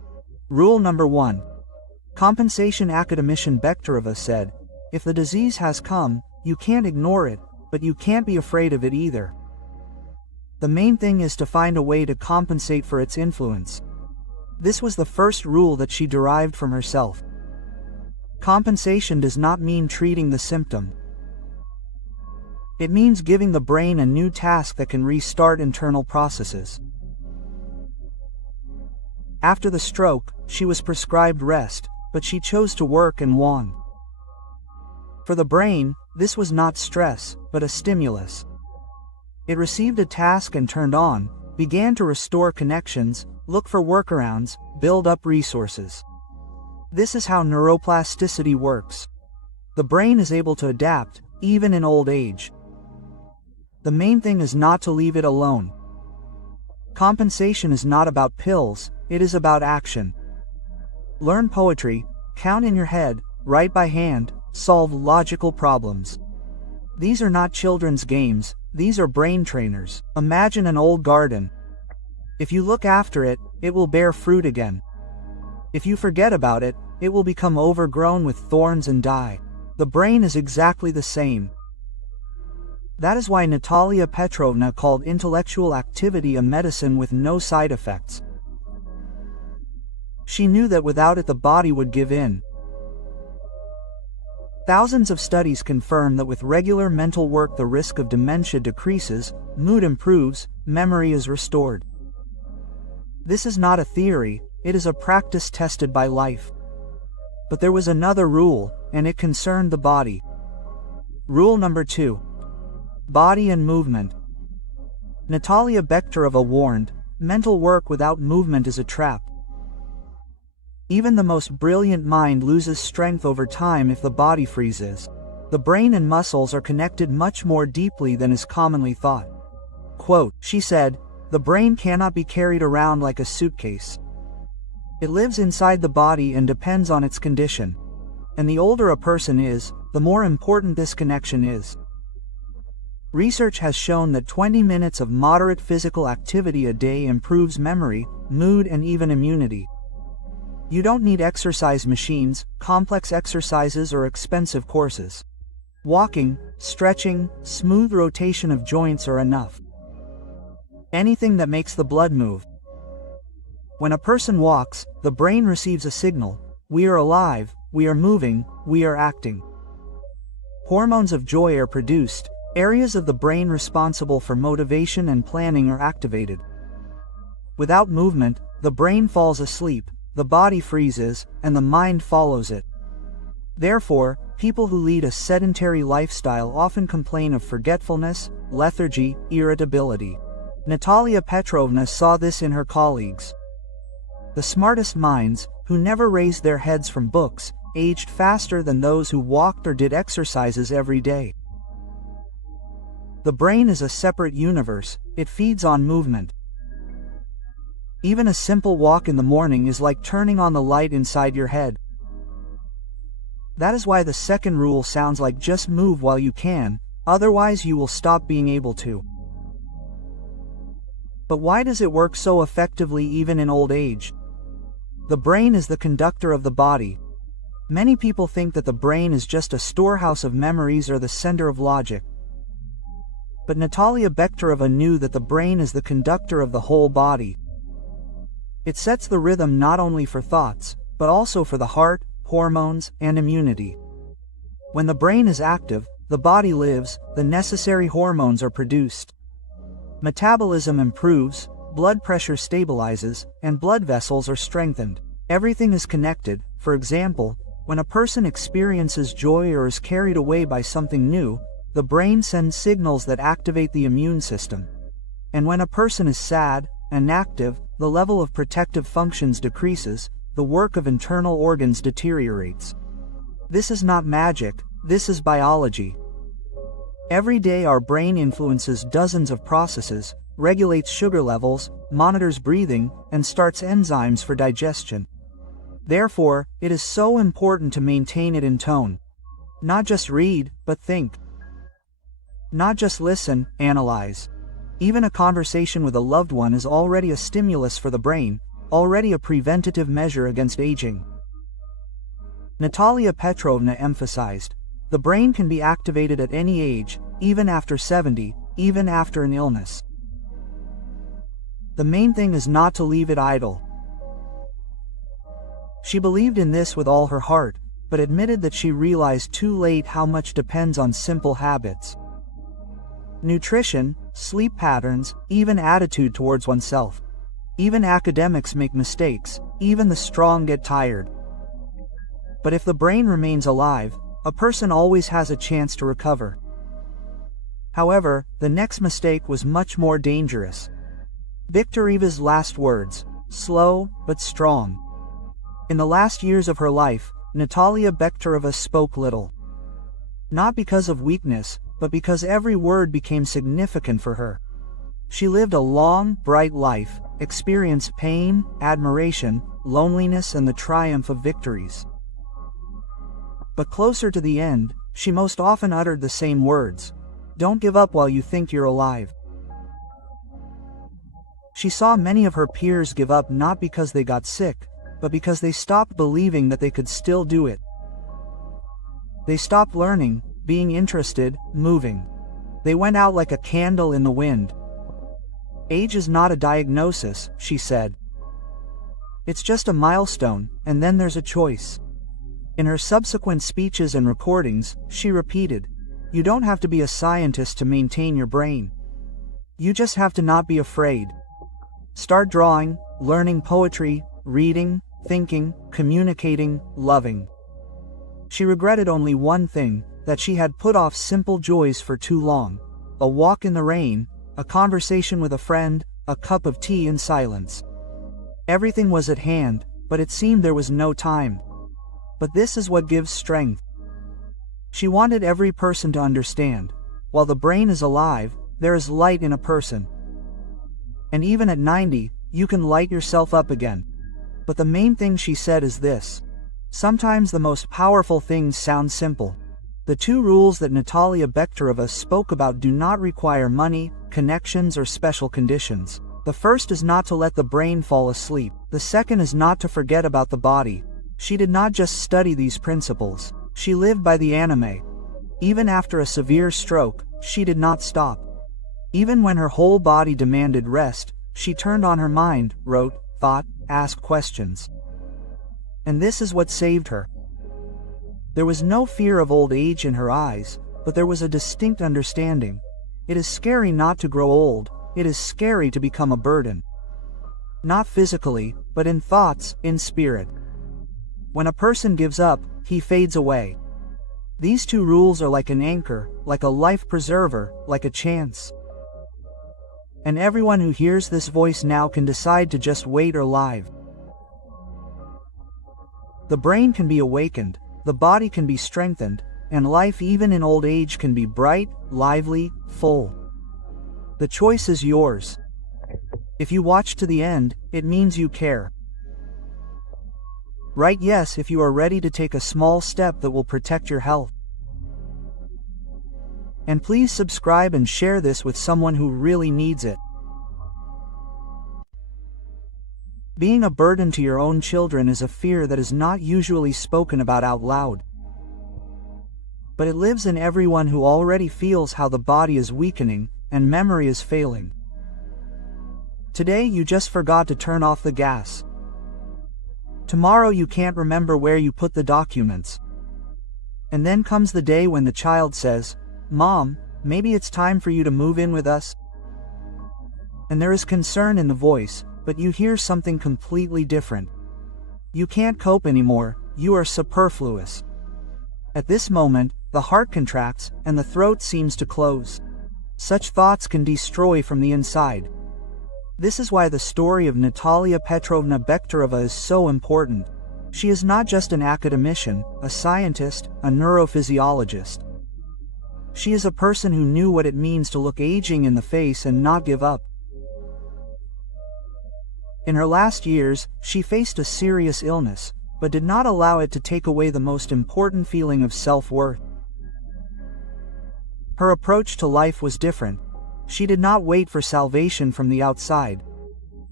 Rule number 1. Compensation. Academician Bechtereva said, "If the disease has come, you can't ignore it, but you can't be afraid of it either. The main thing is to find a way to compensate for its influence." This was the first rule that she derived from herself. Compensation does not mean treating the symptom. It means giving the brain a new task that can restart internal processes. After the stroke, she was prescribed rest, but she chose to work and won. For the brain, this was not stress, but a stimulus. It received a task and turned on, began to restore connections, look for workarounds, build up resources. This is how neuroplasticity works. The brain is able to adapt, even in old age. The main thing is not to leave it alone. Compensation is not about pills, it is about action. Learn poetry, count in your head, write by hand, solve logical problems. These are not children's games, these are brain trainers. Imagine an old garden. If you look after it, it will bear fruit again. If you forget about it, it will become overgrown with thorns and die. The brain is exactly the same. That is why Natалья Petrovna called intellectual activity a medicine with no side effects. She knew that without it the body would give in. Thousands of studies confirm that with regular mental work the risk of dementia decreases, mood improves, memory is restored. This is not a theory, it is a practice tested by life. But there was another rule, and it concerned the body. Rule number 2. Body and movement. Natалья Bechtereva warned, mental work without movement is a trap. Even the most brilliant mind loses strength over time if the body freezes. The brain and muscles are connected much more deeply than is commonly thought. Quote, she said, "The brain cannot be carried around like a suitcase. It lives inside the body and depends on its condition. And the older a person is, the more important this connection is." Research has shown that 20 minutes of moderate physical activity a day improves memory, mood, and even immunity. You don't need exercise machines, complex exercises, or expensive courses. Walking, stretching, smooth rotation of joints are enough. Anything that makes the blood move. When a person walks, the brain receives a signal: we are alive, we are moving, we are acting. Hormones of joy are produced, areas of the brain responsible for motivation and planning are activated. Without movement, the brain falls asleep, the body freezes, and the mind follows it. Therefore, people who lead a sedentary lifestyle often complain of forgetfulness, lethargy, irritability. Natалья Petrovna saw this in her colleagues. The smartest minds, who never raised their heads from books, aged faster than those who walked or did exercises every day. The brain is a separate universe, it feeds on movement. Even a simple walk in the morning is like turning on the light inside your head. That is why the second rule sounds like just move while you can, otherwise you will stop being able to. But why does it work so effectively even in old age? The brain is the conductor of the body. Many people think that the brain is just a storehouse of memories or the center of logic. But Natалья Bechtereva knew that the brain is the conductor of the whole body. It sets the rhythm not only for thoughts, but also for the heart, hormones, and immunity. When the brain is active, the body lives, the necessary hormones are produced. Metabolism improves, blood pressure stabilizes, and blood vessels are strengthened. Everything is connected. For example, when a person experiences joy or is carried away by something new, the brain sends signals that activate the immune system. And when a person is sad, inactive, the level of protective functions decreases, the work of internal organs deteriorates. This is not magic, this is biology. Every day our brain influences dozens of processes, regulates sugar levels, monitors breathing, and starts enzymes for digestion. Therefore, it is so important to maintain it in tone. Not just read, but think. Not just listen, analyze. Even a conversation with a loved one is already a stimulus for the brain, already a preventative measure against aging. Natалья Petrovna emphasized, the brain can be activated at any age, even after 70, even after an illness. The main thing is not to leave it idle. She believed in this with all her heart, but admitted that she realized too late how much depends on simple habits. Nutrition, sleep patterns, even attitude towards oneself. Even academics make mistakes, even the strong get tired. But if the brain remains alive, a person always has a chance to recover. However, the next mistake was much more dangerous. Bechtereva's last words, slow but strong. In the last years of her life, Natалья Bechtereva spoke little. Not because of weakness, but because every word became significant for her. She lived a long, bright life, experienced pain, admiration, loneliness, and the triumph of victories. But closer to the end, she most often uttered the same words, "Don't give up while you think you're alive." She saw many of her peers give up not because they got sick, but because they stopped believing that they could still do it. They stopped learning, being interested, moving. They went out like a candle in the wind. Age is not a diagnosis, she said. It's just a milestone, and then there's a choice. In her subsequent speeches and recordings, she repeated, "You don't have to be a scientist to maintain your brain. You just have to not be afraid. Start drawing, learning poetry, reading, thinking, communicating, loving." She regretted only one thing, that she had put off simple joys for too long. A walk in the rain, a conversation with a friend, a cup of tea in silence. Everything was at hand, but it seemed there was no time. But this is what gives strength. She wanted every person to understand, while the brain is alive, there is light in a person. And even at 90, you can light yourself up again. But the main thing she said is this. Sometimes the most powerful things sound simple. The two rules that Natалья Bechtereva spoke about do not require money, connections, or special conditions. The first is not to let the brain fall asleep. The second is not to forget about the body. She did not just study these principles. She lived by the anime. Even after a severe stroke, she did not stop. Even when her whole body demanded rest, she turned on her mind, wrote, thought, asked questions. And this is what saved her. There was no fear of old age in her eyes, but there was a distinct understanding. It is scary not to grow old. It is scary to become a burden. Not physically, but in thoughts, in spirit. When a person gives up, he fades away. These two rules are like an anchor, like a life preserver, like a chance. And everyone who hears this voice now can decide to just wait or live. The brain can be awakened, the body can be strengthened, and life even in old age can be bright, lively, full. The choice is yours. If you watch to the end, it means you care. Write yes if you are ready to take a small step that will protect your health. And please subscribe and share this with someone who really needs it. Being a burden to your own children is a fear that is not usually spoken about out loud. But it lives in everyone who already feels how the body is weakening and memory is failing. Today you just forgot to turn off the gas. Tomorrow you can't remember where you put the documents. And then comes the day when the child says, "Mom, maybe it's time for you to move in with us." And there is concern in the voice, but you hear something completely different. You can't cope anymore, you are superfluous. At this moment, the heart contracts, and the throat seems to close. Such thoughts can destroy from the inside. This is why the story of Natалья Petrovna Bechtereva is so important. She is not just an academician, a scientist, a neurophysiologist. She is a person who knew what it means to look aging in the face and not give up. In her last years, she faced a serious illness, but did not allow it to take away the most important feeling of self-worth. Her approach to life was different. She did not wait for salvation from the outside.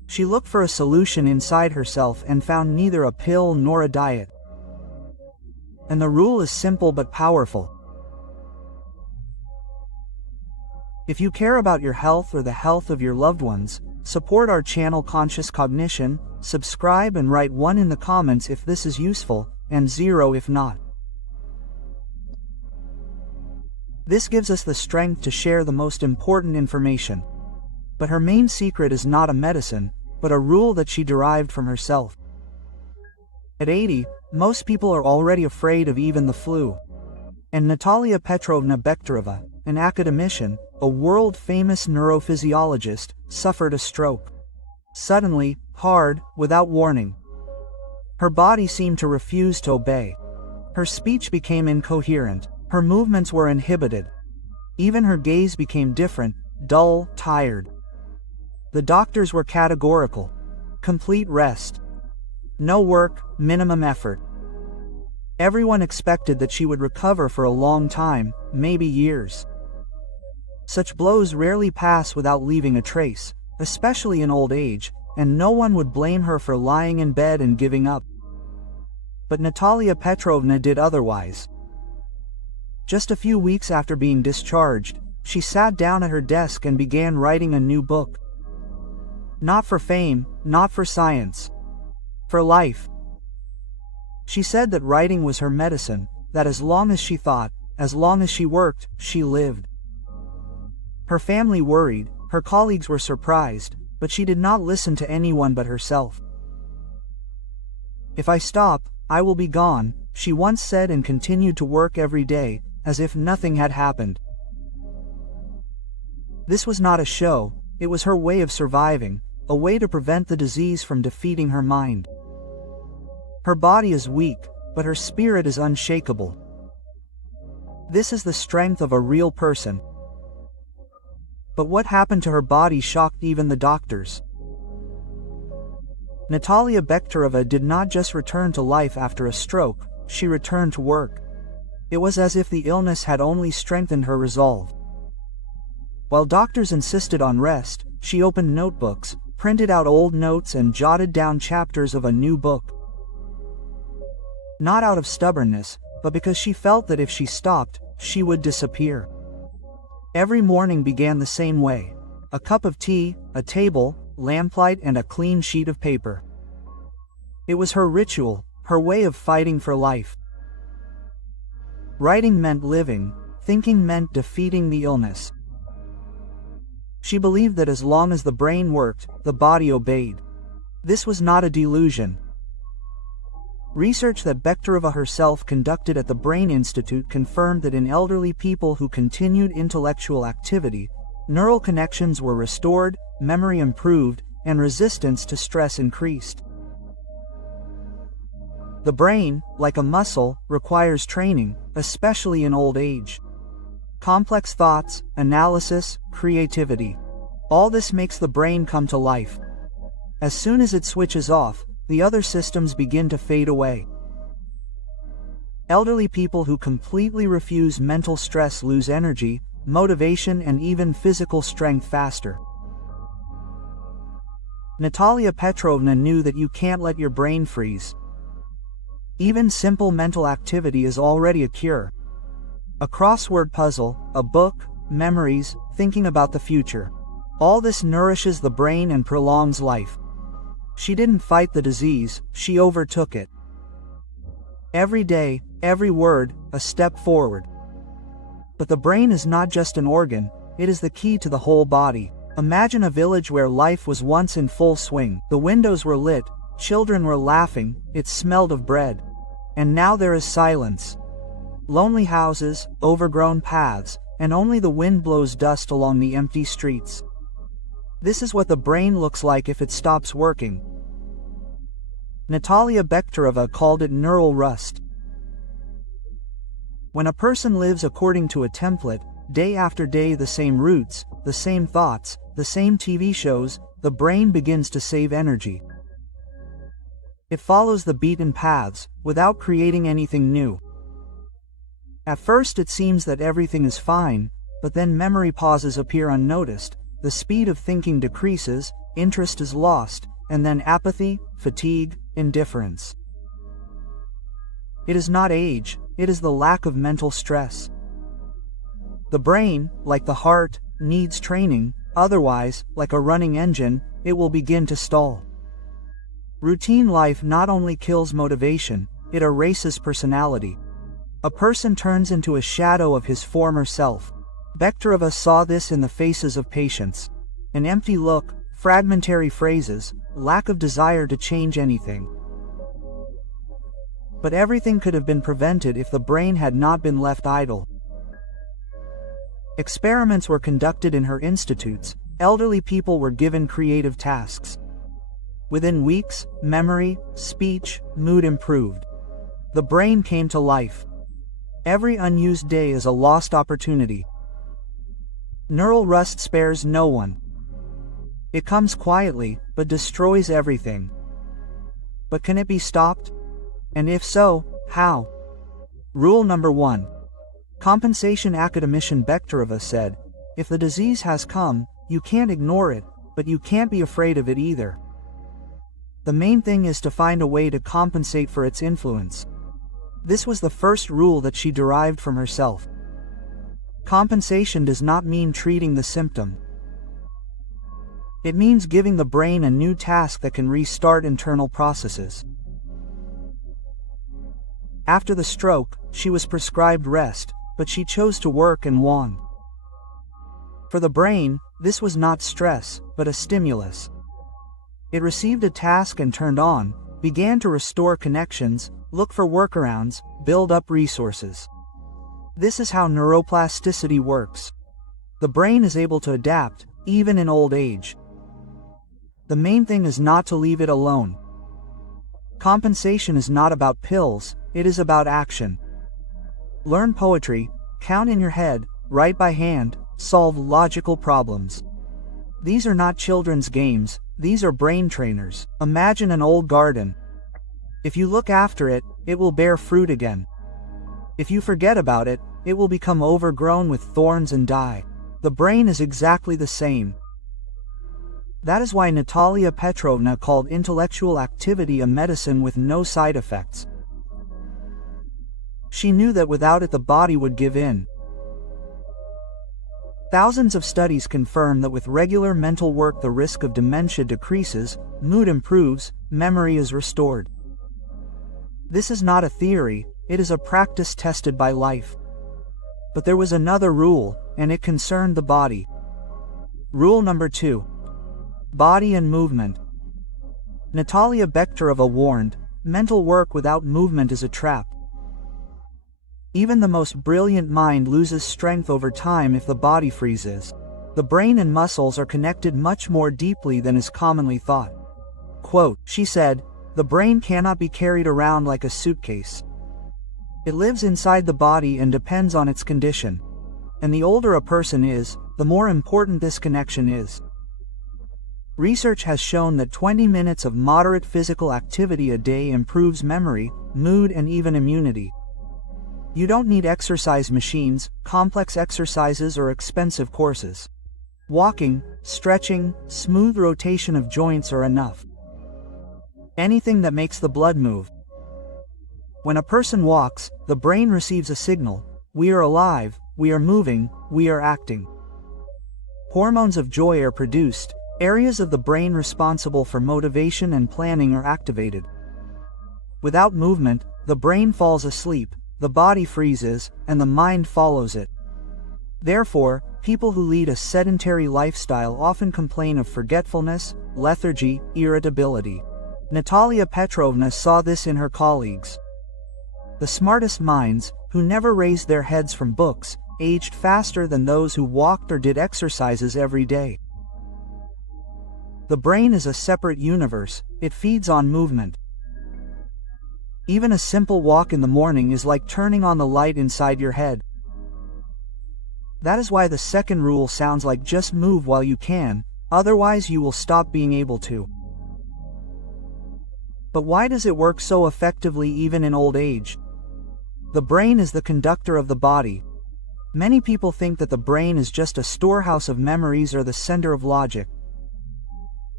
She looked for a solution inside herself and found neither a pill nor a diet. And the rule is simple but powerful. If you care about your health or the health of your loved ones, support our channel Conscious Cognition, subscribe and write 1 in the comments if this is useful, and 0 if not. This gives us the strength to share the most important information. But her main secret is not a medicine, but a rule that she derived from herself. At 80, most people are already afraid of even the flu. And Natалья Bechtereva, an academician, a world-famous neurophysiologist, suffered a stroke. Suddenly, hard, without warning. Her body seemed to refuse to obey. Her speech became incoherent. Her movements were inhibited. Even her gaze became different, dull, tired. The doctors were categorical. Complete rest. No work, minimum effort. Everyone expected that she would recover for a long time, maybe years. Such blows rarely pass without leaving a trace, especially in old age, and no one would blame her for lying in bed and giving up. But Natалья Petrovna did otherwise. Just a few weeks after being discharged, she sat down at her desk and began writing a new book. Not for fame, not for science. For life. She said that writing was her medicine, that as long as she thought, as long as she worked, she lived. Her family worried, her colleagues were surprised, but she did not listen to anyone but herself. "If I stop, I will be gone," she once said, and continued to work every day, as if nothing had happened. This was not a show, it was her way of surviving, a way to prevent the disease from defeating her mind. Her body is weak, but her spirit is unshakable. This is the strength of a real person. But what happened to her body shocked even the doctors. Natалья Bechtereva did not just return to life after a stroke, she returned to work. It was as if the illness had only strengthened her resolve. While doctors insisted on rest, she opened notebooks, printed out old notes and jotted down chapters of a new book. Not out of stubbornness, but because she felt that if she stopped, she would disappear. Every morning began the same way. A cup of tea, a table, lamplight and a clean sheet of paper. It was her ritual, her way of fighting for life. Writing meant living, thinking meant defeating the illness. She believed that as long as the brain worked, the body obeyed. This was not a delusion. Research that Bechtereva herself conducted at the Brain Institute confirmed that in elderly people who continued intellectual activity, neural connections were restored, memory improved, and resistance to stress increased. The brain, like a muscle, requires training, especially in old age. Complex thoughts, analysis, creativity. All this makes the brain come to life. As soon as it switches off, the other systems begin to fade away. Elderly people who completely refuse mental stress lose energy, motivation and even physical strength faster. Natалья Petrovna knew that you can't let your brain freeze. Even simple mental activity is already a cure. A crossword puzzle, a book, memories, thinking about the future. All this nourishes the brain and prolongs life. She didn't fight the disease, she overtook it. Every day, every word, a step forward. But the brain is not just an organ, it is the key to the whole body. Imagine a village where life was once in full swing. The windows were lit, children were laughing, it smelled of bread. And now there is silence. Lonely houses, overgrown paths, and only the wind blows dust along the empty streets. This is what the brain looks like if it stops working. Natалья Bechtereva called it neural rust. When a person lives according to a template, day after day the same routes, the same thoughts, the same TV shows, the brain begins to save energy. It follows the beaten paths, without creating anything new. At first it seems that everything is fine, but then memory pauses appear unnoticed, the speed of thinking decreases, interest is lost, and then apathy, fatigue, indifference. It is not age, it is the lack of mental stress. The brain, like the heart, needs training, otherwise, like a running engine, it will begin to stall. Routine life not only kills motivation, it erases personality. A person turns into a shadow of his former self. Bechtereva saw this in the faces of patients. An empty look, fragmentary phrases, lack of desire to change anything. But everything could have been prevented if the brain had not been left idle. Experiments were conducted in her institutes, elderly people were given creative tasks. Within weeks, memory, speech, mood improved. The brain came to life. Every unused day is a lost opportunity. Neural rust spares no one. It comes quietly, but destroys everything. But can it be stopped? And if so, how? Rule number 1. Compensation Academician Bechtereva said, if the disease has come, you can't ignore it, but you can't be afraid of it either. The main thing is to find a way to compensate for its influence. This was the first rule that she derived from herself. Compensation does not mean treating the symptom. It means giving the brain a new task that can restart internal processes. After the stroke, she was prescribed rest, but she chose to work and won. For the brain, this was not stress, but a stimulus. It received a task and turned on, began to restore connections, look for workarounds, build up resources. This is how neuroplasticity works. The brain is able to adapt, even in old age. The main thing is not to leave it alone. Compensation is not about pills, it is about action. Learn poetry, count in your head, write by hand, solve logical problems. These are not children's games, these are brain trainers. Imagine an old garden. If you look after it, it will bear fruit again. If you forget about it, it will become overgrown with thorns and die. The brain is exactly the same. That is why Natалья Petrovna called intellectual activity a medicine with no side effects. She knew that without it the body would give in. Thousands of studies confirm that with regular mental work the risk of dementia decreases, mood improves, memory is restored. This is not a theory, it is a practice tested by life. But there was another rule, and it concerned the body. Rule number 2. Body and movement. Natалья Bechtereva warned, mental work without movement is a trap. Even the most brilliant mind loses strength over time if the body freezes. The brain and muscles are connected much more deeply than is commonly thought. Quote, she said, the brain cannot be carried around like a suitcase. It lives inside the body and depends on its condition. And the older a person is, the more important this connection is. Research has shown that 20 minutes of moderate physical activity a day improves memory, mood, and even immunity. You don't need exercise machines, complex exercises, or expensive courses. Walking, stretching, smooth rotation of joints are enough. Anything that makes the blood move. When a person walks, the brain receives a signal: we are alive, we are moving, we are acting. Hormones of joy are produced, areas of the brain responsible for motivation and planning are activated. Without movement, the brain falls asleep, the body freezes, and the mind follows it. Therefore, people who lead a sedentary lifestyle often complain of forgetfulness, lethargy, irritability. Natалья Petrovna saw this in her colleagues. The smartest minds, who never raised their heads from books, aged faster than those who walked or did exercises every day. The brain is a separate universe, it feeds on movement. Even a simple walk in the morning is like turning on the light inside your head. That is why the second rule sounds like just move while you can, otherwise you will stop being able to. But why does it work so effectively even in old age? The brain is the conductor of the body. Many people think that the brain is just a storehouse of memories or the center of logic.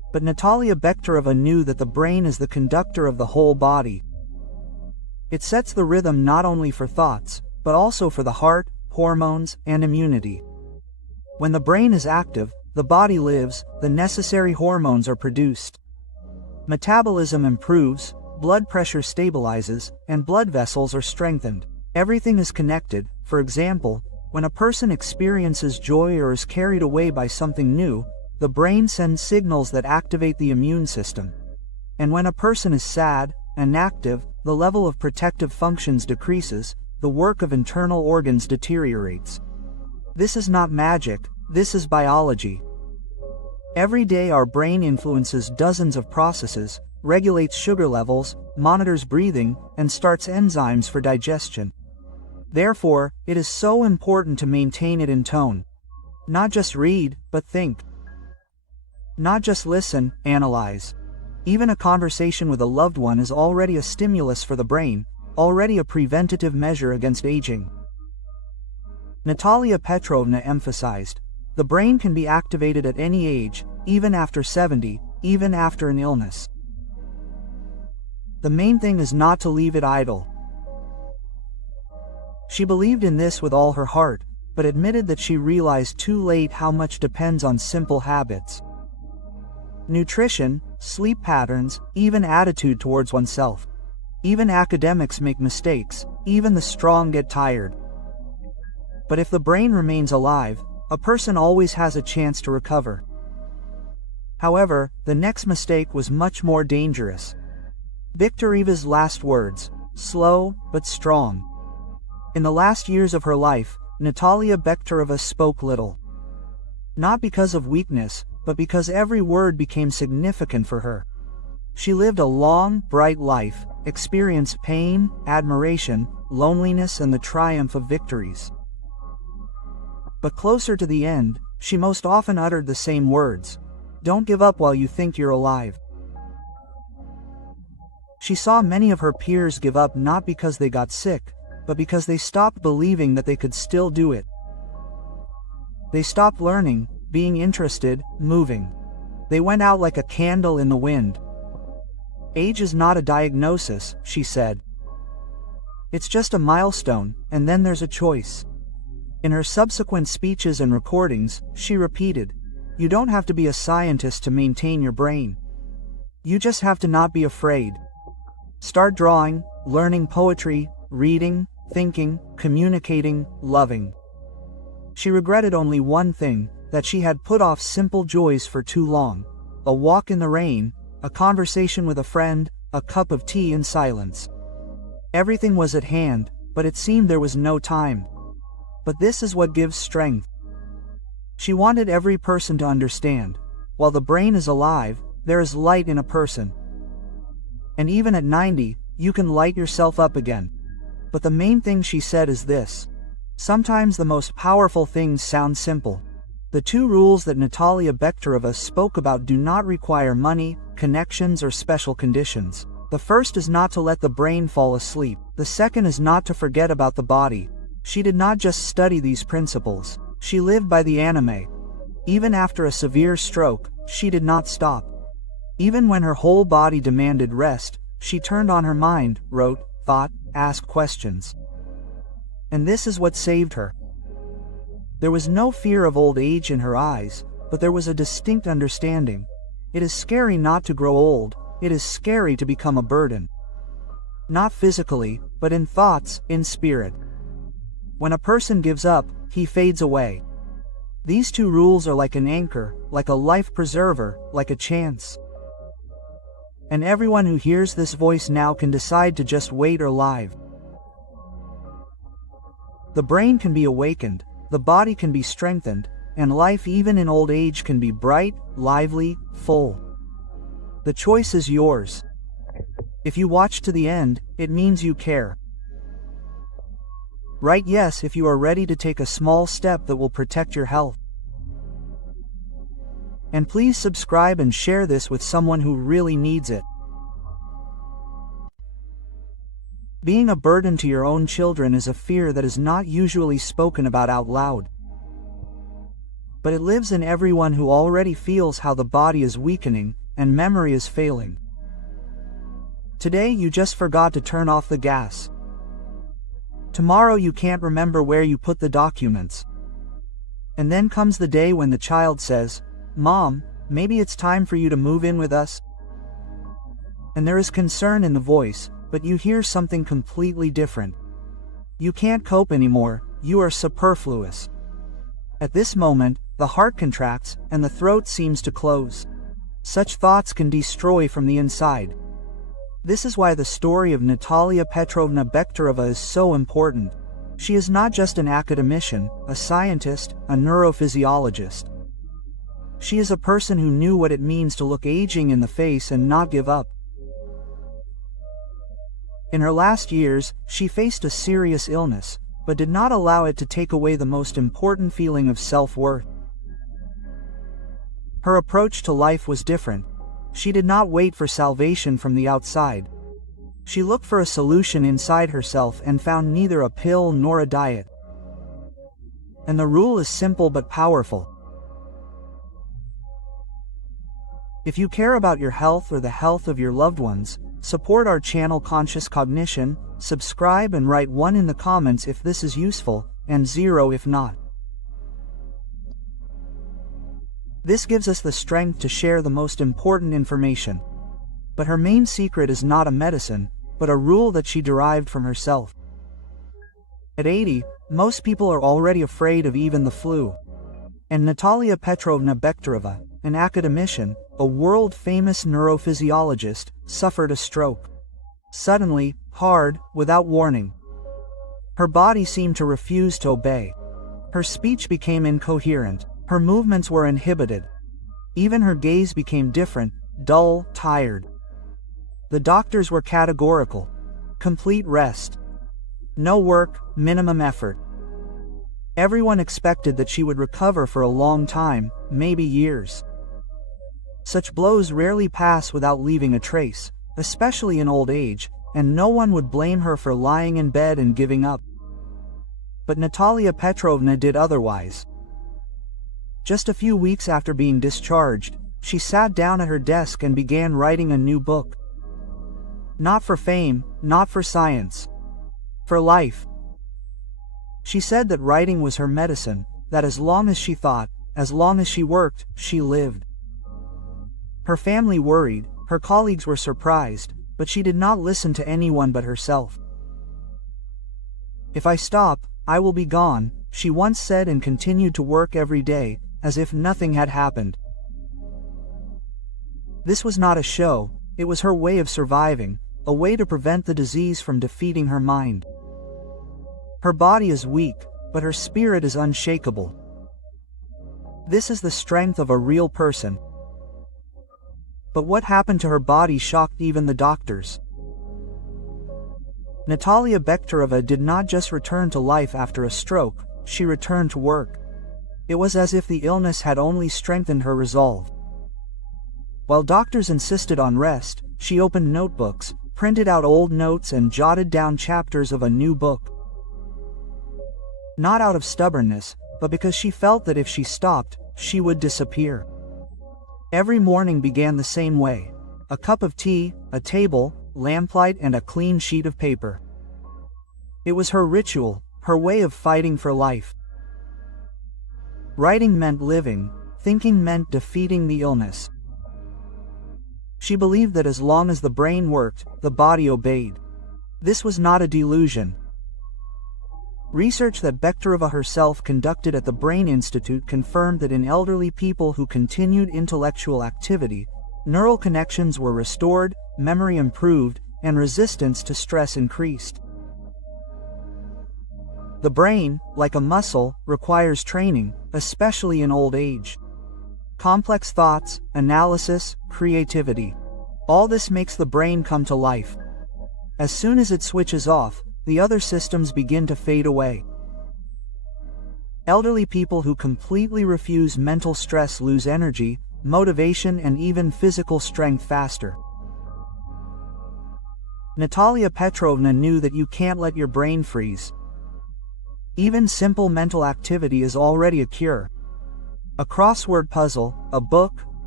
But Natалья Bechtereva knew that the brain is the conductor of the whole body. It sets the rhythm not only for thoughts, but also for the heart, hormones, and immunity. When the brain is active, the body lives, the necessary hormones are produced. Metabolism improves, blood pressure stabilizes, and blood vessels are strengthened. Everything is connected. For example, when a person experiences joy or is carried away by something new, the brain sends signals that activate the immune system. And when a person is sad, inactive, the level of protective functions decreases, the work of internal organs deteriorates. This is not magic, this is biology. Every day our brain influences dozens of processes, regulates sugar levels, monitors breathing, and starts enzymes for digestion. Therefore, it is so important to maintain it in tone. Not just read, but think. Not just listen, analyze. Even a conversation with a loved one is already a stimulus for the brain, already a preventative measure against aging. Natалья Petrovna emphasized, the brain can be activated at any age, even after 70, even after an illness. The main thing is not to leave it idle. She believed in this with all her heart, but admitted that she realized too late how much depends on simple habits. Nutrition, sleep patterns, even attitude towards oneself. Even academics make mistakes, even the strong get tired. But if the brain remains alive, a person always has a chance to recover. However, the next mistake was much more dangerous. Bechterieva's last words, slow but strong. In the last years of her life, Natалья Bechtereva spoke little. Not because of weakness, but because every word became significant for her. She lived a long, bright life, experienced pain, admiration, loneliness, and the triumph of victories. But closer to the end, she most often uttered the same words. Don't give up while you think you're alive. She saw many of her peers give up not because they got sick, but because they stopped believing that they could still do it. They stopped learning, being interested, moving. They went out like a candle in the wind. Age is not a diagnosis, she said. It's just a milestone, and then there's a choice. In her subsequent speeches and recordings, she repeated, you don't have to be a scientist to maintain your brain. You just have to not be afraid. Start drawing, learning poetry, reading, thinking, communicating, loving. She regretted only one thing, that she had put off simple joys for too long. A walk in the rain, a conversation with a friend, a cup of tea in silence. Everything was at hand, but it seemed there was no time. But this is what gives strength. She wanted every person to understand, while the brain is alive, there is light in a person. And even at 90, you can light yourself up again. But the main thing she said is this. Sometimes the most powerful things sound simple. The two rules that Natалья Bechtereva spoke about do not require money, connections, or special conditions. The first is not to let the brain fall asleep. The second is not to forget about the body. She did not just study these principles. She lived by the anime. Even after a severe stroke, she did not stop. Even when her whole body demanded rest, she turned on her mind, wrote, thought, asked questions. And this is what saved her. There was no fear of old age in her eyes, but there was a distinct understanding. It is scary not to grow old, it is scary to become a burden. Not physically, but in thoughts, in spirit. When a person gives up, he fades away. These two rules are like an anchor, like a life preserver, like a chance. And everyone who hears this voice now can decide to just wait or live. The brain can be awakened, the body can be strengthened, and life even in old age can be bright, lively, full. The choice is yours. If you watch to the end, it means you care. Write yes if you are ready to take a small step that will protect your health. And please subscribe and share this with someone who really needs it. Being a burden to your own children is a fear that is not usually spoken about out loud. But it lives in everyone who already feels how the body is weakening, and memory is failing. Today you just forgot to turn off the gas. Tomorrow you can't remember where you put the documents. And then comes the day when the child says, "Mom, maybe it's time for you to move in with us." And there is concern in the voice, but you hear something completely different. You can't cope anymore, you are superfluous. At this moment, the heart contracts, and the throat seems to close. Such thoughts can destroy from the inside. This is why the story of Natалья Petrovna Bechtereva is so important. She is not just an academician, a scientist, a neurophysiologist. She is a person who knew what it means to look aging in the face and not give up. In her last years, she faced a serious illness, but did not allow it to take away the most important feeling of self-worth. Her approach to life was different. She did not wait for salvation from the outside. She looked for a solution inside herself and found neither a pill nor a diet. And the rule is simple but powerful. If you care about your health or the health of your loved ones, support our channel Conscious Cognition, subscribe and write 1 in the comments if this is useful, and 0 if not. This gives us the strength to share the most important information. But her main secret is not a medicine, but a rule that she derived from herself. At 80, most people are already afraid of even the flu. And Natалья Petrovna Bechtereva, an academician, a world-famous neurophysiologist, suffered a stroke. Suddenly, hard, without warning. Her body seemed to refuse to obey. Her speech became incoherent. Her movements were inhibited. Even her gaze became different, dull, tired. The doctors were categorical. Complete rest. No work, minimum effort. Everyone expected that she would recover for a long time, maybe years. Such blows rarely pass without leaving a trace, especially in old age, and no one would blame her for lying in bed and giving up. But Natалья Petrovna did otherwise. Just a few weeks after being discharged, she sat down at her desk and began writing a new book. Not for fame, not for science. For life. She said that writing was her medicine, that as long as she thought, as long as she worked, she lived. Her family worried, her colleagues were surprised, but she did not listen to anyone but herself. "If I stop, I will be gone," she once said, and continued to work every day, as if nothing had happened. This was not a show, it was her way of surviving, a way to prevent the disease from defeating her mind. Her body is weak, but her spirit is unshakable. This is the strength of a real person. But what happened to her body shocked even the doctors. Natалья Bechtereva did not just return to life after a stroke, she returned to work. It was as if the illness had only strengthened her resolve. While doctors insisted on rest, she opened notebooks, printed out old notes and jotted down chapters of a new book. Not out of stubbornness, but because she felt that if she stopped, she would disappear. Every morning began the same way. A cup of tea, a table, lamplight and a clean sheet of paper. It was her ritual, her way of fighting for life. Writing meant living, thinking meant defeating the illness. She believed that as long as the brain worked, the body obeyed. This was not a delusion. Research that Bechtereva herself conducted at the Brain Institute confirmed that in elderly people who continued intellectual activity, neural connections were restored, memory improved, and resistance to stress increased. The brain, like a muscle, requires training, especially in old age. Complex thoughts, analysis, creativity. All this makes the brain come to life. As soon as it switches off, the other systems begin to fade away. Elderly people who completely refuse mental stress lose energy, motivation and even physical strength faster. Natалья Petrovna knew that you can't let your brain freeze. Even simple mental activity is already a cure. A crossword puzzle, a book,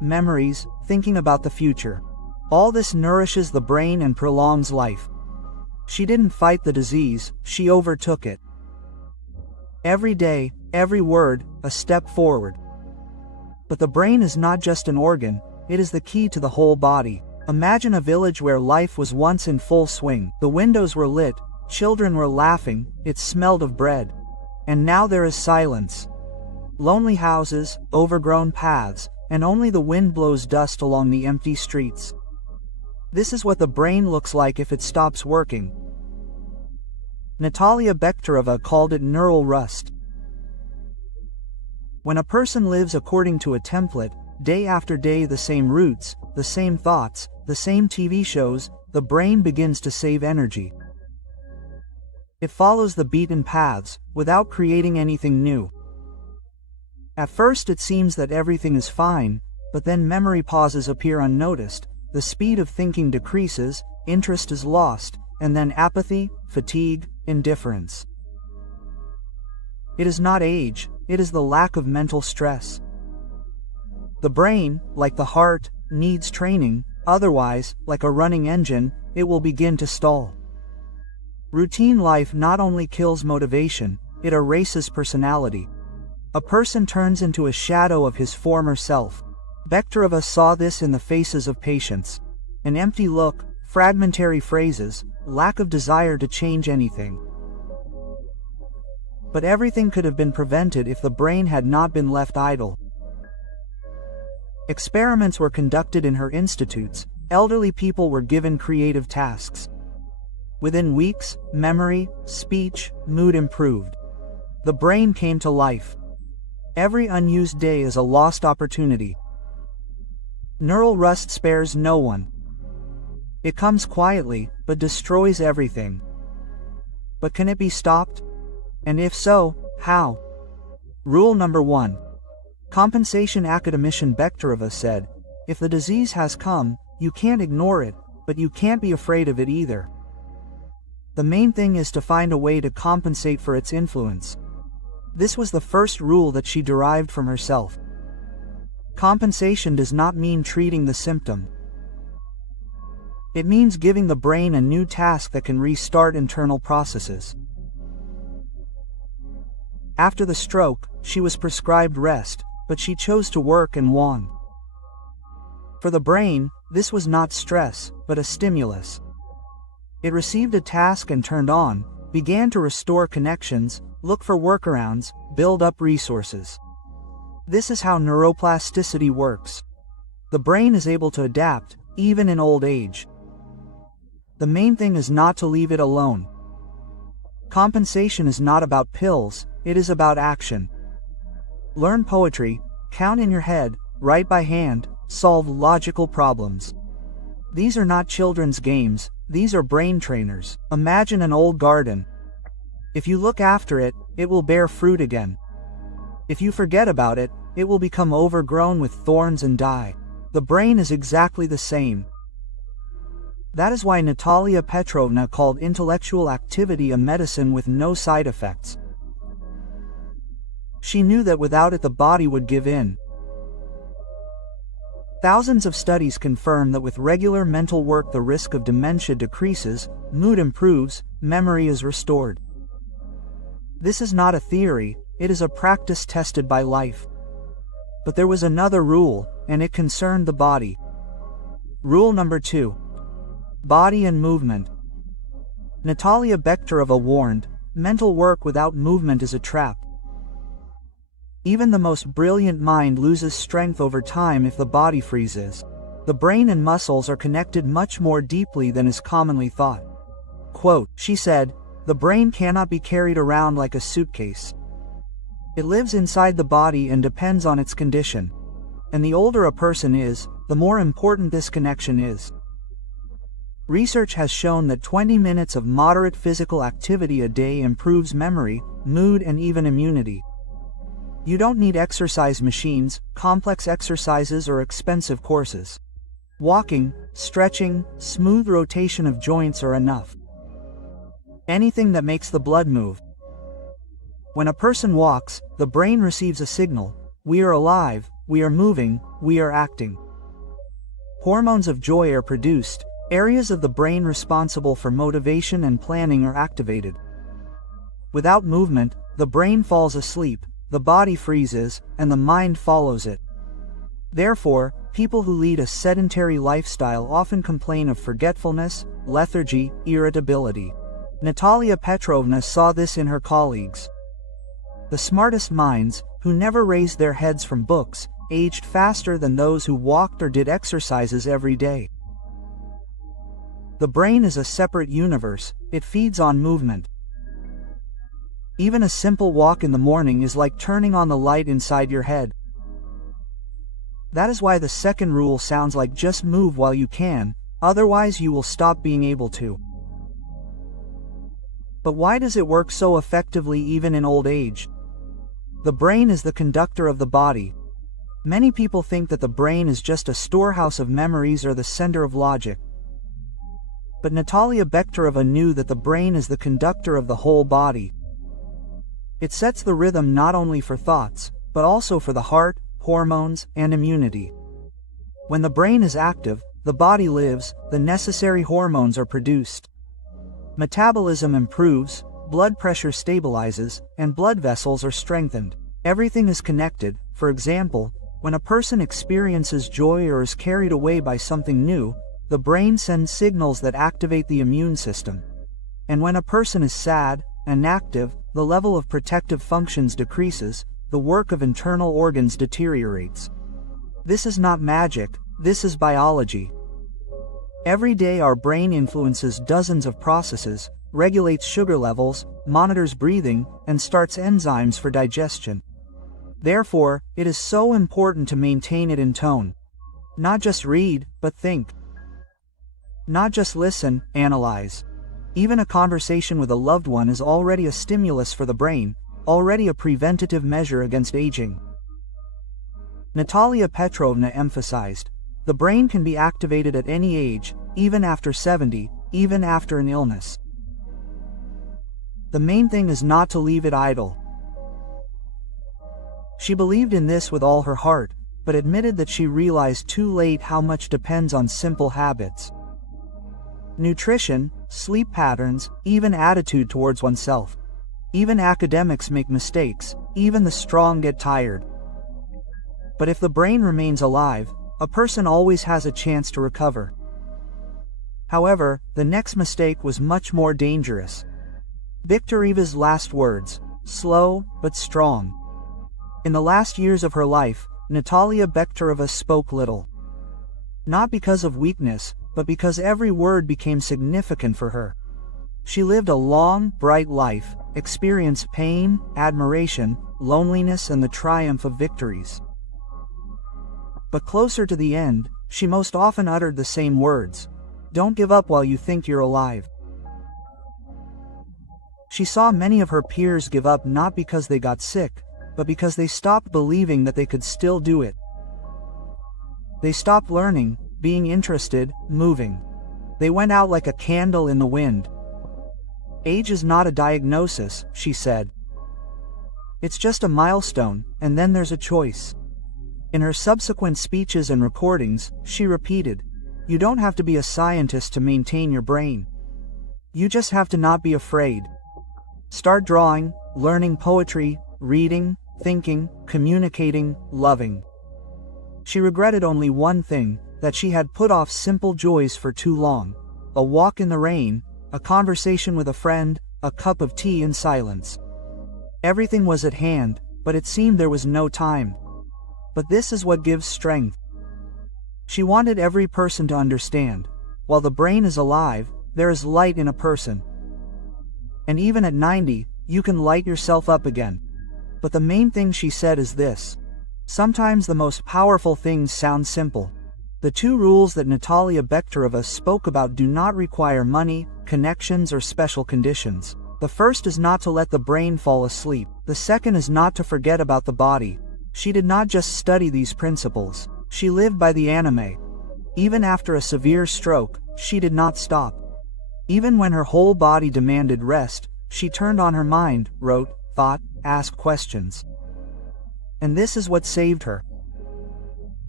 memories, thinking about the future. All this nourishes the brain and prolongs life. She didn't fight the disease, she overtook it. Every day, every word, a step forward. But the brain is not just an organ, it is the key to the whole body. Imagine a village where life was once in full swing. The windows were lit, children were laughing, it smelled of bread. And now there is silence. Lonely houses, overgrown paths, and only the wind blows dust along the empty streets. This is what the brain looks like if it stops working. Natалья Bechtereva called it neural rust. When a person lives according to a template, day after day the same routes, the same thoughts, the same TV shows, the brain begins to save energy. It follows the beaten paths, without creating anything new. At first it seems that everything is fine, but then memory pauses appear unnoticed, the speed of thinking decreases, interest is lost, and then apathy, fatigue, indifference. It is not age, it is the lack of mental stress. The brain, like the heart, needs training, otherwise, like a running engine, it will begin to stall. Routine life not only kills motivation, it erases personality. A person turns into a shadow of his former self. Bechtereva saw this in the faces of patients. An empty look, fragmentary phrases, lack of desire to change anything. But everything could have been prevented if the brain had not been left idle. Experiments were conducted in her institutes, elderly people were given creative tasks. Within weeks, memory, speech, mood improved. The brain came to life. Every unused day is a lost opportunity. Neural rust spares no one. It comes quietly, but destroys everything. But can it be stopped? And if so, how? Rule number 1. Compensation. Academician Bechtereva said, if the disease has come, you can't ignore it, but you can't be afraid of it either. The main thing is to find a way to compensate for its influence. This was the first rule that she derived from herself. Compensation does not mean treating the symptom. It means giving the brain a new task that can restart internal processes. After the stroke, she was prescribed rest, but she chose to work and won. For the brain, this was not stress, but a stimulus. It received a task and turned on, began to restore connections, look for workarounds, build up resources. This is how neuroplasticity works. The brain is able to adapt, even in old age. The main thing is not to leave it alone. Compensation is not about pills, it is about action. Learn poetry, count in your head, write by hand, solve logical problems. These are not children's games, these are brain trainers. Imagine an old garden. If you look after it, it will bear fruit again. If you forget about it, it will become overgrown with thorns and die. The brain is exactly the same. That is why Natалья Petrovna called intellectual activity a medicine with no side effects. She knew that without it the body would give in. Thousands of studies confirm that with regular mental work the risk of dementia decreases, mood improves, memory is restored. This is not a theory, it is a practice tested by life. But there was another rule, and it concerned the body. Rule number 2. Body and movement. Natалья Bechtereva warned, mental work without movement is a trap. Even the most brilliant mind loses strength over time if the body freezes. The brain and muscles are connected much more deeply than is commonly thought. Quote, she said, the brain cannot be carried around like a suitcase. It lives inside the body and depends on its condition. And the older a person is, the more important this connection is. Research has shown that 20 minutes of moderate physical activity a day improves memory, mood, and even immunity. You don't need exercise machines, complex exercises, or expensive courses. Walking, stretching, smooth rotation of joints are enough. Anything that makes the blood move. When a person walks, the brain receives a signal, we are alive, we are moving, we are acting. Hormones of joy are produced, areas of the brain responsible for motivation and planning are activated. Without movement, the brain falls asleep, the body freezes, and the mind follows it. Therefore, people who lead a sedentary lifestyle often complain of forgetfulness, lethargy, irritability. Natалья Petrovna saw this in her colleagues. The smartest minds, who never raised their heads from books, aged faster than those who walked or did exercises every day. The brain is a separate universe, it feeds on movement. Even a simple walk in the morning is like turning on the light inside your head. That is why the second rule sounds like just move while you can, otherwise you will stop being able to. But why does it work so effectively even in old age? The brain is the conductor of the body. Many people think that the brain is just a storehouse of memories or the center of logic. But Natалья Bechtereva knew that the brain is the conductor of the whole body. It sets the rhythm not only for thoughts, but also for the heart, hormones, and immunity. When the brain is active, the body lives, the necessary hormones are produced. Metabolism improves, blood pressure stabilizes, and blood vessels are strengthened. Everything is connected. For example, when a person experiences joy or is carried away by something new, the brain sends signals that activate the immune system. And when a person is sad, inactive, the level of protective functions decreases, the work of internal organs deteriorates. This is not magic, this is biology. Every day our brain influences dozens of processes, regulates sugar levels, monitors breathing, and starts enzymes for digestion. Therefore, it is so important to maintain it in tone. Not just read, but think. Not just listen, analyze. Even a conversation with a loved one is already a stimulus for the brain, already a preventative measure against aging. Natалья Petrovna emphasized, the brain can be activated at any age, even after 70, even after an illness. The main thing is not to leave it idle. She believed in this with all her heart, but admitted that she realized too late how much depends on simple habits. Nutrition, sleep patterns, even attitude towards oneself. Even academics make mistakes, even the strong get tired. But if the brain remains alive, a person always has a chance to recover. However, the next mistake was much more dangerous. Bechtereva's last words, slow but strong. In the last years of her life, Natалья Bechtereva spoke little. Not because of weakness, but because every word became significant for her. She lived a long, bright life, experienced pain, admiration, loneliness, and the triumph of victories. But closer to the end, she most often uttered the same words. Don't give up while you think you're alive. She saw many of her peers give up not because they got sick, but because they stopped believing that they could still do it. They stopped learning, being interested, moving. They went out like a candle in the wind. Age is not a diagnosis, she said. It's just a milestone, and then there's a choice. In her subsequent speeches and recordings, she repeated, you don't have to be a scientist to maintain your brain. You just have to not be afraid. Start drawing, learning poetry, reading, thinking, communicating, loving. She regretted only one thing, that she had put off simple joys for too long. A walk in the rain, a conversation with a friend, a cup of tea in silence. Everything was at hand, but it seemed there was no time. But this is what gives strength. She wanted every person to understand, while the brain is alive, there is light in a person. And even at 90, you can light yourself up again. But the main thing she said is this. Sometimes the most powerful things sound simple. The two rules that Natалья Bechtereva spoke about do not require money, connections, or special conditions. The first is not to let the brain fall asleep. The second is not to forget about the body. She did not just study these principles. She lived by the anime. Even after a severe stroke, she did not stop. Even when her whole body demanded rest, she turned on her mind, wrote, thought, asked questions. And this is what saved her.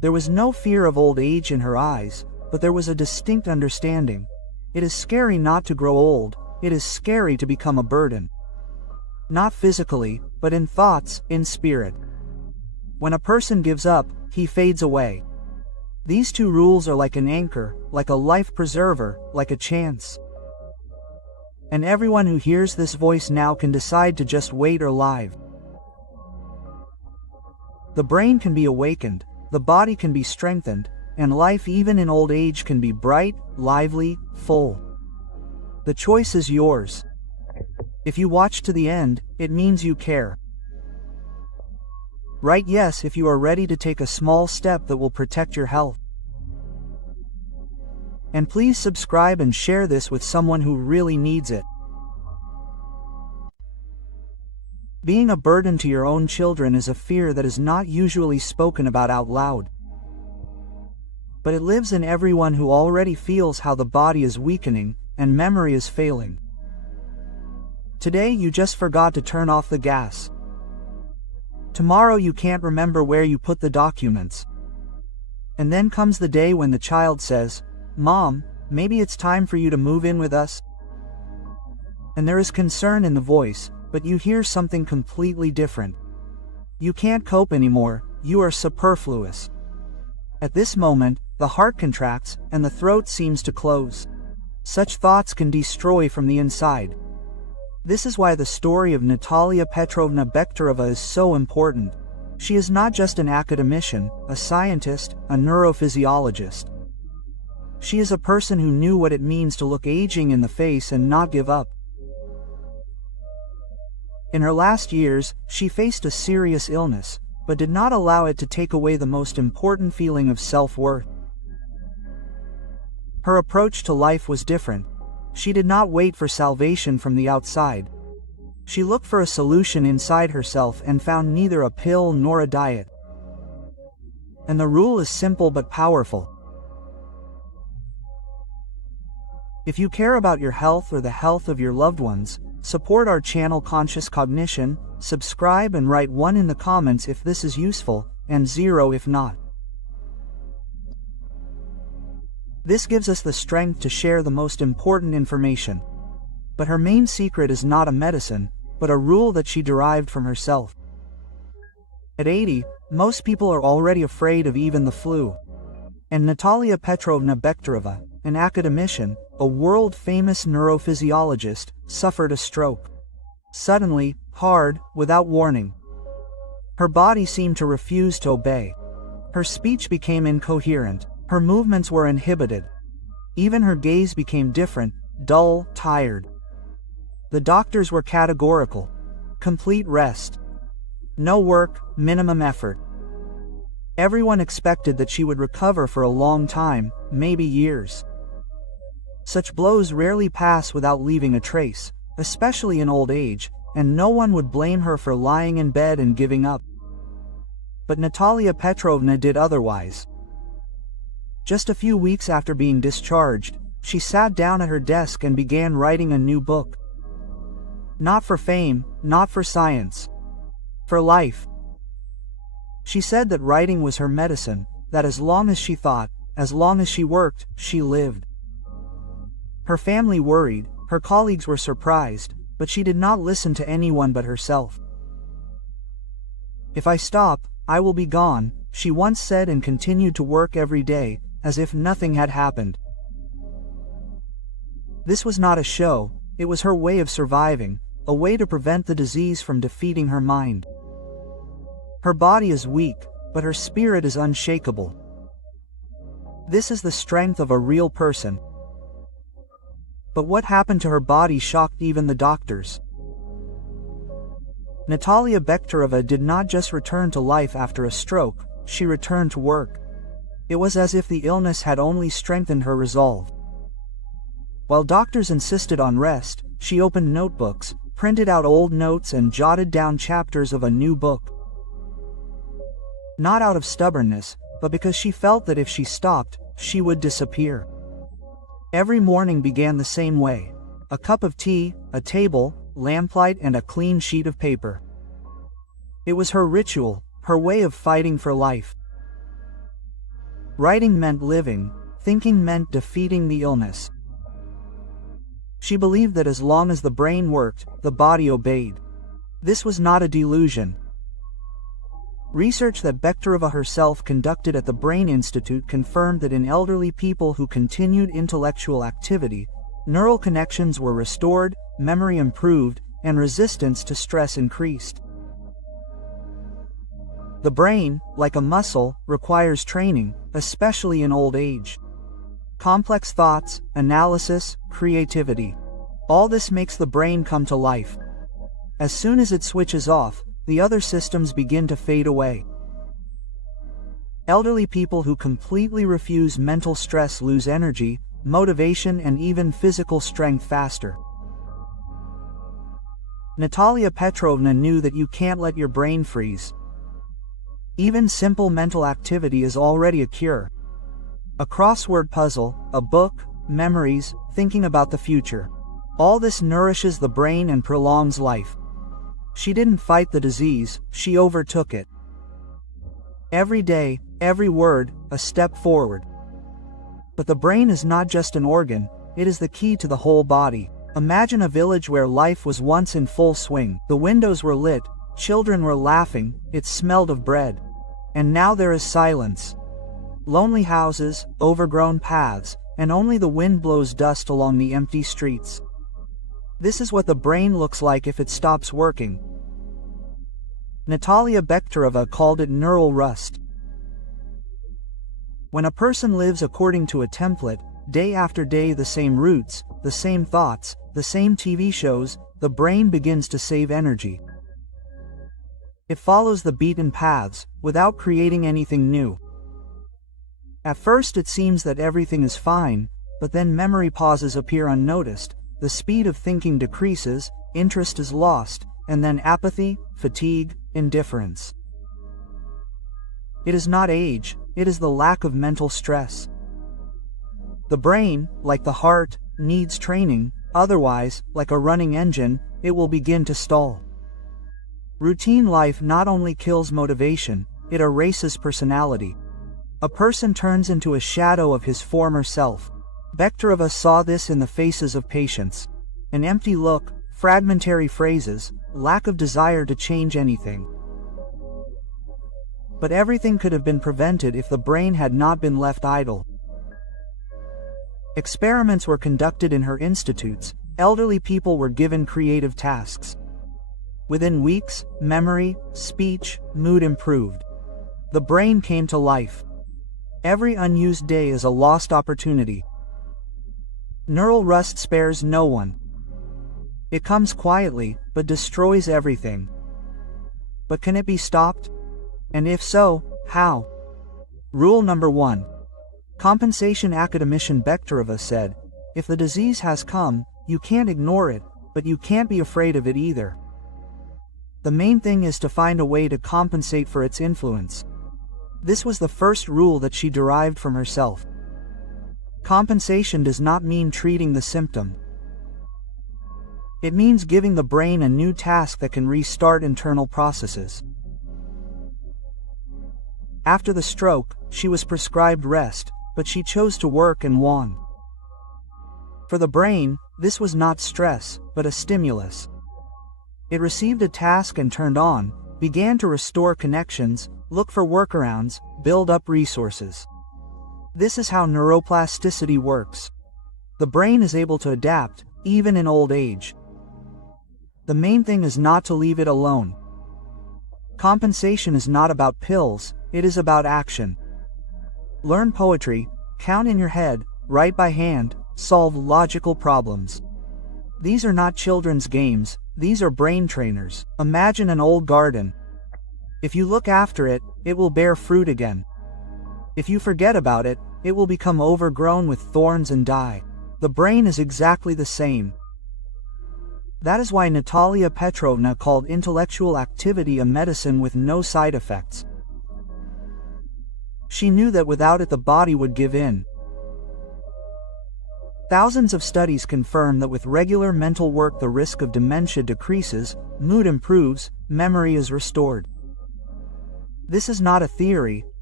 There was no fear of old age in her eyes, but there was a distinct understanding. It is scary not to grow old, it is scary to become a burden. Not physically, but in thoughts, in spirit. When a person gives up, he fades away. These two rules are like an anchor, like a life preserver, like a chance. And everyone who hears this voice now can decide to just wait or live. The brain can be awakened, the body can be strengthened, and life even in old age can be bright, lively, full. The choice is yours. If you watch to the end, it means you care. Write yes if you are ready to take a small step that will protect your health. And please subscribe and share this with someone who really needs it. Being a burden to your own children is a fear that is not usually spoken about out loud. But it lives in everyone who already feels how the body is weakening and memory is failing. Today you just forgot to turn off the gas. Tomorrow you can't remember where you put the documents. And then comes the day when the child says, "Mom, maybe it's time for you to move in with us." And there is concern in the voice, but you hear something completely different. You can't cope anymore, you are superfluous. At this moment, the heart contracts and the throat seems to close. Such thoughts can destroy from the inside. This is why the story of Natалья Bechtereva is so important. She is not just an academician, a scientist, a neurophysiologist. She is a person who knew what it means to look aging in the face and not give up. In her last years, she faced a serious illness, but did not allow it to take away the most important feeling of self-worth. Her approach to life was different. She did not wait for salvation from the outside. She looked for a solution inside herself and found neither a pill nor a diet. And the rule is simple but powerful. If you care about your health or the health of your loved ones, support our channel Conscious Cognition, subscribe and write 1 in the comments if this is useful, and 0 if not. This gives us the strength to share the most important information. But her main secret is not a medicine, but a rule that she derived from herself. At 80, most people are already afraid of even the flu. And Natалья Bechtereva, an academician, a world-famous neurophysiologist, suffered a stroke. Suddenly, hard, without warning. Her body seemed to refuse to obey. Her speech became incoherent. Her movements were inhibited. Even her gaze became different, dull, tired. The doctors were categorical. Complete rest. No work, minimum effort. Everyone expected that she would recover for a long time, maybe years. Such blows rarely pass without leaving a trace, especially in old age, and no one would blame her for lying in bed and giving up. But Natалья Bechtereva did otherwise. Just a few weeks after being discharged, she sat down at her desk and began writing a new book. Not for fame, not for science. For life. She said that writing was her medicine, that as long as she thought, as long as she worked, she lived. Her family worried, her colleagues were surprised, but she did not listen to anyone but herself. "If I stop, I will be gone," she once said, and continued to work every day, as if nothing had happened. This was not a show, it was her way of surviving, a way to prevent the disease from defeating her mind. Her body is weak, but her spirit is unshakable. This is the strength of a real person. But what happened to her body shocked even the doctors. Natалья Bechtereva did not just return to life after a stroke, she returned to work. It was as if the illness had only strengthened her resolve. While doctors insisted on rest, she opened notebooks, printed out old notes and jotted down chapters of a new book. Not out of stubbornness, but because she felt that if she stopped, she would disappear. Every morning began the same way. A cup of tea, a table, lamplight and a clean sheet of paper. It was her ritual, her way of fighting for life. Writing meant living, thinking meant defeating the illness. She believed that as long as the brain worked, the body obeyed. This was not a delusion. Research that Bechtereva herself conducted at the Brain Institute confirmed that in elderly people who continued intellectual activity, neural connections were restored, memory improved, and resistance to stress increased. The brain, like a muscle, requires training, especially in old age. Complex thoughts, analysis, creativity. All this makes the brain come to life. As soon as it switches off, the other systems begin to fade away. Elderly people who completely refuse mental stress lose energy, motivation, and even physical strength faster. Natalia Petrovna knew that you can't let your brain freeze. Even simple mental activity is already a cure. A crossword puzzle, a book, memories, thinking about the future. All this nourishes the brain and prolongs life. She didn't fight the disease, she overtook it. Every day, every word, a step forward. But the brain is not just an organ, it is the key to the whole body. Imagine a village where life was once in full swing. The windows were lit, children were laughing, it smelled of bread. And now there is silence. Lonely houses, overgrown paths, and only the wind blows dust along the empty streets. This is what the brain looks like if it stops working. Nataliya Bechtereva called it neural rust. When a person lives according to a template, day after day the same routes, the same thoughts, the same TV shows, the brain begins to save energy. It follows the beaten paths, without creating anything new. At first it seems that everything is fine, but then memory pauses appear unnoticed, the speed of thinking decreases, interest is lost, and then apathy, fatigue, indifference. It is not age, it is the lack of mental stress. The brain, like the heart, needs training, otherwise, like a running engine, it will begin to stall. Routine life not only kills motivation, it erases personality. A person turns into a shadow of his former self. Bechtereva saw this in the faces of patients. An empty look, fragmentary phrases, lack of desire to change anything. But everything could have been prevented if the brain had not been left idle. Experiments were conducted in her institutes, elderly people were given creative tasks. Within weeks, memory, speech, mood improved. The brain came to life. Every unused day is a lost opportunity. Neural rust spares no one. It comes quietly, but destroys everything. But can it be stopped? And if so, how? Rule number 1. Compensation Academician Bechtereva said, if the disease has come, you can't ignore it, but you can't be afraid of it either. The main thing is to find a way to compensate for its influence. This was the first rule that she derived from herself. Compensation does not mean treating the symptom. It means giving the brain a new task that can restart internal processes. After the stroke, she was prescribed rest, but she chose to work and won. For the brain, this was not stress, but a stimulus. It received a task and turned on, began to restore connections, look for workarounds, build up resources. This is how neuroplasticity works. The brain is able to adapt, even in old age. The main thing is not to leave it alone. Compensation is not about pills, it is about action. Learn poetry, count in your head, write by hand, solve logical problems. These are not children's games, these are brain trainers. Imagine an old garden. If you look after it, it will bear fruit again. If you forget about it, it will become overgrown with thorns and die. The brain is exactly the same. That is why Nataliya Petrovna called intellectual activity a medicine with no side effects. She knew that without it the body would give in. Thousands of studies confirm that with regular mental work the risk of dementia decreases, mood improves, memory is restored. This is not a theory,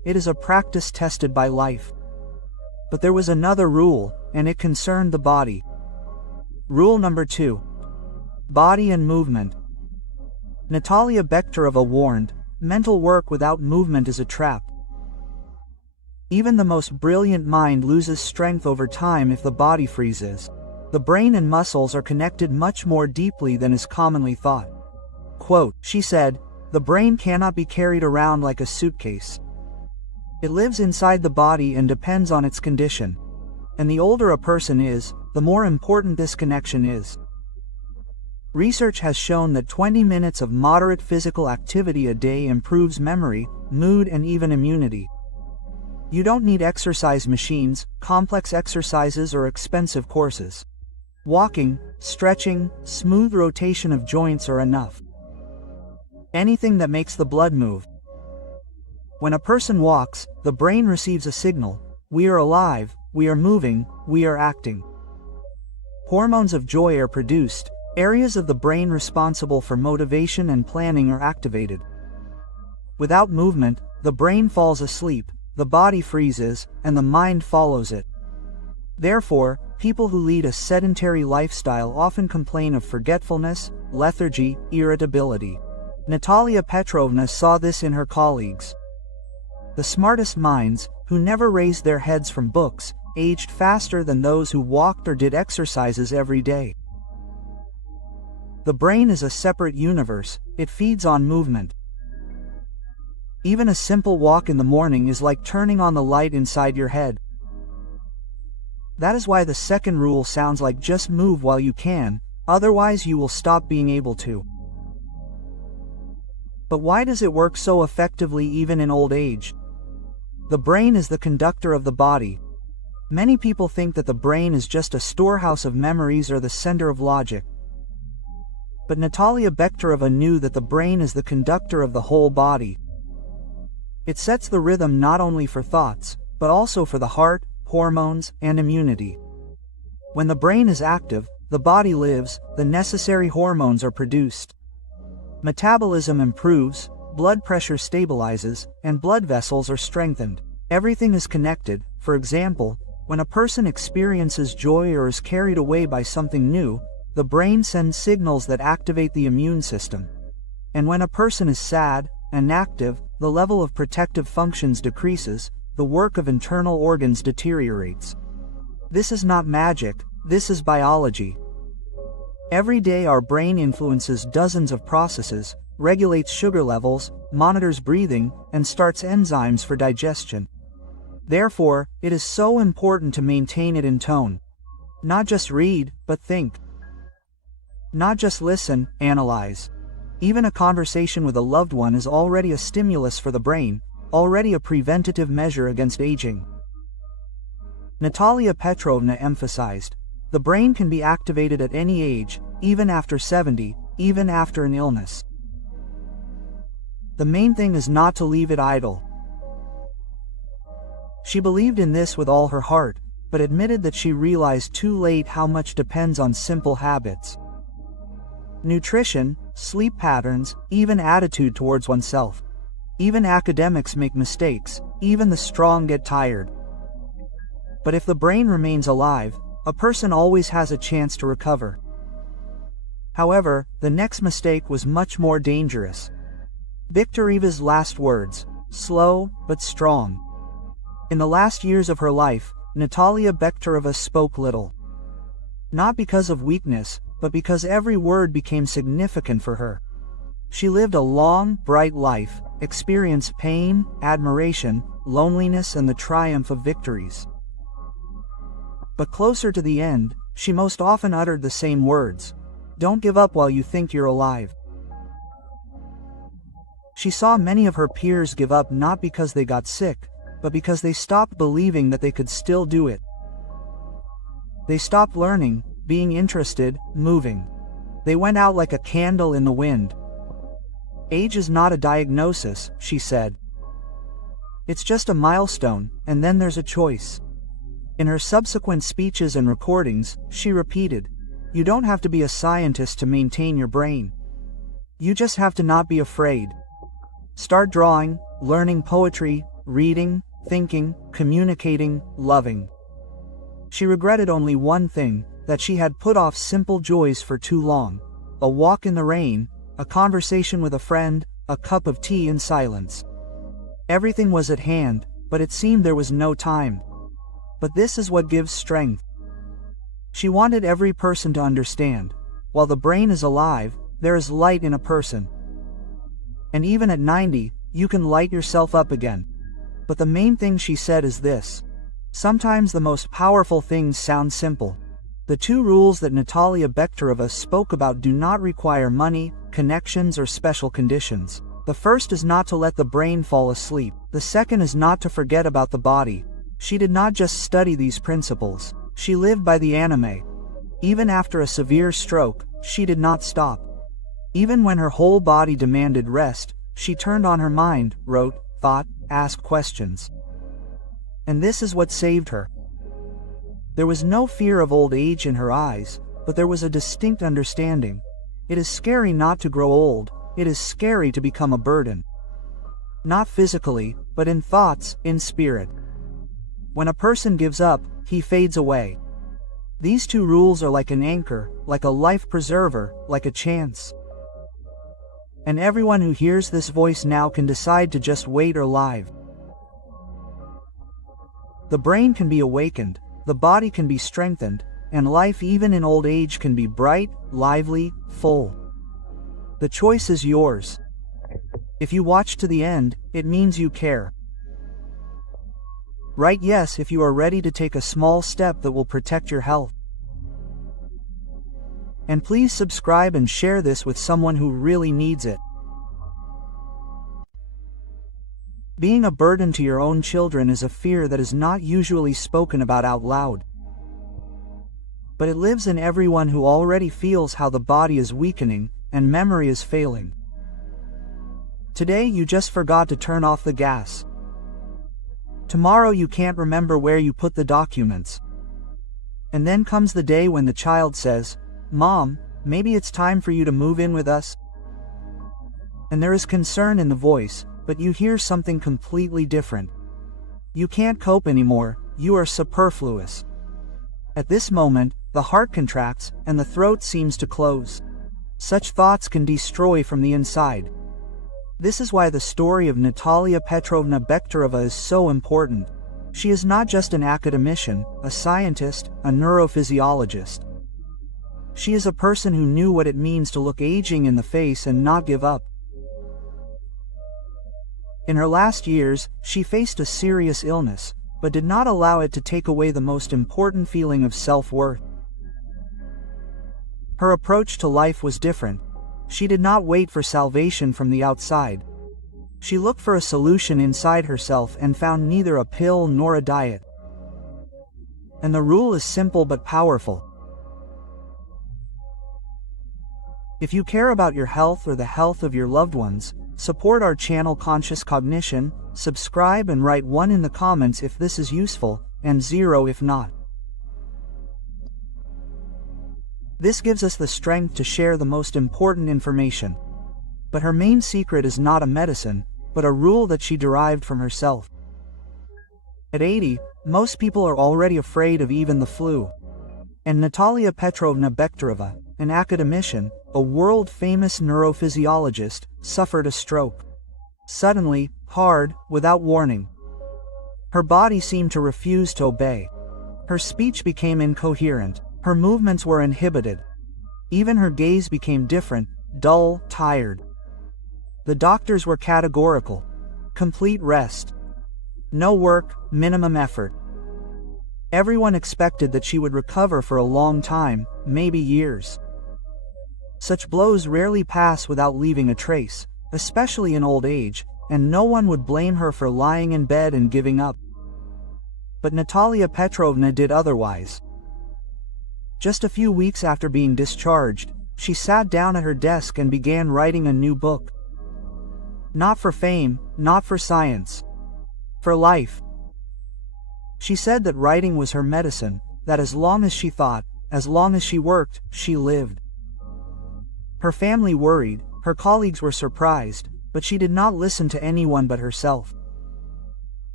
It is a practice tested by life. But there was another rule, and it concerned the body. Rule number 2. Body and movement. Natалья Bechtereva warned, mental work without movement is a trap. Even the most brilliant mind loses strength over time if the body freezes. The brain and muscles are connected much more deeply than is commonly thought. Quote, she said, "The brain cannot be carried around like a suitcase. It lives inside the body and depends on its condition. And the older a person is, the more important this connection is." Research has shown that 20 minutes of moderate physical activity a day improves memory, mood, and even immunity. You don't need exercise machines, complex exercises, or expensive courses. Walking, stretching, smooth rotation of joints are enough. Anything that makes the blood move. When a person walks, the brain receives a signal: we are alive, we are moving, we are acting. Hormones of joy are produced, areas of the brain responsible for motivation and planning are activated. Without movement, the brain falls asleep, the body freezes, and the mind follows it. Therefore, people who lead a sedentary lifestyle often complain of forgetfulness, lethargy, irritability. Natалья Petrovna saw this in her colleagues. The smartest minds, who never raised their heads from books, aged faster than those who walked or did exercises every day. The brain is a separate universe, it feeds on movement. Even a simple walk in the morning is like turning on the light inside your head. That is why the second rule sounds like just move while you can, otherwise you will stop being able to. But why does it work so effectively even in old age? The brain is the conductor of the body. Many people think that the brain is just a storehouse of memories or the center of logic. But Natалья Bechtereva knew that the brain is the conductor of the whole body. It sets the rhythm not only for thoughts, but also for the heart, hormones, and immunity. When the brain is active, the body lives, the necessary hormones are produced. Metabolism improves, blood pressure stabilizes, and blood vessels are strengthened. Everything is connected. For example, when a person experiences joy or is carried away by something new, the brain sends signals that activate the immune system. And when a person is sad, inactive, the level of protective functions decreases, the work of internal organs deteriorates. This is not magic, this is biology. Every day our brain influences dozens of processes, regulates sugar levels, monitors breathing, and starts enzymes for digestion. Therefore, it is so important to maintain it in tone. Not just read, but think. Not just listen, analyze. Even a conversation with a loved one is already a stimulus for the brain, already a preventative measure against aging. Natалья Petrovna emphasized, the brain can be activated at any age, even after 70, even after an illness. The main thing is not to leave it idle. She believed in this with all her heart, but admitted that she realized too late how much depends on simple habits. Nutrition, sleep patterns, even attitude towards oneself. Even academics make mistakes, even the strong get tired. But if the brain remains alive, a person always has a chance to recover. However, the next mistake was much more dangerous. Bechtereva's last words, slow but strong. In the last years of her life, Natалья Bechtereva spoke little. Not because of weakness, but because every word became significant for her. She lived a long, bright life, experienced pain, admiration, loneliness, and the triumph of victories. But closer to the end, she most often uttered the same words: don't give up while you think you're alive. She saw many of her peers give up not because they got sick, but because they stopped believing that they could still do it. They stopped learning, being interested, moving. They went out like a candle in the wind. Age is not a diagnosis, she said. It's just a milestone, and then there's a choice. In her subsequent speeches and recordings, she repeated, you don't have to be a scientist to maintain your brain. You just have to not be afraid. Start drawing, learning poetry, reading, thinking, communicating, loving. She regretted only one thing, that she had put off simple joys for too long. A walk in the rain, a conversation with a friend, a cup of tea in silence. Everything was at hand, but it seemed there was no time. But this is what gives strength. She wanted every person to understand. While the brain is alive, there is light in a person. And even at 90, you can light yourself up again. But the main thing she said is this. Sometimes the most powerful things sound simple. The two rules that Natалья Бехтерева spoke about do not require money, connections, or special conditions. The first is not to let the brain fall asleep. The second is not to forget about the body. She did not just study these principles. She lived by the anime. Even after a severe stroke, she did not stop. Even when her whole body demanded rest, she turned on her mind, wrote, thought, asked questions. And this is what saved her. There was no fear of old age in her eyes, but there was a distinct understanding. It is scary not to grow old. It is scary to become a burden. Not physically, but in thoughts, in spirit. When a person gives up, he fades away. These two rules are like an anchor, like a life preserver, like a chance. And everyone who hears this voice now can decide to just wait or live. The brain can be awakened, the body can be strengthened, and life even in old age can be bright, lively, full. The choice is yours. If you watch to the end, it means you care. Write yes if you are ready to take a small step that will protect your health. And please subscribe and share this with someone who really needs it. Being a burden to your own children is a fear that is not usually spoken about out loud. But it lives in everyone who already feels how the body is weakening and memory is failing. Today you just forgot to turn off the gas. Tomorrow you can't remember where you put the documents. And then comes the day when the child says, "Mom, maybe it's time for you to move in with us." And there is concern in the voice, but you hear something completely different. You can't cope anymore, you are superfluous. At this moment, the heart contracts and the throat seems to close. Such thoughts can destroy from the inside. This is why the story of Natалья Petrovna Bechtereva is so important. She is not just an academician, a scientist, a neurophysiologist. She is a person who knew what it means to look aging in the face and not give up. In her last years, she faced a serious illness, but did not allow it to take away the most important feeling of self-worth. Her approach to life was different. She did not wait for salvation from the outside. She looked for a solution inside herself and found neither a pill nor a diet. And the rule is simple but powerful. If you care about your health or the health of your loved ones, support our channel Conscious Cognition, subscribe and write 1 in the comments if this is useful, and 0 if not. This gives us the strength to share the most important information. But her main secret is not a medicine, but a rule that she derived from herself. At 80, most people are already afraid of even the flu. And Natалья Petrovna Bechtereva, an academician, a world-famous neurophysiologist, suffered a stroke. Suddenly, hard, without warning. Her body seemed to refuse to obey. Her speech became incoherent. Her movements were inhibited. Even her gaze became different, dull, tired. The doctors were categorical. Complete rest. No work, minimum effort. Everyone expected that she would recover for a long time, maybe years. Such blows rarely pass without leaving a trace, especially in old age, and no one would blame her for lying in bed and giving up. But Natалья Petrovna did otherwise. Just a few weeks after being discharged, she sat down at her desk and began writing a new book. Not for fame, not for science. For life. She said that writing was her medicine, that as long as she thought, as long as she worked, she lived. Her family worried, her colleagues were surprised, but she did not listen to anyone but herself.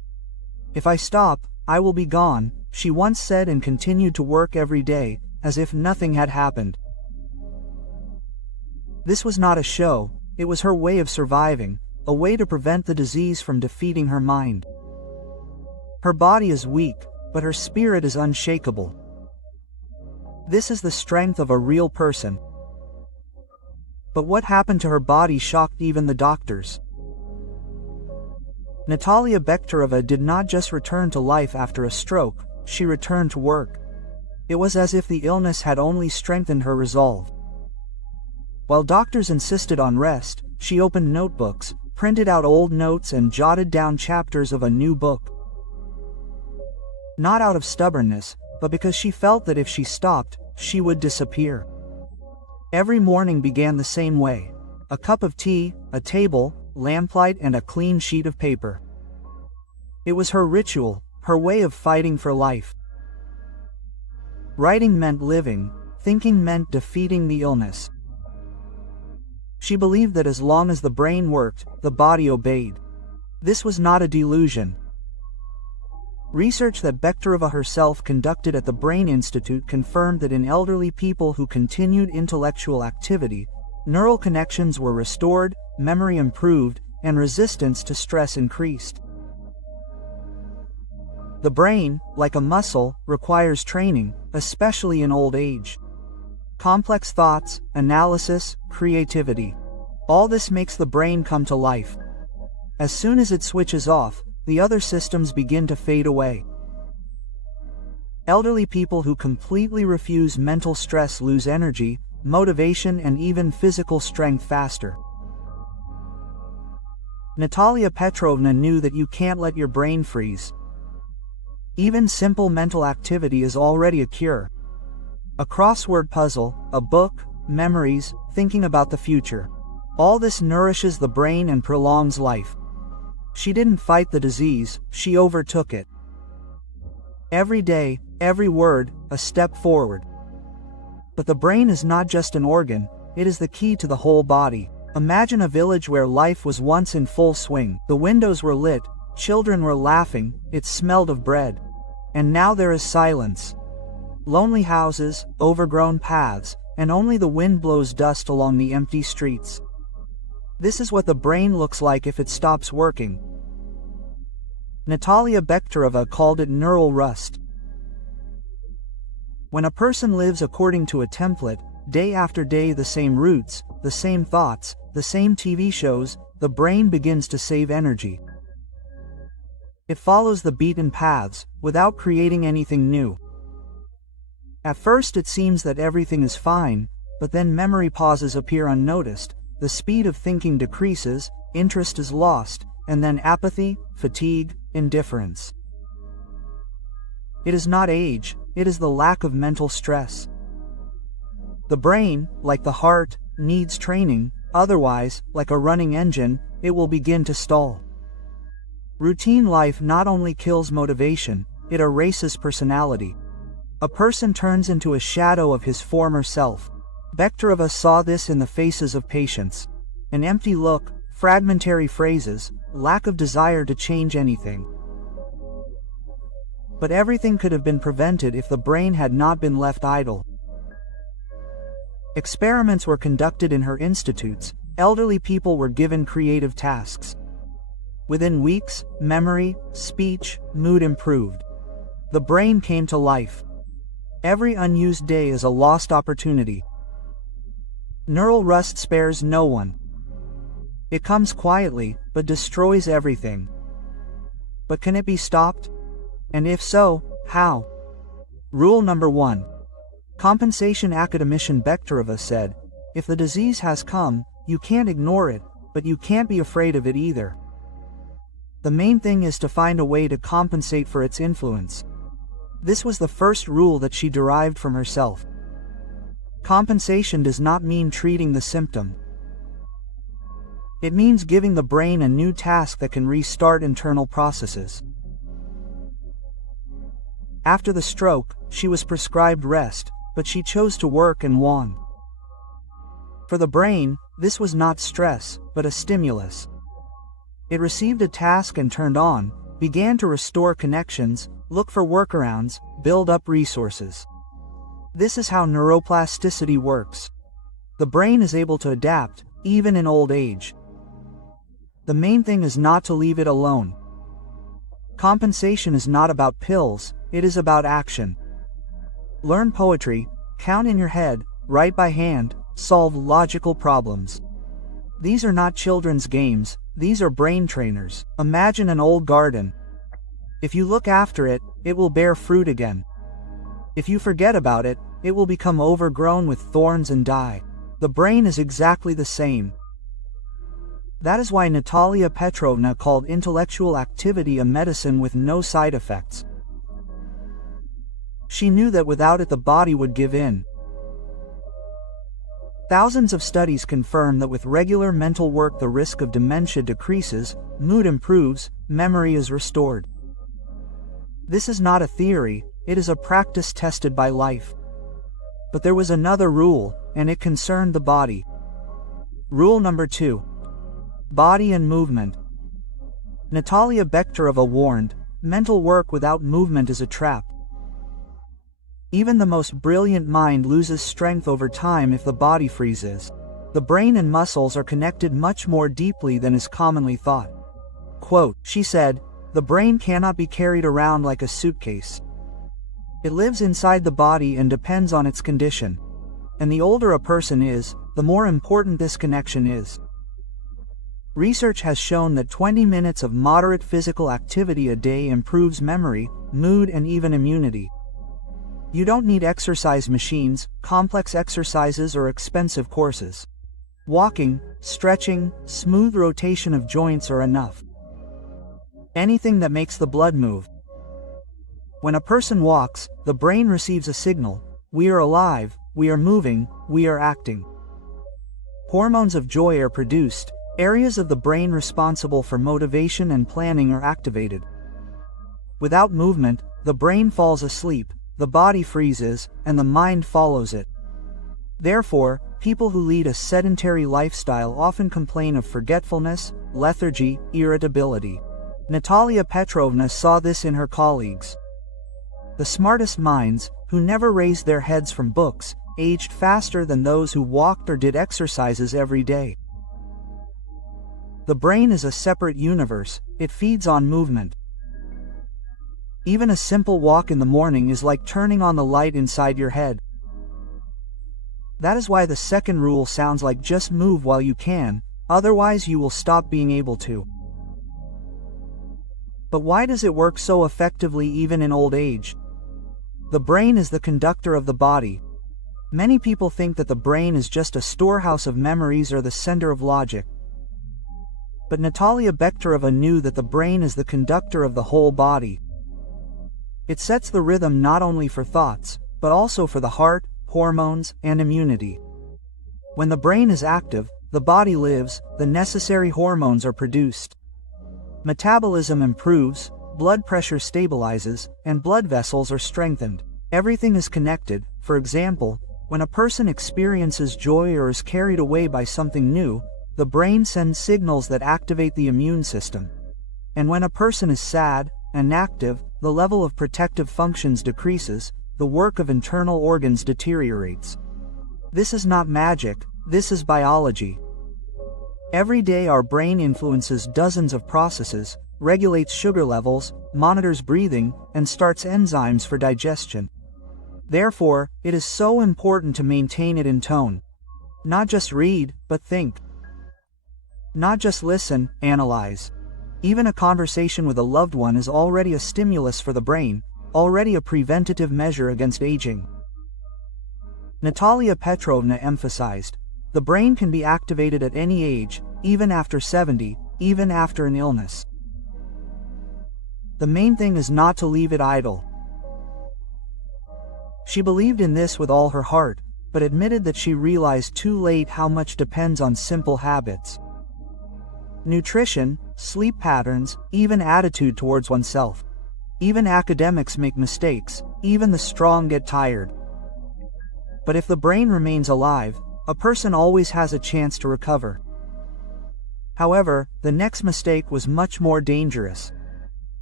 "If I stop, I will be gone," she once said, and continued to work every day, as if nothing had happened. This was not a show, it was her way of surviving, a way to prevent the disease from defeating her mind. Her body is weak, but her spirit is unshakable. This is the strength of a real person. But what happened to her body shocked even the doctors. Natалья Bechtereva did not just return to life after a stroke, she returned to work. It was as if the illness had only strengthened her resolve. While doctors insisted on rest, she opened notebooks, printed out old notes, and jotted down chapters of a new book. Not out of stubbornness, but because she felt that if she stopped, she would disappear. Every morning began the same way: a cup of tea, a table, lamplight, and a clean sheet of paper. It was her ritual, her way of fighting for life. Writing meant living, thinking meant defeating the illness. She believed that as long as the brain worked, the body obeyed. This was not a delusion. Research that Bechtereva herself conducted at the Brain Institute confirmed that in elderly people who continued intellectual activity, neural connections were restored, memory improved, and resistance to stress increased. The brain, like a muscle, requires training, especially in old age. Complex thoughts, analysis, creativity. All this makes the brain come to life. As soon as it switches off, the other systems begin to fade away. Elderly people who completely refuse mental stress lose energy, motivation, and even physical strength faster. Natалья Petrovna knew that you can't let your brain freeze. Even simple mental activity is already a cure. A crossword puzzle, a book, memories, thinking about the future. All this nourishes the brain and prolongs life. She didn't fight the disease, she overtook it. Every day, every word, a step forward. But the brain is not just an organ, it is the key to the whole body. Imagine a village where life was once in full swing. The windows were lit, children were laughing, it smelled of bread. And now there is silence. Lonely houses, overgrown paths, and only the wind blows dust along the empty streets. This is what the brain looks like if it stops working. Natалья Bechtereva called it neural rust. When a person lives according to a template, day after day the same routes, the same thoughts, the same TV shows, the brain begins to save energy. It follows the beaten paths, without creating anything new. At first it seems that everything is fine, but then memory pauses appear unnoticed, the speed of thinking decreases, interest is lost, and then apathy, fatigue, indifference. It is not age, it is the lack of mental stress. The brain, like the heart, needs training, otherwise, like a running engine, it will begin to stall. Routine life not only kills motivation, it erases personality. A person turns into a shadow of his former self. Bechtereva saw this in the faces of patients. An empty look, fragmentary phrases, lack of desire to change anything. But everything could have been prevented if the brain had not been left idle. Experiments were conducted in her institutes, elderly people were given creative tasks. Within weeks, memory, speech, mood improved. The brain came to life. Every unused day is a lost opportunity. Neural rust spares no one. It comes quietly, but destroys everything. But can it be stopped? And if so, how? Rule number 1. Compensation. Academician Bechtereva said, if the disease has come, you can't ignore it, but you can't be afraid of it either. The main thing is to find a way to compensate for its influence. This was the first rule that she derived from herself. Compensation does not mean treating the symptom. It means giving the brain a new task that can restart internal processes. After the stroke, she was prescribed rest, but she chose to work and won. For the brain, this was not stress, but a stimulus. It received a task and turned on, began to restore connections, look for workarounds, build up resources. This is how neuroplasticity works. The brain is able to adapt, even in old age. The main thing is not to leave it alone. Compensation is not about pills, it is about action. Learn poetry, count in your head, write by hand, solve logical problems. These are not children's games, these are brain trainers. Imagine an old garden. If you look after it, it will bear fruit again. If you forget about it, it will become overgrown with thorns and die. The brain is exactly the same. That is why Natалья Petrovna called intellectual activity a medicine with no side effects. She knew that without it the body would give in. Thousands of studies confirm that with regular mental work the risk of dementia decreases, mood improves, memory is restored. This is not a theory, it is a practice tested by life. But there was another rule, and it concerned the body. Rule number 2. Body and movement. Natалья Bechtereva warned, mental work without movement is a trap. Even the most brilliant mind loses strength over time if the body freezes. The brain and muscles are connected much more deeply than is commonly thought. Quote, she said, "The brain cannot be carried around like a suitcase. It lives inside the body and depends on its condition. And the older a person is, the more important this connection is." Research has shown that 20 minutes of moderate physical activity a day improves memory, mood, and even immunity. You don't need exercise machines, complex exercises, or expensive courses. Walking, stretching, smooth rotation of joints are enough. Anything that makes the blood move. When a person walks, the brain receives a signal: we are alive, we are moving, we are acting. Hormones of joy are produced, areas of the brain responsible for motivation and planning are activated. Without movement, the brain falls asleep, the body freezes, and the mind follows it. Therefore, people who lead a sedentary lifestyle often complain of forgetfulness, lethargy, irritability. Natалья Petrovna saw this in her colleagues. The smartest minds, who never raised their heads from books, aged faster than those who walked or did exercises every day. The brain is a separate universe, it feeds on movement. Even a simple walk in the morning is like turning on the light inside your head. That is why the second rule sounds like just move while you can, otherwise you will stop being able to. But why does it work so effectively even in old age? The brain is the conductor of the body. Many people think that the brain is just a storehouse of memories or the center of logic. But Natалья Bechtereva knew that the brain is the conductor of the whole body. It sets the rhythm not only for thoughts, but also for the heart, hormones, and immunity. When the brain is active, the body lives, the necessary hormones are produced. Metabolism improves, blood pressure stabilizes, and blood vessels are strengthened. Everything is connected. For example, when a person experiences joy or is carried away by something new, the brain sends signals that activate the immune system. And when a person is sad, inactive, the level of protective functions decreases, the work of internal organs deteriorates. This is not magic, this is biology. Every day our brain influences dozens of processes, regulates sugar levels, monitors breathing, and starts enzymes for digestion. Therefore, it is so important to maintain it in tone. Not just read, but think. Not just listen, analyze. Even a conversation with a loved one is already a stimulus for the brain, already a preventative measure against aging. Natальya Petrovna emphasized, the brain can be activated at any age, even after 70, even after an illness. The main thing is not to leave it idle. She believed in this with all her heart, but admitted that she realized too late how much depends on simple habits. Nutrition, sleep patterns, even attitude towards oneself. Even academics make mistakes, even the strong get tired. But if the brain remains alive, a person always has a chance to recover. However, the next mistake was much more dangerous.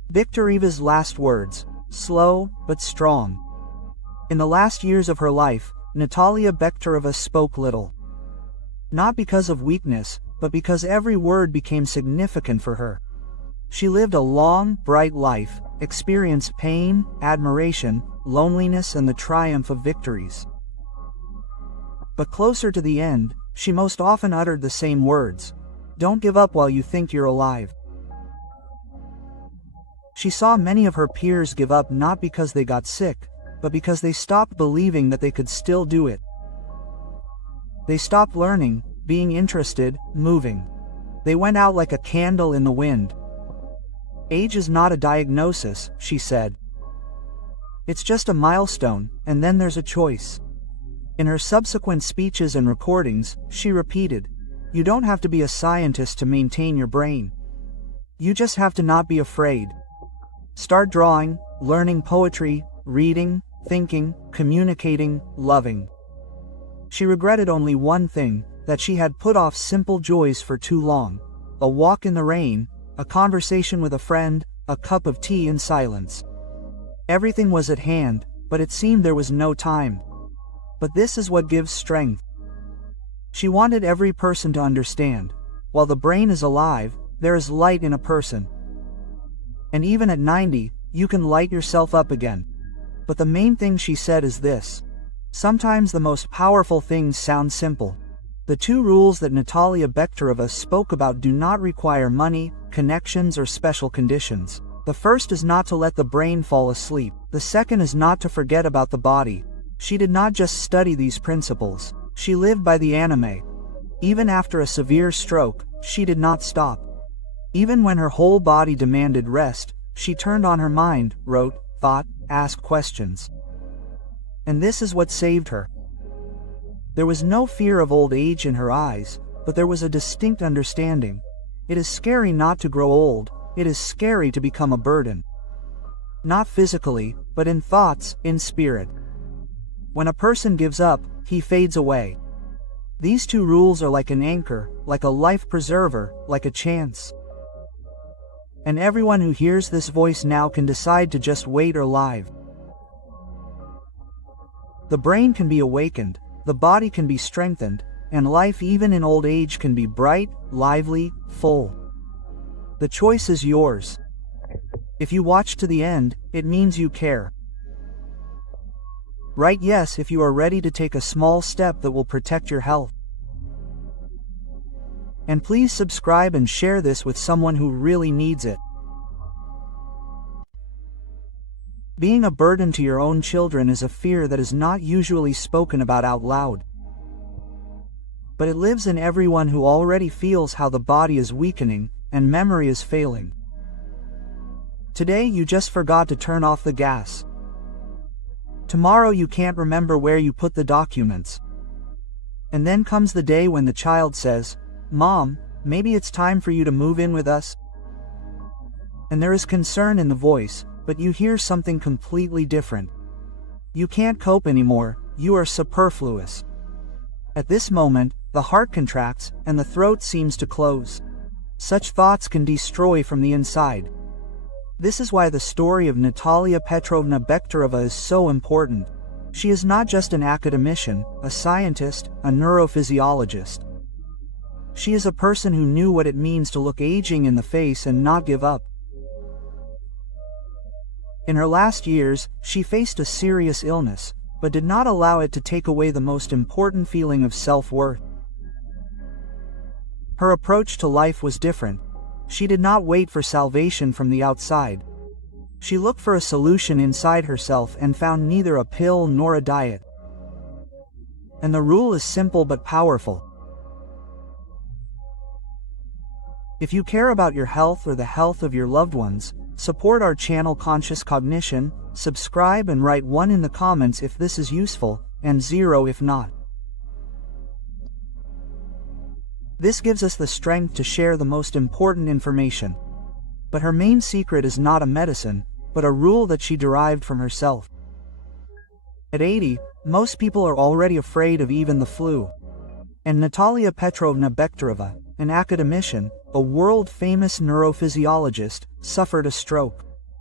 Bechtereva's last words, slow but strong. In the last years of her life, Natалья Бехтерева spoke little. Not because of weakness, but because every word became significant for her. She lived a long, bright life, experienced pain, admiration, loneliness, and the triumph of victories. But closer to the end, she most often uttered the same words: "Don't give up while you think you're alive." She saw many of her peers give up not because they got sick, but because they stopped believing that they could still do it. They stopped learning, being interested, moving. They went out like a candle in the wind. Age is not a diagnosis, she said. It's just a milestone, and then there's a choice. In her subsequent speeches and recordings, she repeated, "You don't have to be a scientist to maintain your brain. You just have to not be afraid. Start drawing, learning poetry, reading, thinking, communicating, loving." She regretted only one thing, that she had put off simple joys for too long: a walk in the rain, a conversation with a friend, a cup of tea in silence. Everything was at hand, but it seemed there was no time. But this is what gives strength. She wanted every person to understand, while the brain is alive, there is light in a person. And even at 90, you can light yourself up again. But the main thing she said is this: sometimes the most powerful things sound simple. The two rules that Natалья Бехтерева spoke about do not require money, connections, or special conditions. The first is not to let the brain fall asleep. The second is not to forget about the body. She did not just study these principles, she lived by the anime. Even after a severe stroke, she did not stop. Even when her whole body demanded rest, she turned on her mind, wrote, thought, asked questions. And this is what saved her. There was no fear of old age in her eyes, but there was a distinct understanding. It is scary not to grow old, it is scary to become a burden. Not physically, but in thoughts, in spirit. When a person gives up, he fades away. These two rules are like an anchor, like a life preserver, like a chance. And everyone who hears this voice now can decide to just wait or live. The brain can be awakened, the body can be strengthened, and life even in old age can be bright, lively, full. The choice is yours. If you watch to the end, it means you care. Write yes if you are ready to take a small step that will protect your health. And please subscribe and share this with someone who really needs it. Being a burden to your own children is a fear that is not usually spoken about out loud. But it lives in everyone who already feels how the body is weakening and memory is failing. Today you just forgot to turn off the gas. Tomorrow you can't remember where you put the documents. And then comes the day when the child says, "Mom, maybe it's time for you to move in with us." And there is concern in the voice, but you hear something completely different. You can't cope anymore, you are superfluous. At this moment, the heart contracts and the throat seems to close. Such thoughts can destroy from the inside. This is why the story of Natалья Petrovna Bechtereva is so important. She is not just an academician, a scientist, a neurophysiologist. She is a person who knew what it means to look aging in the face and not give up. In her last years, she faced a serious illness, but did not allow it to take away the most important feeling of self-worth. Her approach to life was different. She did not wait for salvation from the outside. She looked for a solution inside herself and found neither a pill nor a diet. And the rule is simple but powerful. If you care about your health or the health of your loved ones, support our channel Conscious Cognition, subscribe and write 1 in the comments if this is useful, and 0 if not. This gives us the strength to share the most important information. But her main secret is not a medicine, but a rule that she derived from herself. At 80, most people are already afraid of even the flu. And Natалья Petrovna Bechtereva, an academician, a world-famous neurophysiologist, suffered a stroke.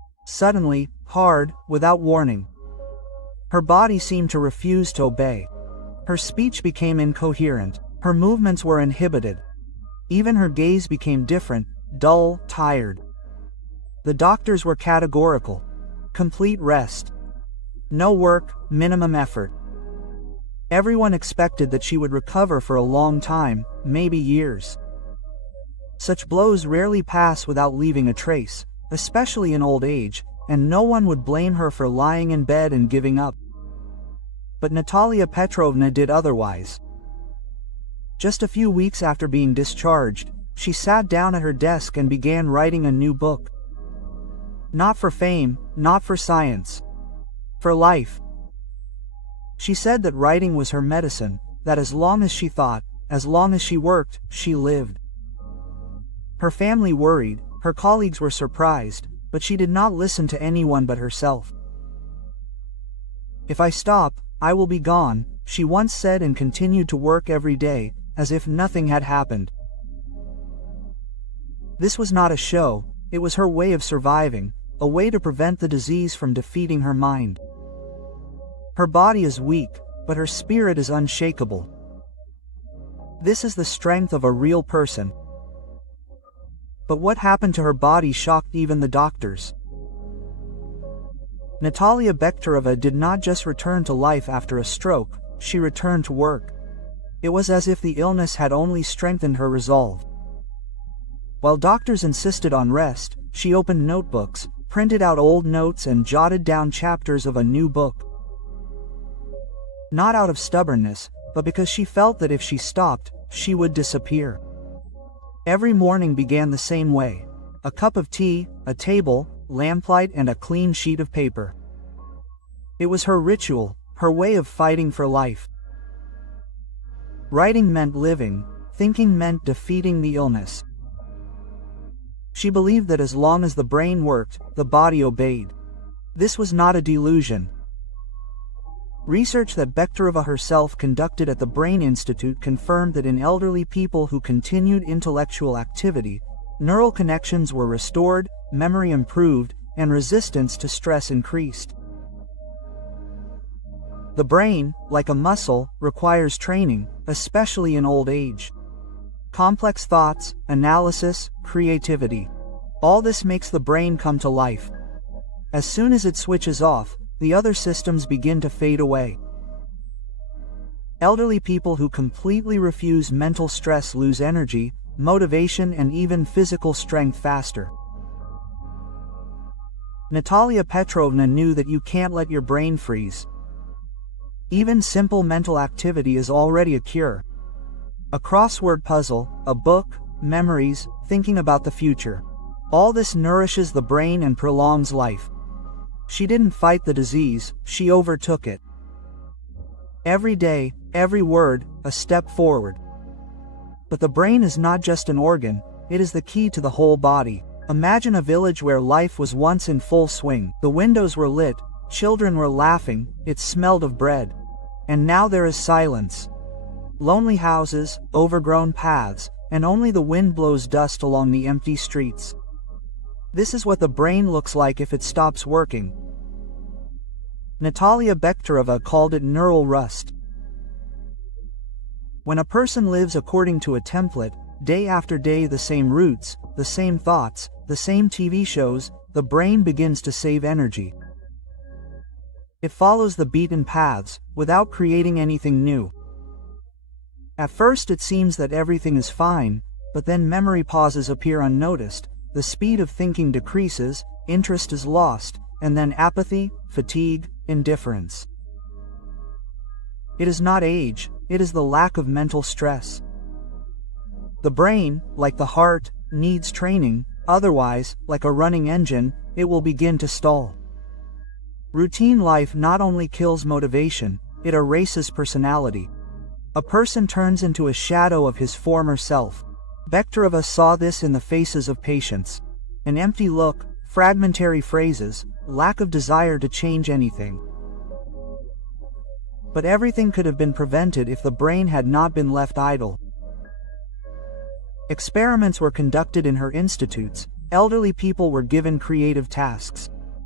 Suddenly, hard, without warning. Her body seemed to refuse to obey. Her speech became incoherent. Her movements were inhibited. Even her gaze became different, dull, tired. The doctors were categorical. Complete rest. No work, minimum effort. Everyone expected that she would recover for a long time, maybe years. Such blows rarely pass without leaving a trace, especially in old age, and no one would blame her for lying in bed and giving up. But Natалья Petrovna did otherwise. Just a few weeks after being discharged, she sat down at her desk and began writing a new book. Not for fame, not for science. For life. She said that writing was her medicine, that as long as she thought, as long as she worked, she lived. Her family worried, her colleagues were surprised, but she did not listen to anyone but herself. "If I stop, I will be gone," she once said, and continued to work every day, as if nothing had happened. This was not a show, it was her way of surviving, a way to prevent the disease from defeating her mind. Her body is weak, but her spirit is unshakable. This is the strength of a real person. But what happened to her body shocked even the doctors. Natалья Bechtereva did not just return to life after a stroke, she returned to work. It was as if the illness had only strengthened her resolve. While doctors insisted on rest, she opened notebooks, printed out old notes, and jotted down chapters of a new book. Not out of stubbornness, but because she felt that if she stopped, she would disappear. Every morning began the same way. A cup of tea, a table, lamplight, and a clean sheet of paper. It was her ritual, her way of fighting for life. Writing meant living, thinking meant defeating the illness. She believed that as long as the brain worked, the body obeyed. This was not a delusion. Research that Bechtereva herself conducted at the Brain Institute confirmed that in elderly people who continued intellectual activity, neural connections were restored, memory improved, and resistance to stress increased. The brain, like a muscle, requires training, especially in old age. Complex thoughts, analysis, creativity. All this makes the brain come to life. As soon as it switches off, the other systems begin to fade away. Elderly people who completely refuse mental stress lose energy, motivation, and even physical strength faster. Natалья Petrovna knew that you can't let your brain freeze. Even simple mental activity is already a cure. A crossword puzzle, a book, memories, thinking about the future. All this nourishes the brain and prolongs life. She didn't fight the disease, she overtook it. Every day, every word, a step forward. But the brain is not just an organ, it is the key to the whole body. Imagine a village where life was once in full swing. The windows were lit, children were laughing, it smelled of bread. And now there is silence. Lonely houses, overgrown paths, and only the wind blows dust along the empty streets. This is what the brain looks like if it stops working. Natалья Bechtereva called it neural rust. When a person lives according to a template, day after day the same routes, the same thoughts, the same TV shows, the brain begins to save energy. It follows the beaten paths, without creating anything new. At first it seems that everything is fine, but then memory pauses appear unnoticed, the speed of thinking decreases, interest is lost, and then apathy, fatigue, indifference. It is not age, it is the lack of mental stress. The brain, like the heart, needs training, otherwise, like a running engine, it will begin to stall. Routine life not only kills motivation, it erases personality. A person turns into a shadow of his former self. Bechtereva saw this in the faces of patients. An empty look, fragmentary phrases, lack of desire to change anything. But everything could have been prevented if the brain had not been left idle. Experiments were conducted in her institutes, elderly people were given creative tasks.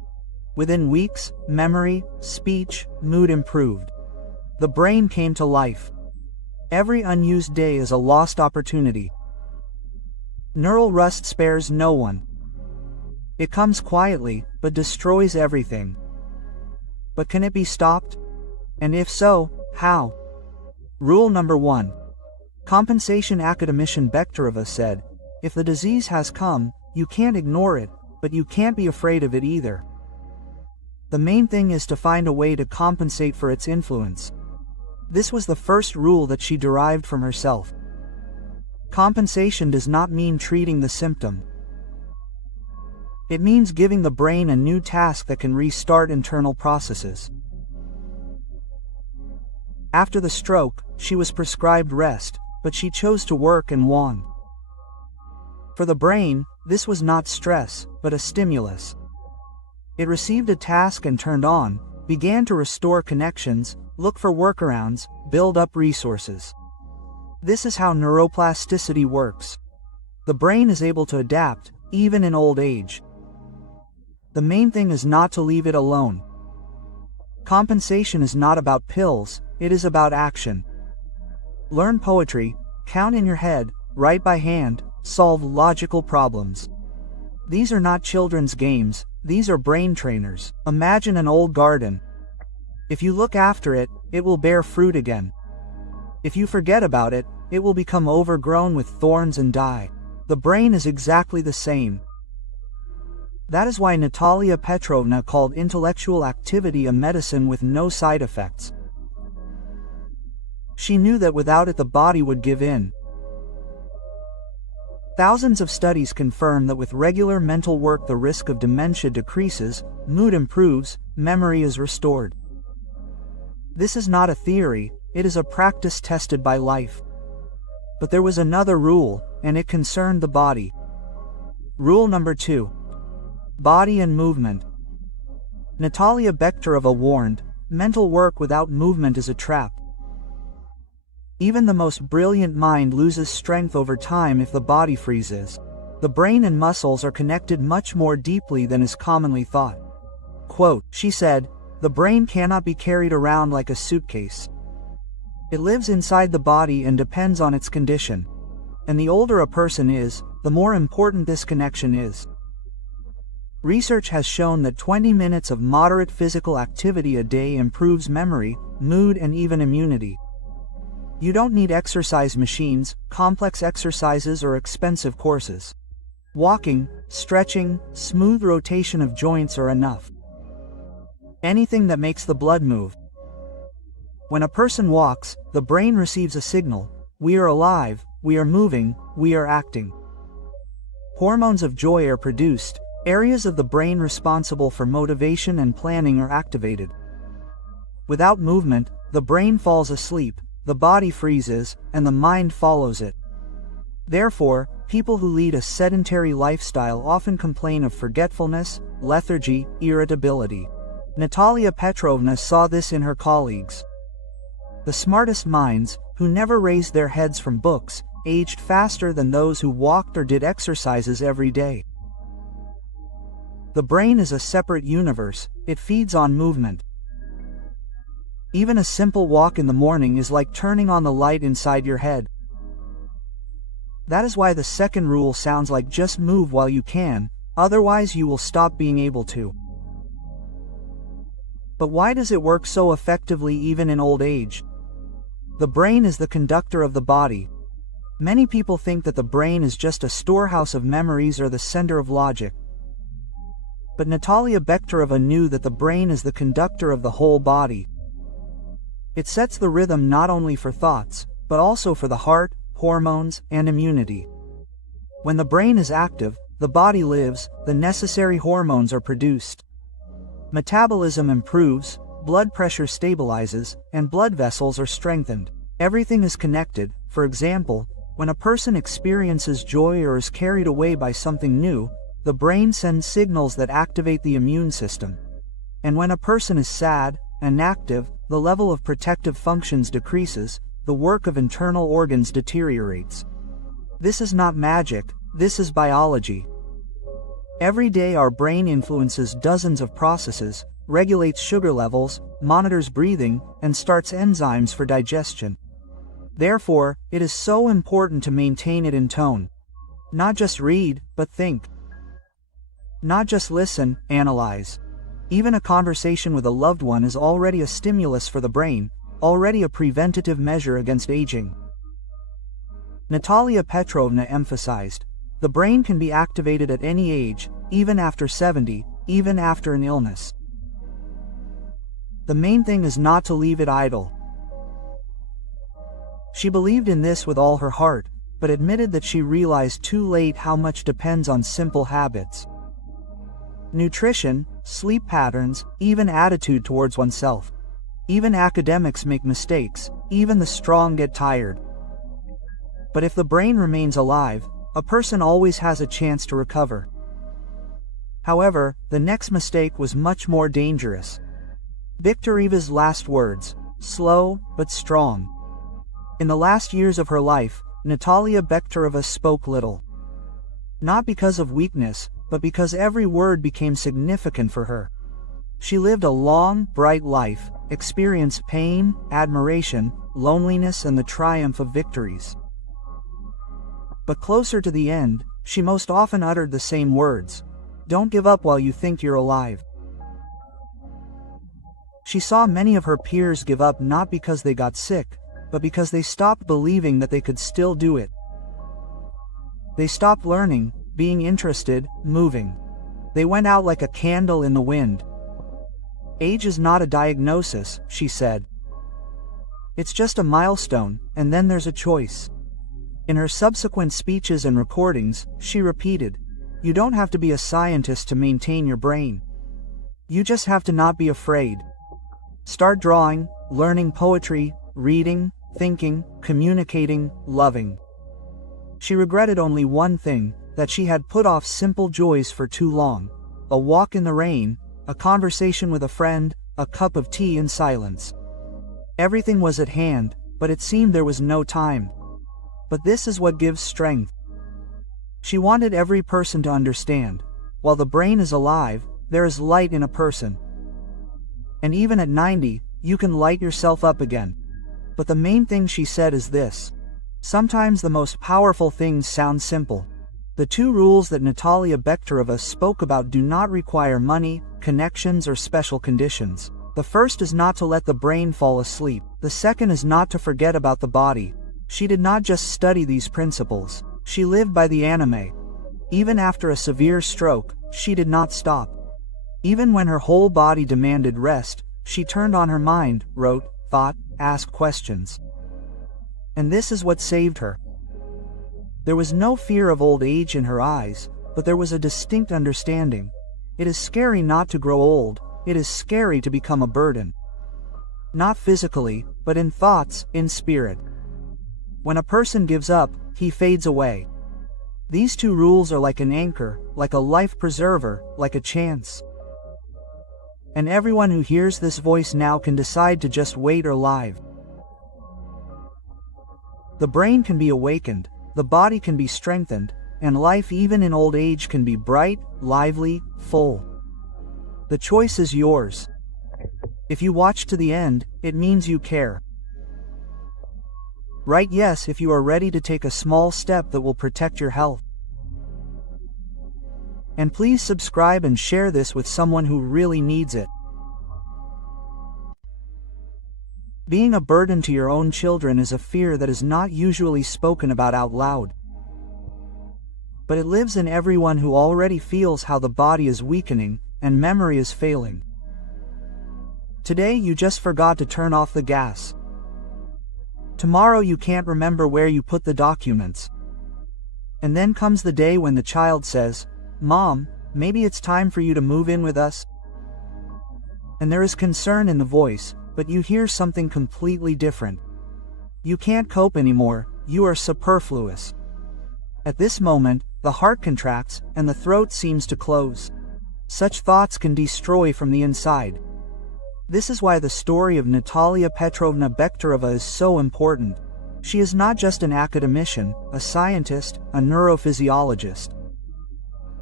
Within weeks, memory, speech, mood improved. The brain came to life. Every unused day is a lost opportunity. Neural rust spares no one. It comes quietly, but destroys everything. But can it be stopped? And if so, how? Rule number 1. Compensation. Academic Bechtereva said, if the disease has come, you can't ignore it, but you can't be afraid of it either. The main thing is to find a way to compensate for its influence. This was the first rule that she derived from herself. Compensation does not mean treating the symptom. It means giving the brain a new task that can restart internal processes. After the stroke, she was prescribed rest, but she chose to work and won. For the brain, this was not stress, but a stimulus. It received a task and turned on, began to restore connections, look for workarounds, build up resources. This is how neuroplasticity works. The brain is able to adapt, even in old age. The main thing is not to leave it alone. Compensation is not about pills, it is about action. Learn poetry, count in your head, write by hand, solve logical problems. These are not children's games, these are brain trainers. Imagine an old garden. If you look after it, it will bear fruit again. If you forget about it, it will become overgrown with thorns and die. The brain is exactly the same. That is why Natалья Petrovna called intellectual activity a medicine with no side effects. She knew that without it the body would give in. Thousands of studies confirm that with regular mental work the risk of dementia decreases, mood improves, memory is restored. This is not a theory, it is a practice tested by life. But there was another rule, and it concerned the body. Rule number 2. Body and movement. Natалья Bechtereva warned, mental work without movement is a trap. Even the most brilliant mind loses strength over time if the body freezes. The brain and muscles are connected much more deeply than is commonly thought. Quote, she said, the brain cannot be carried around like a suitcase. It lives inside the body and depends on its condition. And the older a person is, the more important this connection is. Research has shown that 20 minutes of moderate physical activity a day improves memory, mood, and even immunity. You don't need exercise machines, complex exercises, or expensive courses. Walking, stretching, smooth rotation of joints are enough. Anything that makes the blood move. When a person walks, the brain receives a signal: we are alive, we are moving, we are acting. Hormones of joy are produced, areas of the brain responsible for motivation and planning are activated. Without movement, the brain falls asleep, the body freezes, and the mind follows it. Therefore, people who lead a sedentary lifestyle often complain of forgetfulness, lethargy, irritability. Natалья Petrovna saw this in her colleagues. The smartest minds, who never raised their heads from books, aged faster than those who walked or did exercises every day. The brain is a separate universe, it feeds on movement. Even a simple walk in the morning is like turning on the light inside your head. That is why the second rule sounds like just move while you can, otherwise you will stop being able to. But why does it work so effectively even in old age? The brain is the conductor of the body. Many people think that the brain is just a storehouse of memories or the center of logic. But Natалья Bechtereva knew that the brain is the conductor of the whole body. It sets the rhythm not only for thoughts, but also for the heart, hormones, and immunity. When the brain is active, the body lives, the necessary hormones are produced. Metabolism improves, blood pressure stabilizes, and blood vessels are strengthened. Everything is connected. For example, when a person experiences joy or is carried away by something new, the brain sends signals that activate the immune system. And when a person is sad, inactive, the level of protective functions decreases, the work of internal organs deteriorates. This is not magic, this is biology. Every day our brain influences dozens of processes, regulates sugar levels, monitors breathing, and starts enzymes for digestion. Therefore, it is so important to maintain it in tone. Not just read, but think. Not just listen, analyze. Even a conversation with a loved one is already a stimulus for the brain, already a preventative measure against aging. Natалья Petrovna emphasized, the brain can be activated at any age, even after 70, even after an illness. The main thing is not to leave it idle. She believed in this with all her heart, but admitted that she realized too late how much depends on simple habits. Nutrition, sleep patterns, even attitude towards oneself. Even academics make mistakes, even the strong get tired. But if the brain remains alive, a person always has a chance to recover. However, the next mistake was much more dangerous. Bechtereva's last words, slow but strong. In the last years of her life, Natалья Bechtereva spoke little. Not because of weakness, but because every word became significant for her. She lived a long, bright life, experienced pain, admiration, loneliness, and the triumph of victories. But closer to the end, she most often uttered the same words. Don't give up while you think you're alive. She saw many of her peers give up not because they got sick, but because they stopped believing that they could still do it. They stopped learning, being interested, moving. They went out like a candle in the wind. Age is not a diagnosis, she said. It's just a milestone, and then there's a choice. In her subsequent speeches and recordings, she repeated, you don't have to be a scientist to maintain your brain. You just have to not be afraid. Start drawing, learning poetry, reading, thinking, communicating, loving. She regretted only one thing, that she had put off simple joys for too long. A walk in the rain, a conversation with a friend, a cup of tea in silence. Everything was at hand, but it seemed there was no time. But this is what gives strength. She wanted every person to understand, while the brain is alive, there is light in a person. And even at 90, you can light yourself up again. But the main thing she said is this. Sometimes the most powerful things sound simple. The two rules that Natалья Bechtereva spoke about do not require money, connections, or special conditions. The first is not to let the brain fall asleep. The second is not to forget about the body. She did not just study these principles. She lived by the anime. Even after a severe stroke, she did not stop. Even when her whole body demanded rest, she turned on her mind, wrote, thought, asked questions. And this is what saved her. There was no fear of old age in her eyes, but there was a distinct understanding. It is scary not to grow old. It is scary to become a burden. Not physically, but in thoughts, in spirit. When a person gives up, he fades away. These two rules are like an anchor, like a life preserver, like a chance. And everyone who hears this voice now can decide to just wait or live. The brain can be awakened, the body can be strengthened, and life even in old age can be bright, lively, full. The choice is yours. If you watch to the end, it means you care. Write yes if you are ready to take a small step that will protect your health. And please subscribe and share this with someone who really needs it. Being a burden to your own children is a fear that is not usually spoken about out loud. But it lives in everyone who already feels how the body is weakening and memory is failing. Today you just forgot to turn off the gas. Tomorrow you can't remember where you put the documents. And then comes the day when the child says, Mom, maybe it's time for you to move in with us. And there is concern in the voice, but you hear something completely different. You can't cope anymore, you are superfluous. At this moment, the heart contracts and the throat seems to close. Such thoughts can destroy from the inside. This is why the story of Natалья Petrovna Bechtereva is so important. She is not just an academician, a scientist, a neurophysiologist.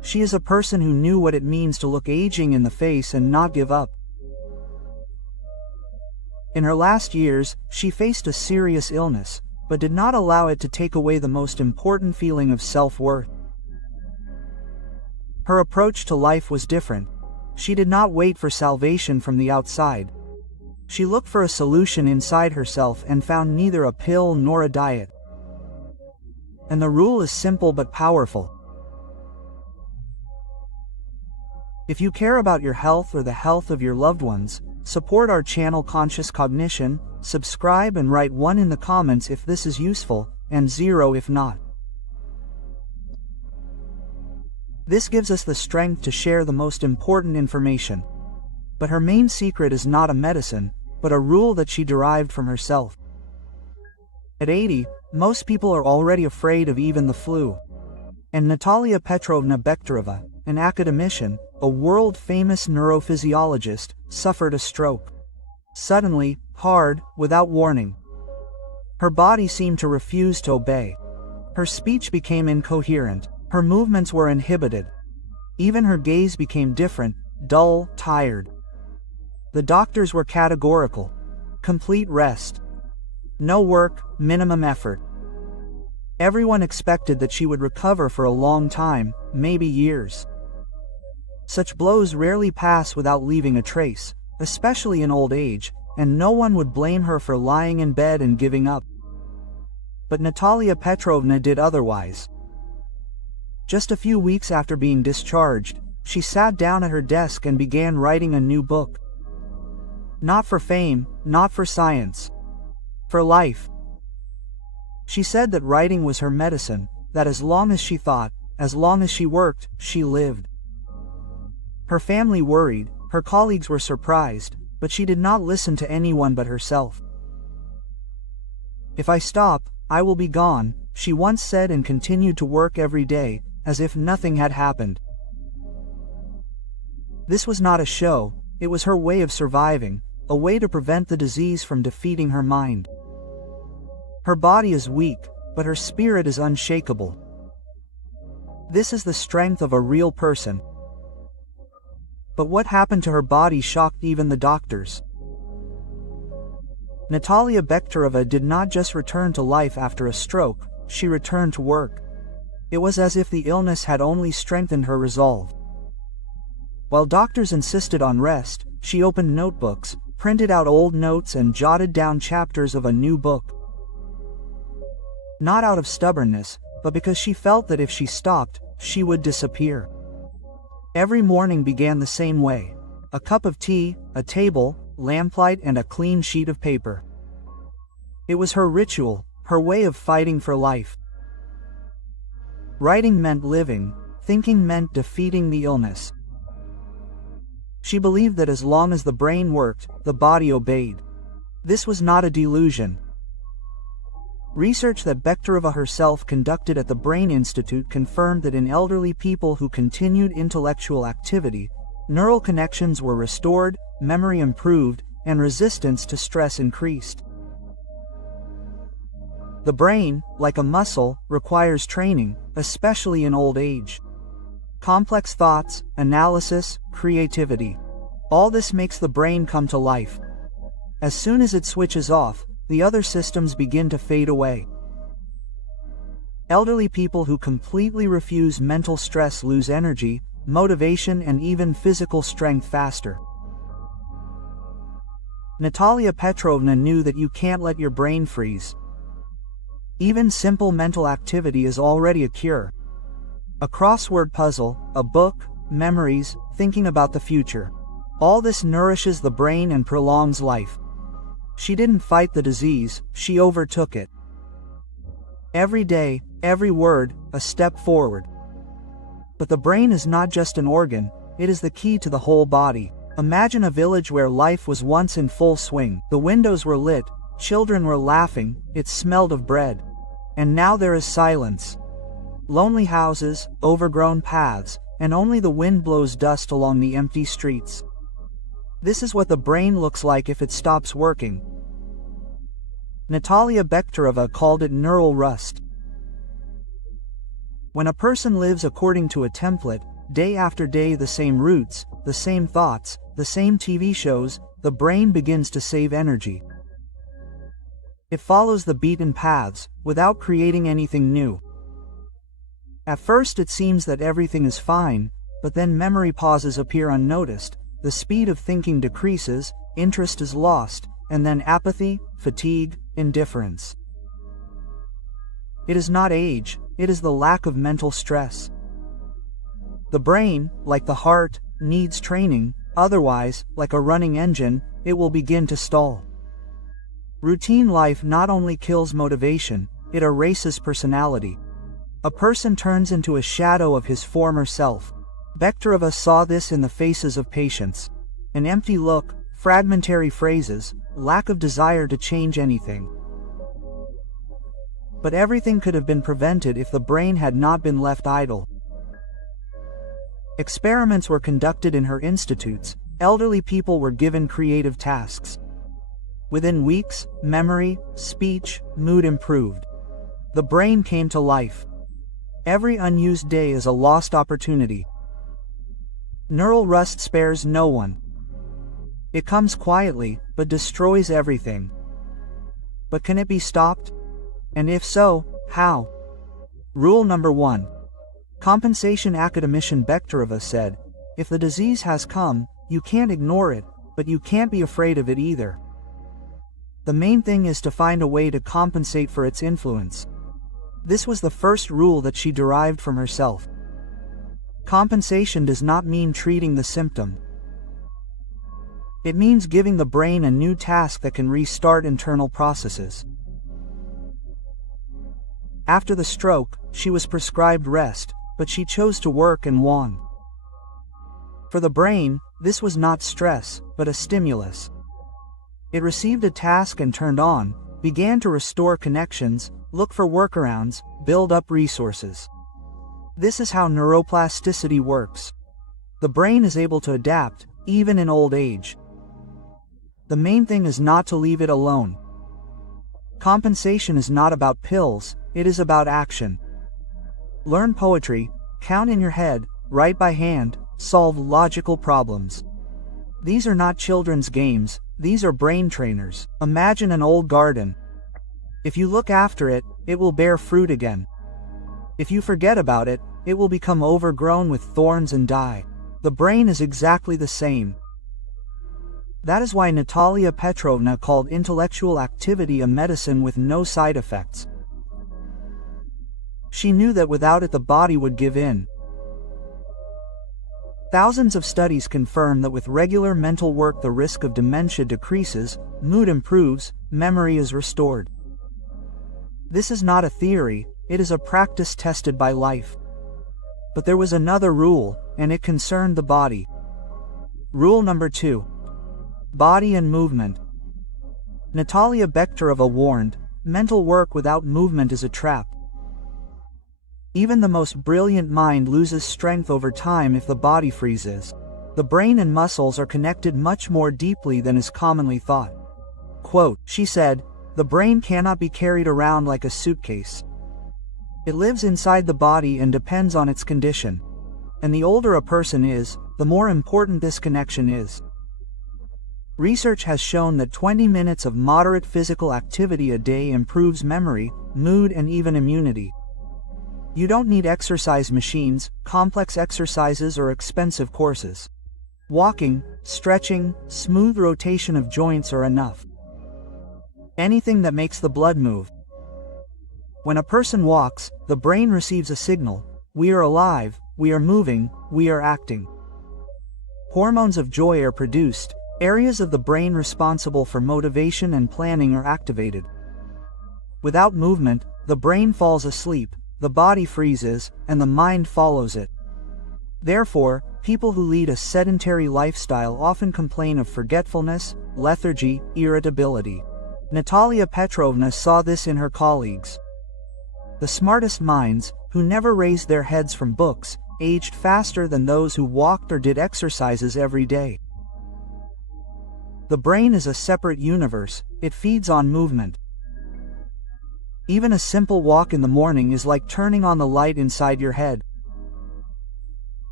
She is a person who knew what it means to look aging in the face and not give up. In her last years, she faced a serious illness, but did not allow it to take away the most important feeling of self-worth. Her approach to life was different. She did not wait for salvation from the outside. She looked for a solution inside herself and found neither a pill nor a diet. And the rule is simple but powerful. If you care about your health or the health of your loved ones, support our channel Conscious Cognition, subscribe and write 1 in the comments if this is useful, and 0 if not. This gives us the strength to share the most important information. But her main secret is not a medicine, but a rule that she derived from herself. At 80, most people are already afraid of even the flu. And Natалья Bechtereva, an academician, a world-famous neurophysiologist, suffered a stroke. Suddenly, hard, without warning. Her body seemed to refuse to obey. Her speech became incoherent. Her movements were inhibited. Even her gaze became different, dull, tired. The doctors were categorical. Complete rest. No work, minimum effort. Everyone expected that she would recover for a long time, maybe years. Such blows rarely pass without leaving a trace, especially in old age, and no one would blame her for lying in bed and giving up. But Natалья Petrovna did otherwise. Just a few weeks after being discharged, she sat down at her desk and began writing a new book. Not for fame, not for science. For life. She said that writing was her medicine, that as long as she thought, as long as she worked, she lived. Her family worried, her colleagues were surprised, but she did not listen to anyone but herself. "If I stop, I will be gone," she once said, and continued to work every day, as if nothing had happened. This was not a show, it was her way of surviving, a way to prevent the disease from defeating her mind. Her body is weak, but her spirit is unshakable. This is the strength of a real person. But what happened to her body shocked even the doctors. Natалья Bechtereva did not just return to life after a stroke, she returned to work. It was as if the illness had only strengthened her resolve. While doctors insisted on rest, she opened notebooks, printed out old notes and jotted down chapters of a new book. Not out of stubbornness, but because she felt that if she stopped, she would disappear. Every morning began the same way. A cup of tea, a table, lamplight and a clean sheet of paper. It was her ritual, her way of fighting for life. Writing meant living, thinking meant defeating the illness. She believed that as long as the brain worked, the body obeyed. This was not a delusion. Research that Bechtereva herself conducted at the Brain Institute confirmed that in elderly people who continued intellectual activity, neural connections were restored, memory improved, and resistance to stress increased. The brain, like a muscle, requires training, especially in old age. Complex thoughts, analysis, creativity. All this makes the brain come to life. As soon as it switches off, the other systems begin to fade away. Elderly people who completely refuse mental stress lose energy, motivation and even physical strength faster. Natалья Petrovna knew that you can't let your brain freeze. Even simple mental activity is already a cure. A crossword puzzle, a book, memories, thinking about the future. All this nourishes the brain and prolongs life. She didn't fight the disease, she overtook it. Every day, every word, a step forward. But the brain is not just an organ, it is the key to the whole body. Imagine a village where life was once in full swing. The windows were lit, children were laughing, it smelled of bread. And now there is silence. Lonely houses, overgrown paths, and only the wind blows dust along the empty streets. This is what the brain looks like if it stops working. Natалья Bechtereva called it neural rust. When a person lives according to a template, Day after day the same routes, the same thoughts, the same TV shows, the brain begins to save energy. It follows the beaten paths, without creating anything new. At first it seems that everything is fine, but then memory pauses appear unnoticed, the speed of thinking decreases, interest is lost, and then apathy, fatigue, indifference. It is not age, it is the lack of mental stress. The brain, like the heart, needs training, otherwise, like a running engine, it will begin to stall. Routine life not only kills motivation, it erases personality. A person turns into a shadow of his former self. Bechtereva saw this in the faces of patients. An empty look, fragmentary phrases, lack of desire to change anything. But everything could have been prevented if the brain had not been left idle. Experiments were conducted in her institutes, elderly people were given creative tasks. Within weeks, memory, speech, mood improved. The brain came to life. Every unused day is a lost opportunity. Neural rust spares no one. It comes quietly, but destroys everything. But can it be stopped? And if so, how? Rule number 1. Compensation. Academician Bechtereva said, if the disease has come, you can't ignore it, but you can't be afraid of it either. The main thing is to find a way to compensate for its influence. This was the first rule that she derived from herself. Compensation does not mean treating the symptom. It means giving the brain a new task that can restart internal processes. After the stroke, she was prescribed rest, but she chose to work and won. For the brain, this was not stress, but a stimulus. It received a task and turned on, began to restore connections, look for workarounds, build up resources. This is how neuroplasticity works. The brain is able to adapt, even in old age. The main thing is not to leave it alone. Compensation is not about pills, it is about action. Learn poetry, count in your head, write by hand, solve logical problems. These are not children's games, these are brain trainers. Imagine an old garden. If you look after it, it will bear fruit again. If you forget about it, it will become overgrown with thorns and die. The brain is exactly the same. That is why Natалья Petrovna called intellectual activity a medicine with no side effects. She knew that without it the body would give in. Thousands of studies confirm that with regular mental work the risk of dementia decreases, mood improves, memory is restored. This is not a theory, it is a practice tested by life. But there was another rule, and it concerned the body. Rule number 2. Body and movement. Natалья Bechtereva warned, mental work without movement is a trap. Even the most brilliant mind loses strength over time if the body freezes. The brain and muscles are connected much more deeply than is commonly thought. Quote, she said, the brain cannot be carried around like a suitcase. It lives inside the body and depends on its condition. And the older a person is, the more important this connection is. Research has shown that 20 minutes of moderate physical activity a day improves memory, mood, and even immunity. You don't need exercise machines, complex exercises, or expensive courses. Walking, stretching, smooth rotation of joints are enough. Anything that makes the blood move. When a person walks, the brain receives a signal. We are alive, we are moving, we are acting. Hormones of joy are produced. Areas of the brain responsible for motivation and planning are activated. Without movement, the brain falls asleep, the body freezes, and the mind follows it. Therefore, people who lead a sedentary lifestyle often complain of forgetfulness, lethargy, irritability. Natалья Petrovna saw this in her colleagues. The smartest minds, who never raised their heads from books, aged faster than those who walked or did exercises every day. The brain is a separate universe, it feeds on movement. Even a simple walk in the morning is like turning on the light inside your head.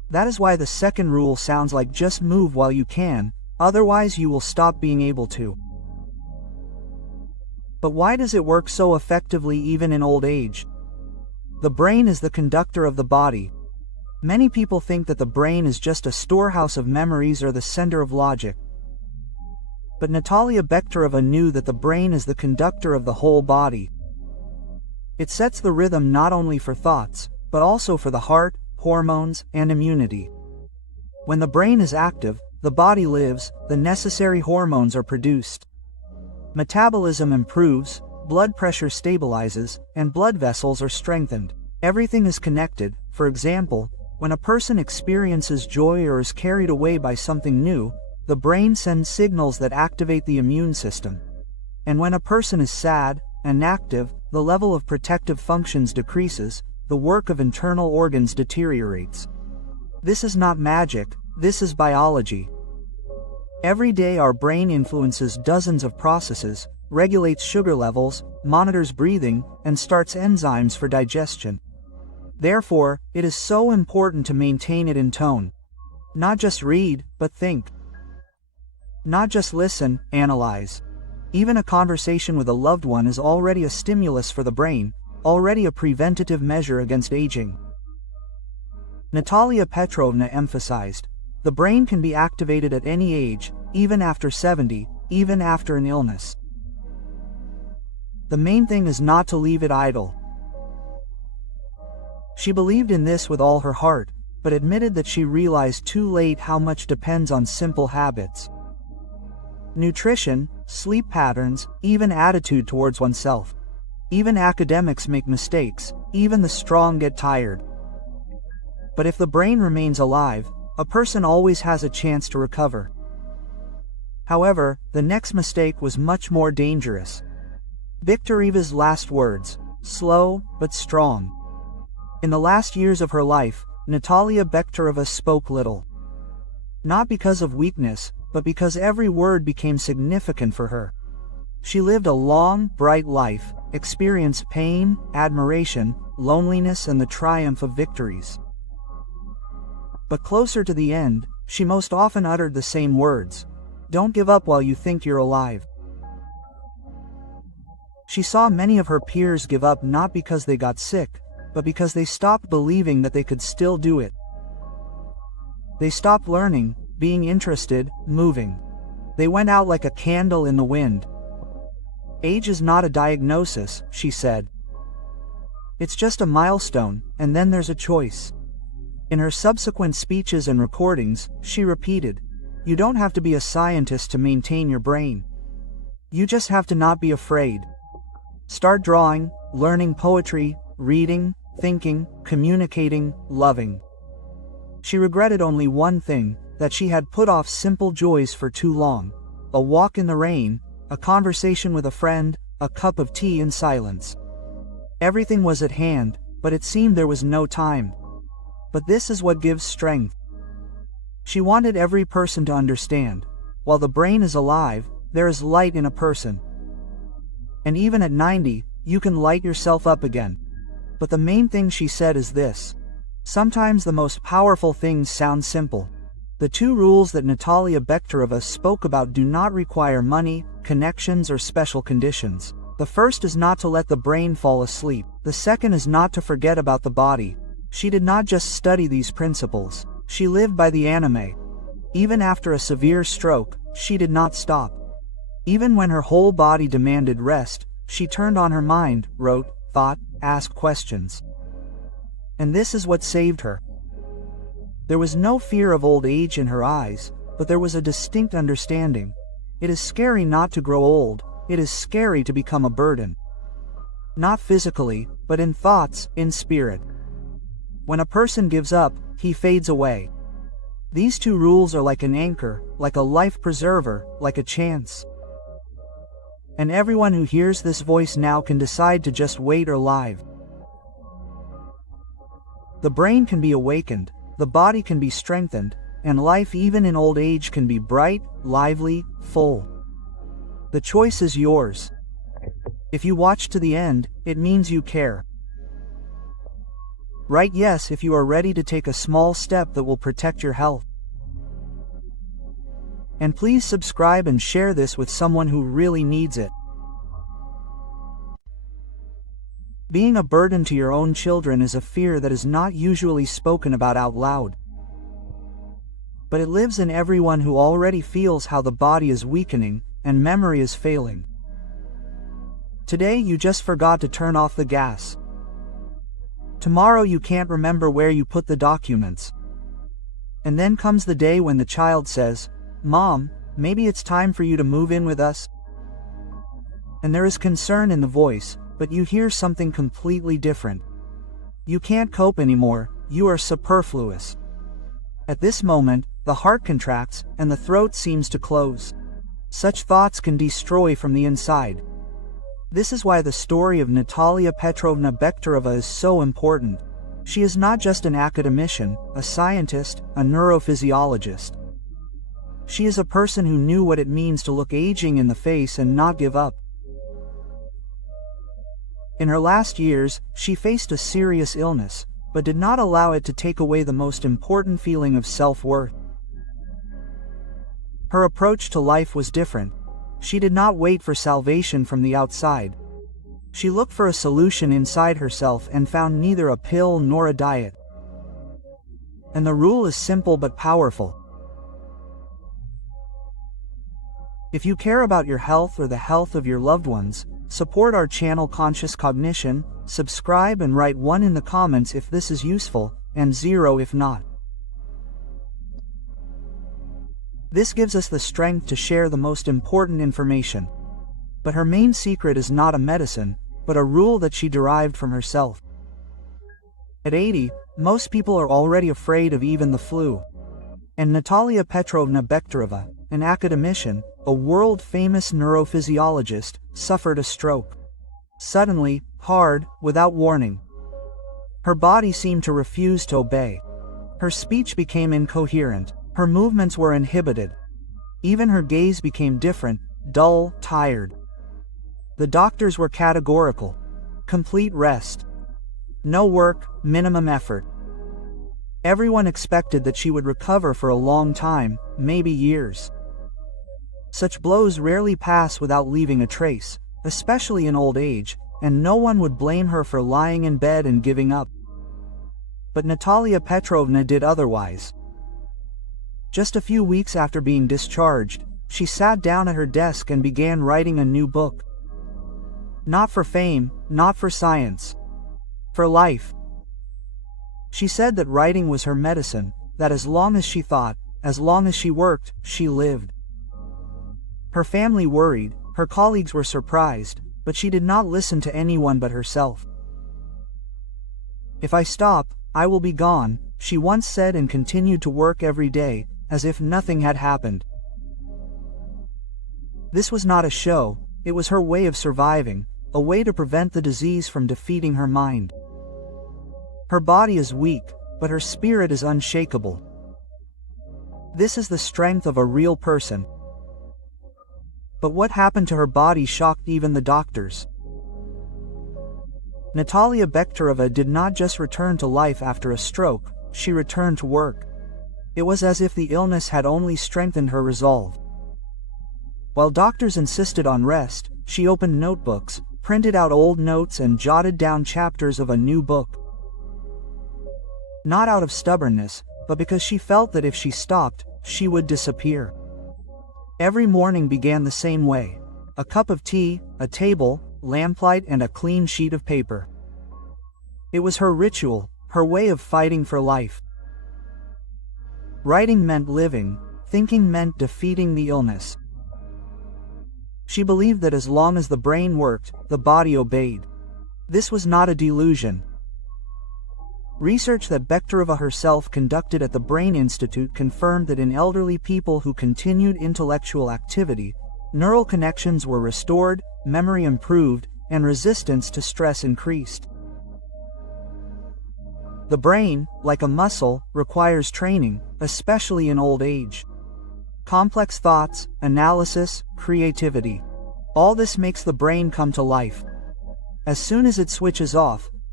That is why the second rule sounds like just move while you can, otherwise you will stop being able to. But why does it work so effectively even in old age? The brain is the conductor of the body. Many people think that the brain is just a storehouse of memories or the center of logic. But Natалья Бехтерева knew that the brain is the conductor of the whole body. It sets the rhythm not only for thoughts, but also for the heart, hormones, and immunity. When the brain is active, the body lives, the necessary hormones are produced. Metabolism improves, blood pressure stabilizes, and blood vessels are strengthened. Everything is connected. For example, when a person experiences joy or is carried away by something new, the brain sends signals that activate the immune system. And when a person is sad, inactive, the level of protective functions decreases, the work of internal organs deteriorates. This is not magic, this is biology. Every day our brain influences dozens of processes, regulates sugar levels, monitors breathing, and starts enzymes for digestion. Therefore, it is so important to maintain it in tone. Not just read, but think. Not just listen, analyze. Even a conversation with a loved one is already a stimulus for the brain, already a preventative measure against aging. Natалья Petrovna emphasized, the brain can be activated at any age, even after 70, even after an illness. The main thing is not to leave it idle. She believed in this with all her heart, but admitted that she realized too late how much depends on simple habits. Nutrition, sleep patterns, even attitude towards oneself. Even academics make mistakes, even the strong get tired. But if the brain remains alive, a person always has a chance to recover. However, the next mistake was much more dangerous. Bechtereva's last words, slow but strong. In the last years of her life, Natалья Bechtereva spoke little. Not because of weakness, but because every word became significant for her. She lived a long, bright life, experienced pain, admiration, loneliness, and the triumph of victories. But closer to the end, she most often uttered the same words. Don't give up while you think you're alive. She saw many of her peers give up not because they got sick, but because they stopped believing that they could still do it. They stopped learning, being interested, moving. They went out like a candle in the wind. Age is not a diagnosis, she said. It's just a milestone, and then there's a choice. In her subsequent speeches and recordings, she repeated, you don't have to be a scientist to maintain your brain. You just have to not be afraid. Start drawing, learning poetry, reading, thinking, communicating, loving. She regretted only one thing, that she had put off simple joys for too long. A walk in the rain, a conversation with a friend, a cup of tea in silence. Everything was at hand, but it seemed there was no time. But this is what gives strength. She wanted every person to understand, while the brain is alive, there is light in a person. And even at 90, you can light yourself up again. But the main thing she said is this. Sometimes the most powerful things sound simple. The two rules that Natалья Bechtereva spoke about do not require money, connections, or special conditions. The first is not to let the brain fall asleep. The second is not to forget about the body. She did not just study these principles. She lived by the anime. Even after a severe stroke, she did not stop. Even when her whole body demanded rest, she turned on her mind, wrote, thought, asked questions. And this is what saved her. There was no fear of old age in her eyes, but there was a distinct understanding. It is scary not to grow old, it is scary to become a burden. Not physically, but in thoughts, in spirit. When a person gives up, he fades away. These two rules are like an anchor, like a life preserver, like a chance. And everyone who hears this voice now can decide to just wait or live. The brain can be awakened, the body can be strengthened, and life even in old age can be bright, lively, full. The choice is yours. If you watch to the end, it means you care. Write yes if you are ready to take a small step that will protect your health. And please subscribe and share this with someone who really needs it. Being a burden to your own children is a fear that is not usually spoken about out loud. But it lives in everyone who already feels how the body is weakening and memory is failing. Today you just forgot to turn off the gas. Tomorrow you can't remember where you put the documents. And then comes the day when the child says, "Mom, maybe it's time for you to move in with us." And there is concern in the voice, but you hear something completely different. You can't cope anymore, you are superfluous. At this moment, the heart contracts and the throat seems to close. Such thoughts can destroy from the inside. This is why the story of Natалья Bechtereva is so important. She is not just an academician, a scientist, a neurophysiologist. She is a person who knew what it means to look aging in the face and not give up. In her last years, she faced a serious illness, but did not allow it to take away the most important feeling of self-worth. Her approach to life was different. She did not wait for salvation from the outside. She looked for a solution inside herself and found neither a pill nor a diet. And the rule is simple but powerful. If you care about your health or the health of your loved ones, support our channel Conscious Cognition, subscribe and write 1 in the comments if this is useful, and 0 if not. This gives us the strength to share the most important information. But her main secret is not a medicine, but a rule that she derived from herself. At 80, most people are already afraid of even the flu. And Natалья Bechtereva, an academician, a world-famous neurophysiologist, suffered a stroke. Suddenly, hard, without warning. Her body seemed to refuse to obey. Her speech became incoherent. Her movements were inhibited. Even her gaze became different, dull, tired. The doctors were categorical. Complete rest. No work, minimum effort. Everyone expected that she would recover for a long time, maybe years. Such blows rarely pass without leaving a trace, especially in old age, and no one would blame her for lying in bed and giving up. But Natалья Bechtereva did otherwise. Just a few weeks after being discharged, she sat down at her desk and began writing a new book. Not for fame, not for science. For life. She said that writing was her medicine, that as long as she thought, as long as she worked, she lived. Her family worried, her colleagues were surprised, but she did not listen to anyone but herself. "If I stop, I will be gone," she once said, and continued to work every day, as if nothing had happened. This was not a show, it was her way of surviving, a way to prevent the disease from defeating her mind. Her body is weak, but her spirit is unshakable. This is the strength of a real person. But what happened to her body shocked even the doctors. Natалья Bechtereva did not just return to life after a stroke, she returned to work. It was as if the illness had only strengthened her resolve. While doctors insisted on rest, she opened notebooks, printed out old notes and jotted down chapters of a new book. Not out of stubbornness, but because she felt that if she stopped, she would disappear. Every morning began the same way. A cup of tea, a table, lamplight and a clean sheet of paper. It was her ritual, her way of fighting for life. Writing meant living, thinking meant defeating the illness. She believed that as long as the brain worked, the body obeyed. This was not a delusion. Research that Bechtereva herself conducted at the Brain Institute confirmed that in elderly people who continued intellectual activity, neural connections were restored, memory improved, and resistance to stress increased. The brain, like a muscle, requires training, especially in old age. Complex thoughts, analysis, creativity. All this makes the brain come to life. As soon as it switches off,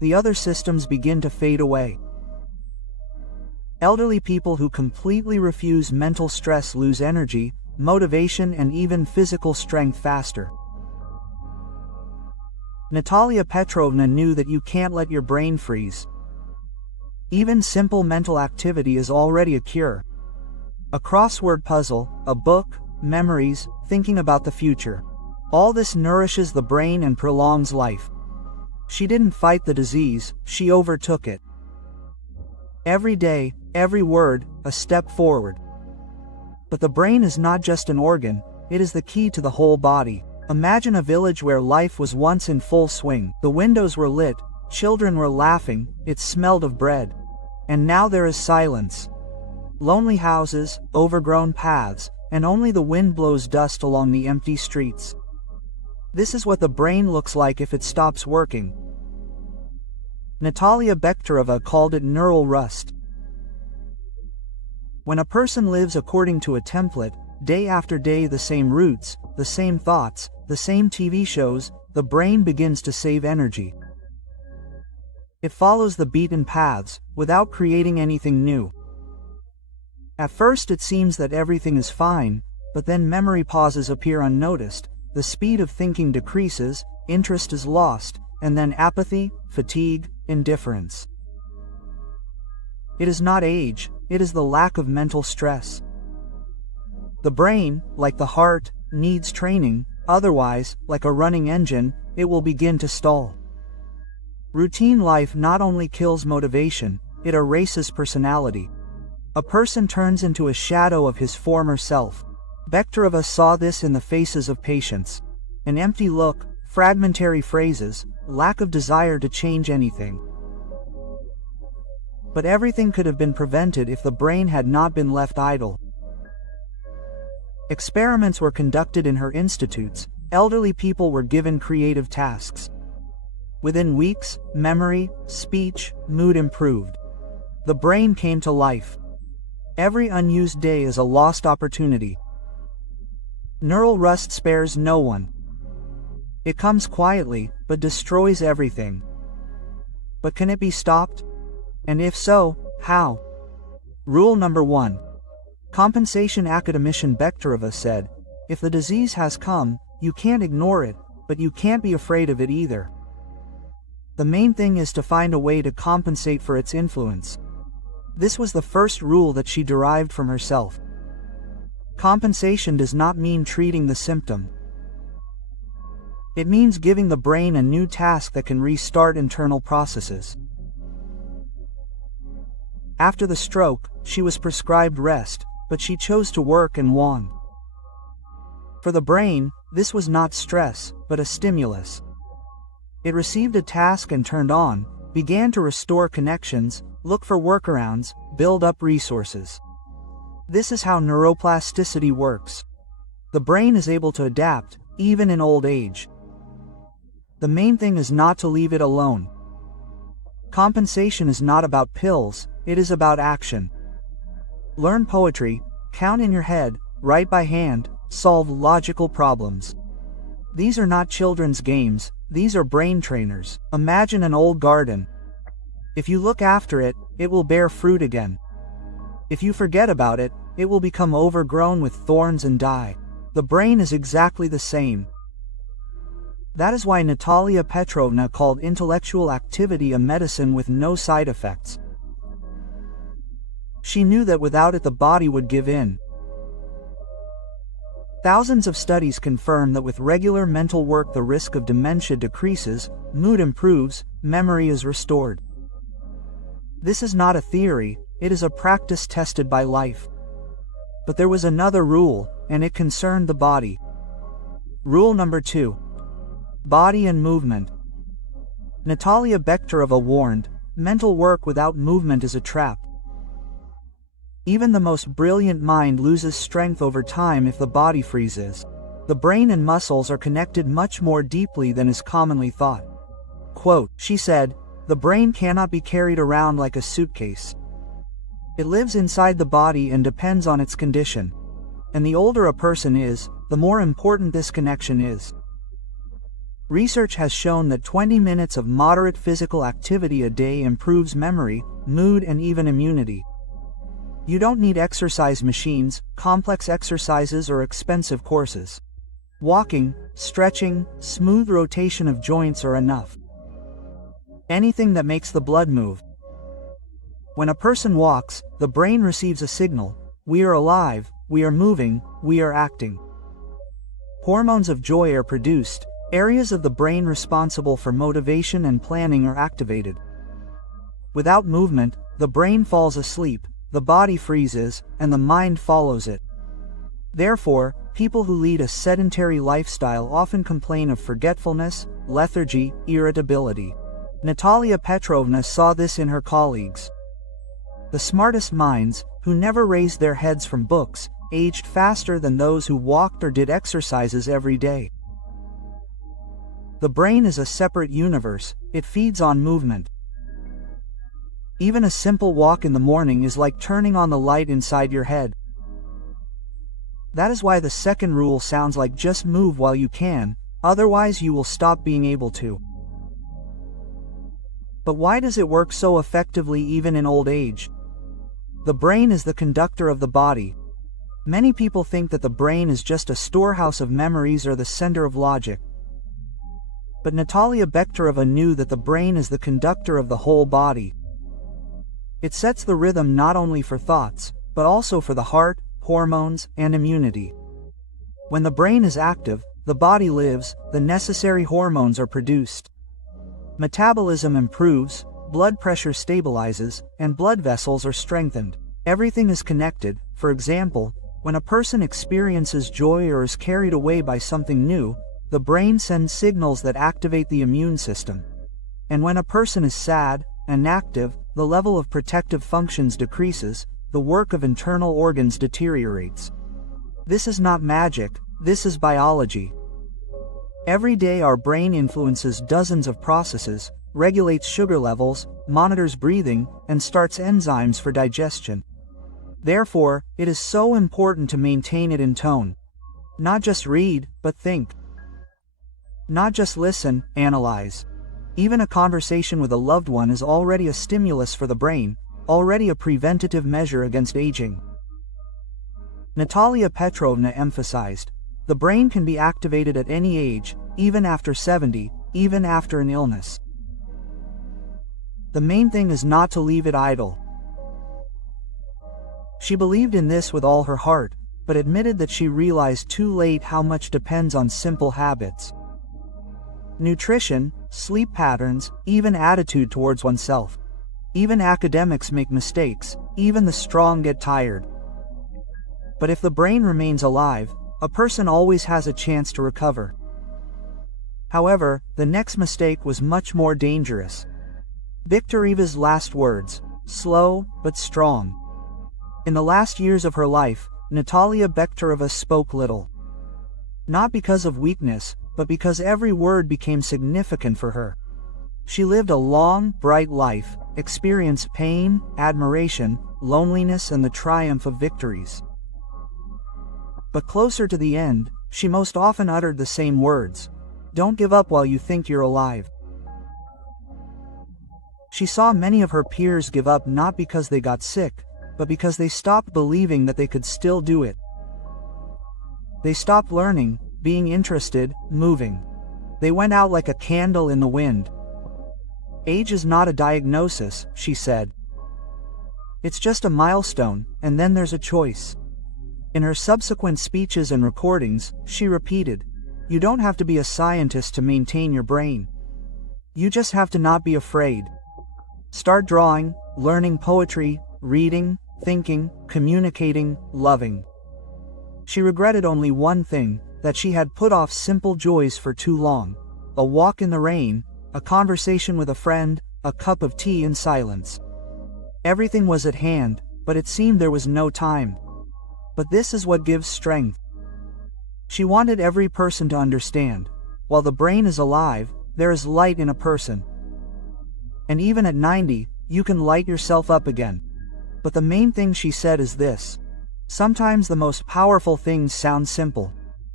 the other systems begin to fade away. Elderly people who completely refuse mental stress lose energy, motivation, and even physical strength faster. Nataliya Petrovna knew that you can't let your brain freeze. Even simple mental activity is already a cure. A crossword puzzle, a book, memories, thinking about the future. All this nourishes the brain and prolongs life. She didn't fight the disease, she overtook it. Every day, every word, a step forward. But the brain is not just an organ, it is the key to the whole body. Imagine a village where life was once in full swing. The windows were lit, children were laughing, it smelled of bread. And now there is silence. Lonely houses, overgrown paths, and only the wind blows dust along the empty streets. This is what the brain looks like if it stops working. Natалья Бехтерева called it neural rust. When a person lives according to a template, day after day the same routes, the same thoughts, the same TV shows, the brain begins to save energy. It follows the beaten paths, without creating anything new. At first it seems that everything is fine, but then memory pauses appear unnoticed, the speed of thinking decreases, interest is lost, and then apathy, fatigue, indifference. It is not age, it is the lack of mental stress. The brain, like the heart, needs training, otherwise, like a running engine, it will begin to stall. Routine life not only kills motivation, it erases personality. A person turns into a shadow of his former self. Bechtereva saw this in the faces of patients. An empty look, fragmentary phrases, lack of desire to change anything. But everything could have been prevented if the brain had not been left idle. Experiments were conducted in her institutes, elderly people were given creative tasks. Within weeks, memory, speech, mood improved. The brain came to life. Every unused day is a lost opportunity. Neural rust spares no one. It comes quietly, but destroys everything. But can it be stopped? And if so, how? Rule number 1. Compensation. Academician Bechtereva said, if the disease has come, you can't ignore it, but you can't be afraid of it either. The main thing is to find a way to compensate for its influence. This was the first rule that she derived from herself. Compensation does not mean treating the symptom. It means giving the brain a new task that can restart internal processes. After the stroke, she was prescribed rest, but she chose to work and won. For the brain, this was not stress, but a stimulus. It received a task and turned on, began to restore connections, look for workarounds, build up resources. This is how neuroplasticity works. The brain is able to adapt, even in old age. The main thing is not to leave it alone. Compensation is not about pills, it is about action. Learn poetry, count in your head, write by hand, solve logical problems. These are not children's games, these are brain trainers. Imagine an old garden. If you look after it, it will bear fruit again. If you forget about it, it will become overgrown with thorns and die. The brain is exactly the same. That is why Nataliya Petrovna called intellectual activity a medicine with no side effects. She knew that without it the body would give in. Thousands of studies confirm that with regular mental work the risk of dementia decreases, mood improves, memory is restored. This is not a theory, it is a practice tested by life. But there was another rule, and it concerned the body. Rule number 2. Body and movement. Nataliya Bechtereva warned, mental work without movement is a trap. Even the most brilliant mind loses strength over time if the body freezes. The brain and muscles are connected much more deeply than is commonly thought. Quote, she said, the brain cannot be carried around like a suitcase. It lives inside the body and depends on its condition. And the older a person is, the more important this connection is. Research has shown that 20 minutes of moderate physical activity a day improves memory, mood, and even immunity. You don't need exercise machines, complex exercises, or expensive courses. Walking, stretching, smooth rotation of joints are enough. Anything that makes the blood move. When a person walks, the brain receives a signal: we are alive, we are moving, we are acting. Hormones of joy are produced. Areas of the brain responsible for motivation and planning are activated. Without movement, the brain falls asleep, the body freezes, and the mind follows it. Therefore, people who lead a sedentary lifestyle often complain of forgetfulness, lethargy, irritability. Natалья Petrovna saw this in her colleagues. The smartest minds, who never raised their heads from books, aged faster than those who walked or did exercises every day. The brain is a separate universe, it feeds on movement. Even a simple walk in the morning is like turning on the light inside your head. That is why the second rule sounds like just move while you can, otherwise you will stop being able to. But why does it work so effectively even in old age? The brain is the conductor of the body. Many people think that the brain is just a storehouse of memories or the center of logic. But Natалья Bechtereva knew that the brain is the conductor of the whole body. It sets the rhythm not only for thoughts, but also for the heart, hormones, and immunity. When the brain is active, the body lives, the necessary hormones are produced. Metabolism improves, blood pressure stabilizes, and blood vessels are strengthened. Everything is connected. For example, when a person experiences joy or is carried away by something new, the brain sends signals that activate the immune system. And when a person is sad, inactive, the level of protective functions decreases, the work of internal organs deteriorates. This is not magic, this is biology. Every day our brain influences dozens of processes, regulates sugar levels, monitors breathing, and starts enzymes for digestion. Therefore, it is so important to maintain it in tone. Not just read, but think. Not just listen, analyze. Even a conversation with a loved one is already a stimulus for the brain, already a preventative measure against aging. Natалья Petrovna emphasized, the brain can be activated at any age, even after 70, even after an illness. The main thing is not to leave it idle. She believed in this with all her heart, but admitted that she realized too late how much depends on simple habits. Nutrition, sleep patterns, even attitude towards oneself. Even academics make mistakes, even the strong get tired. But if the brain remains alive, a person always has a chance to recover. However, the next mistake was much more dangerous. Bechtereva's last words, slow but strong. In the last years of her life, Natалья Bechtereva spoke little. Not because of weakness, but because every word became significant for her. She lived a long, bright life, experienced pain, admiration, loneliness, and the triumph of victories. But closer to the end, she most often uttered the same words: don't give up while you think you're alive. She saw many of her peers give up not because they got sick, but because they stopped believing that they could still do it. They stopped learning, being interested, moving. They went out like a candle in the wind. Age is not a diagnosis, she said. It's just a milestone, and then there's a choice. In her subsequent speeches and recordings, she repeated, you don't have to be a scientist to maintain your brain. You just have to not be afraid. Start drawing, learning poetry, reading, thinking, communicating, loving. She regretted only one thing, that she had put off simple joys for too long: a walk in the rain, a conversation with a friend, a cup of tea in silence. Everything was at hand, but it seemed there was no time. But this is what gives strength. She wanted every person to understand, while the brain is alive, there is light in a person. And even at 90, you can light yourself up again. But the main thing she said is this: sometimes the most powerful things sound simple.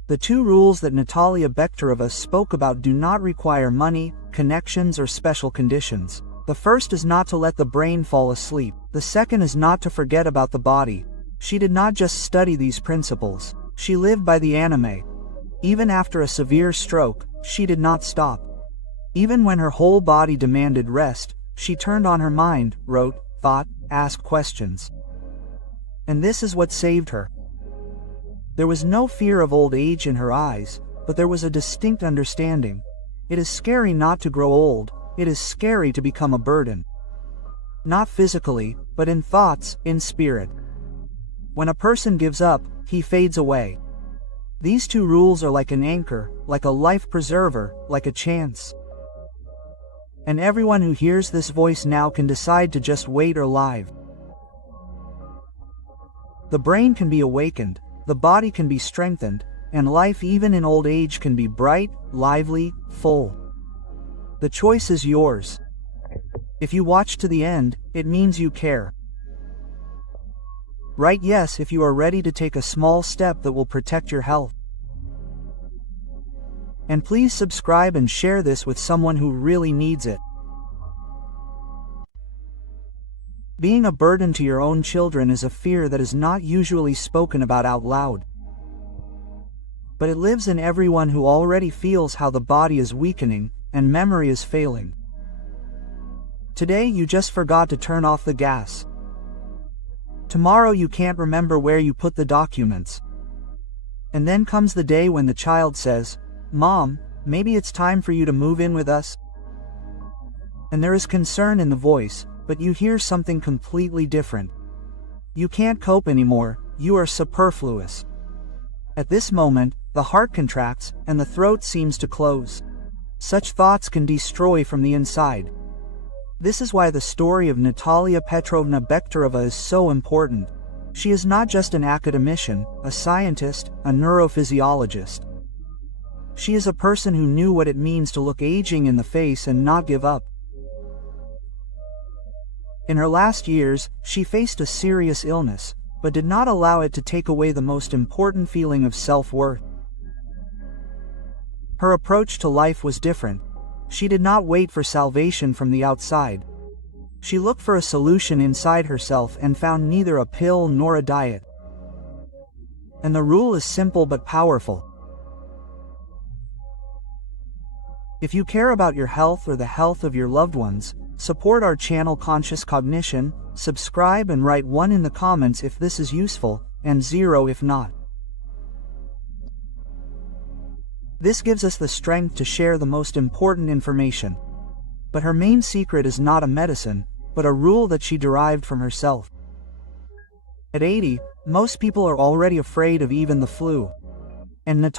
The two rules that Natалья Bechtereva spoke about do not require money, connections, or special conditions. The first is not to let the brain fall asleep. The second is not to forget about the body. She did not just study these principles. She lived by the anime. Even after a severe stroke, she did not stop. Even when her whole body demanded rest, she turned on her mind, wrote, thought, asked questions. And this is what saved her. There was no fear of old age in her eyes, but there was a distinct understanding. It is scary not to grow old. It is scary to become a burden. Not physically, but in thoughts, in spirit. When a person gives up, he fades away. These two rules are like an anchor, like a life preserver, like a chance. And everyone who hears this voice now can decide to just wait or live. The brain can be awakened, the body can be strengthened, and life even in old age can be bright, lively, full. The choice is yours. If you watch to the end, it means you care. Write yes if you are ready to take a small step that will protect your health. And please subscribe and share this with someone who really needs it. Being a burden to your own children is a fear that is not usually spoken about out loud. But it lives in everyone who already feels how the body is weakening and memory is failing. Today you just forgot to turn off the gas. Tomorrow you can't remember where you put the documents. And then comes the day when the child says, "Mom, maybe it's time for you to move in with us." And there is concern in the voice, but you hear something completely different. You can't cope anymore, you are superfluous. At this moment, the heart contracts, and the throat seems to close. Such thoughts can destroy from the inside. This is why the story of Natалья Petrovna Bechtereva is so important. She is not just an academician, a scientist, a neurophysiologist. She is a person who knew what it means to look aging in the face and not give up. In her last years, she faced a serious illness, but did not allow it to take away the most important feeling of self-worth. Her approach to life was different. She did not wait for salvation from the outside. She looked for a solution inside herself and found neither a pill nor a diet. And the rule is simple but powerful. If you care about your health or the health of your loved ones, support our channel Conscious Cognition, subscribe and write 1 in the comments if this is useful, and 0 if not. This gives us the strength to share the most important information. But her main secret is not a medicine, but a rule that she derived from herself. At 80, most people are already afraid of even the flu. And Natалья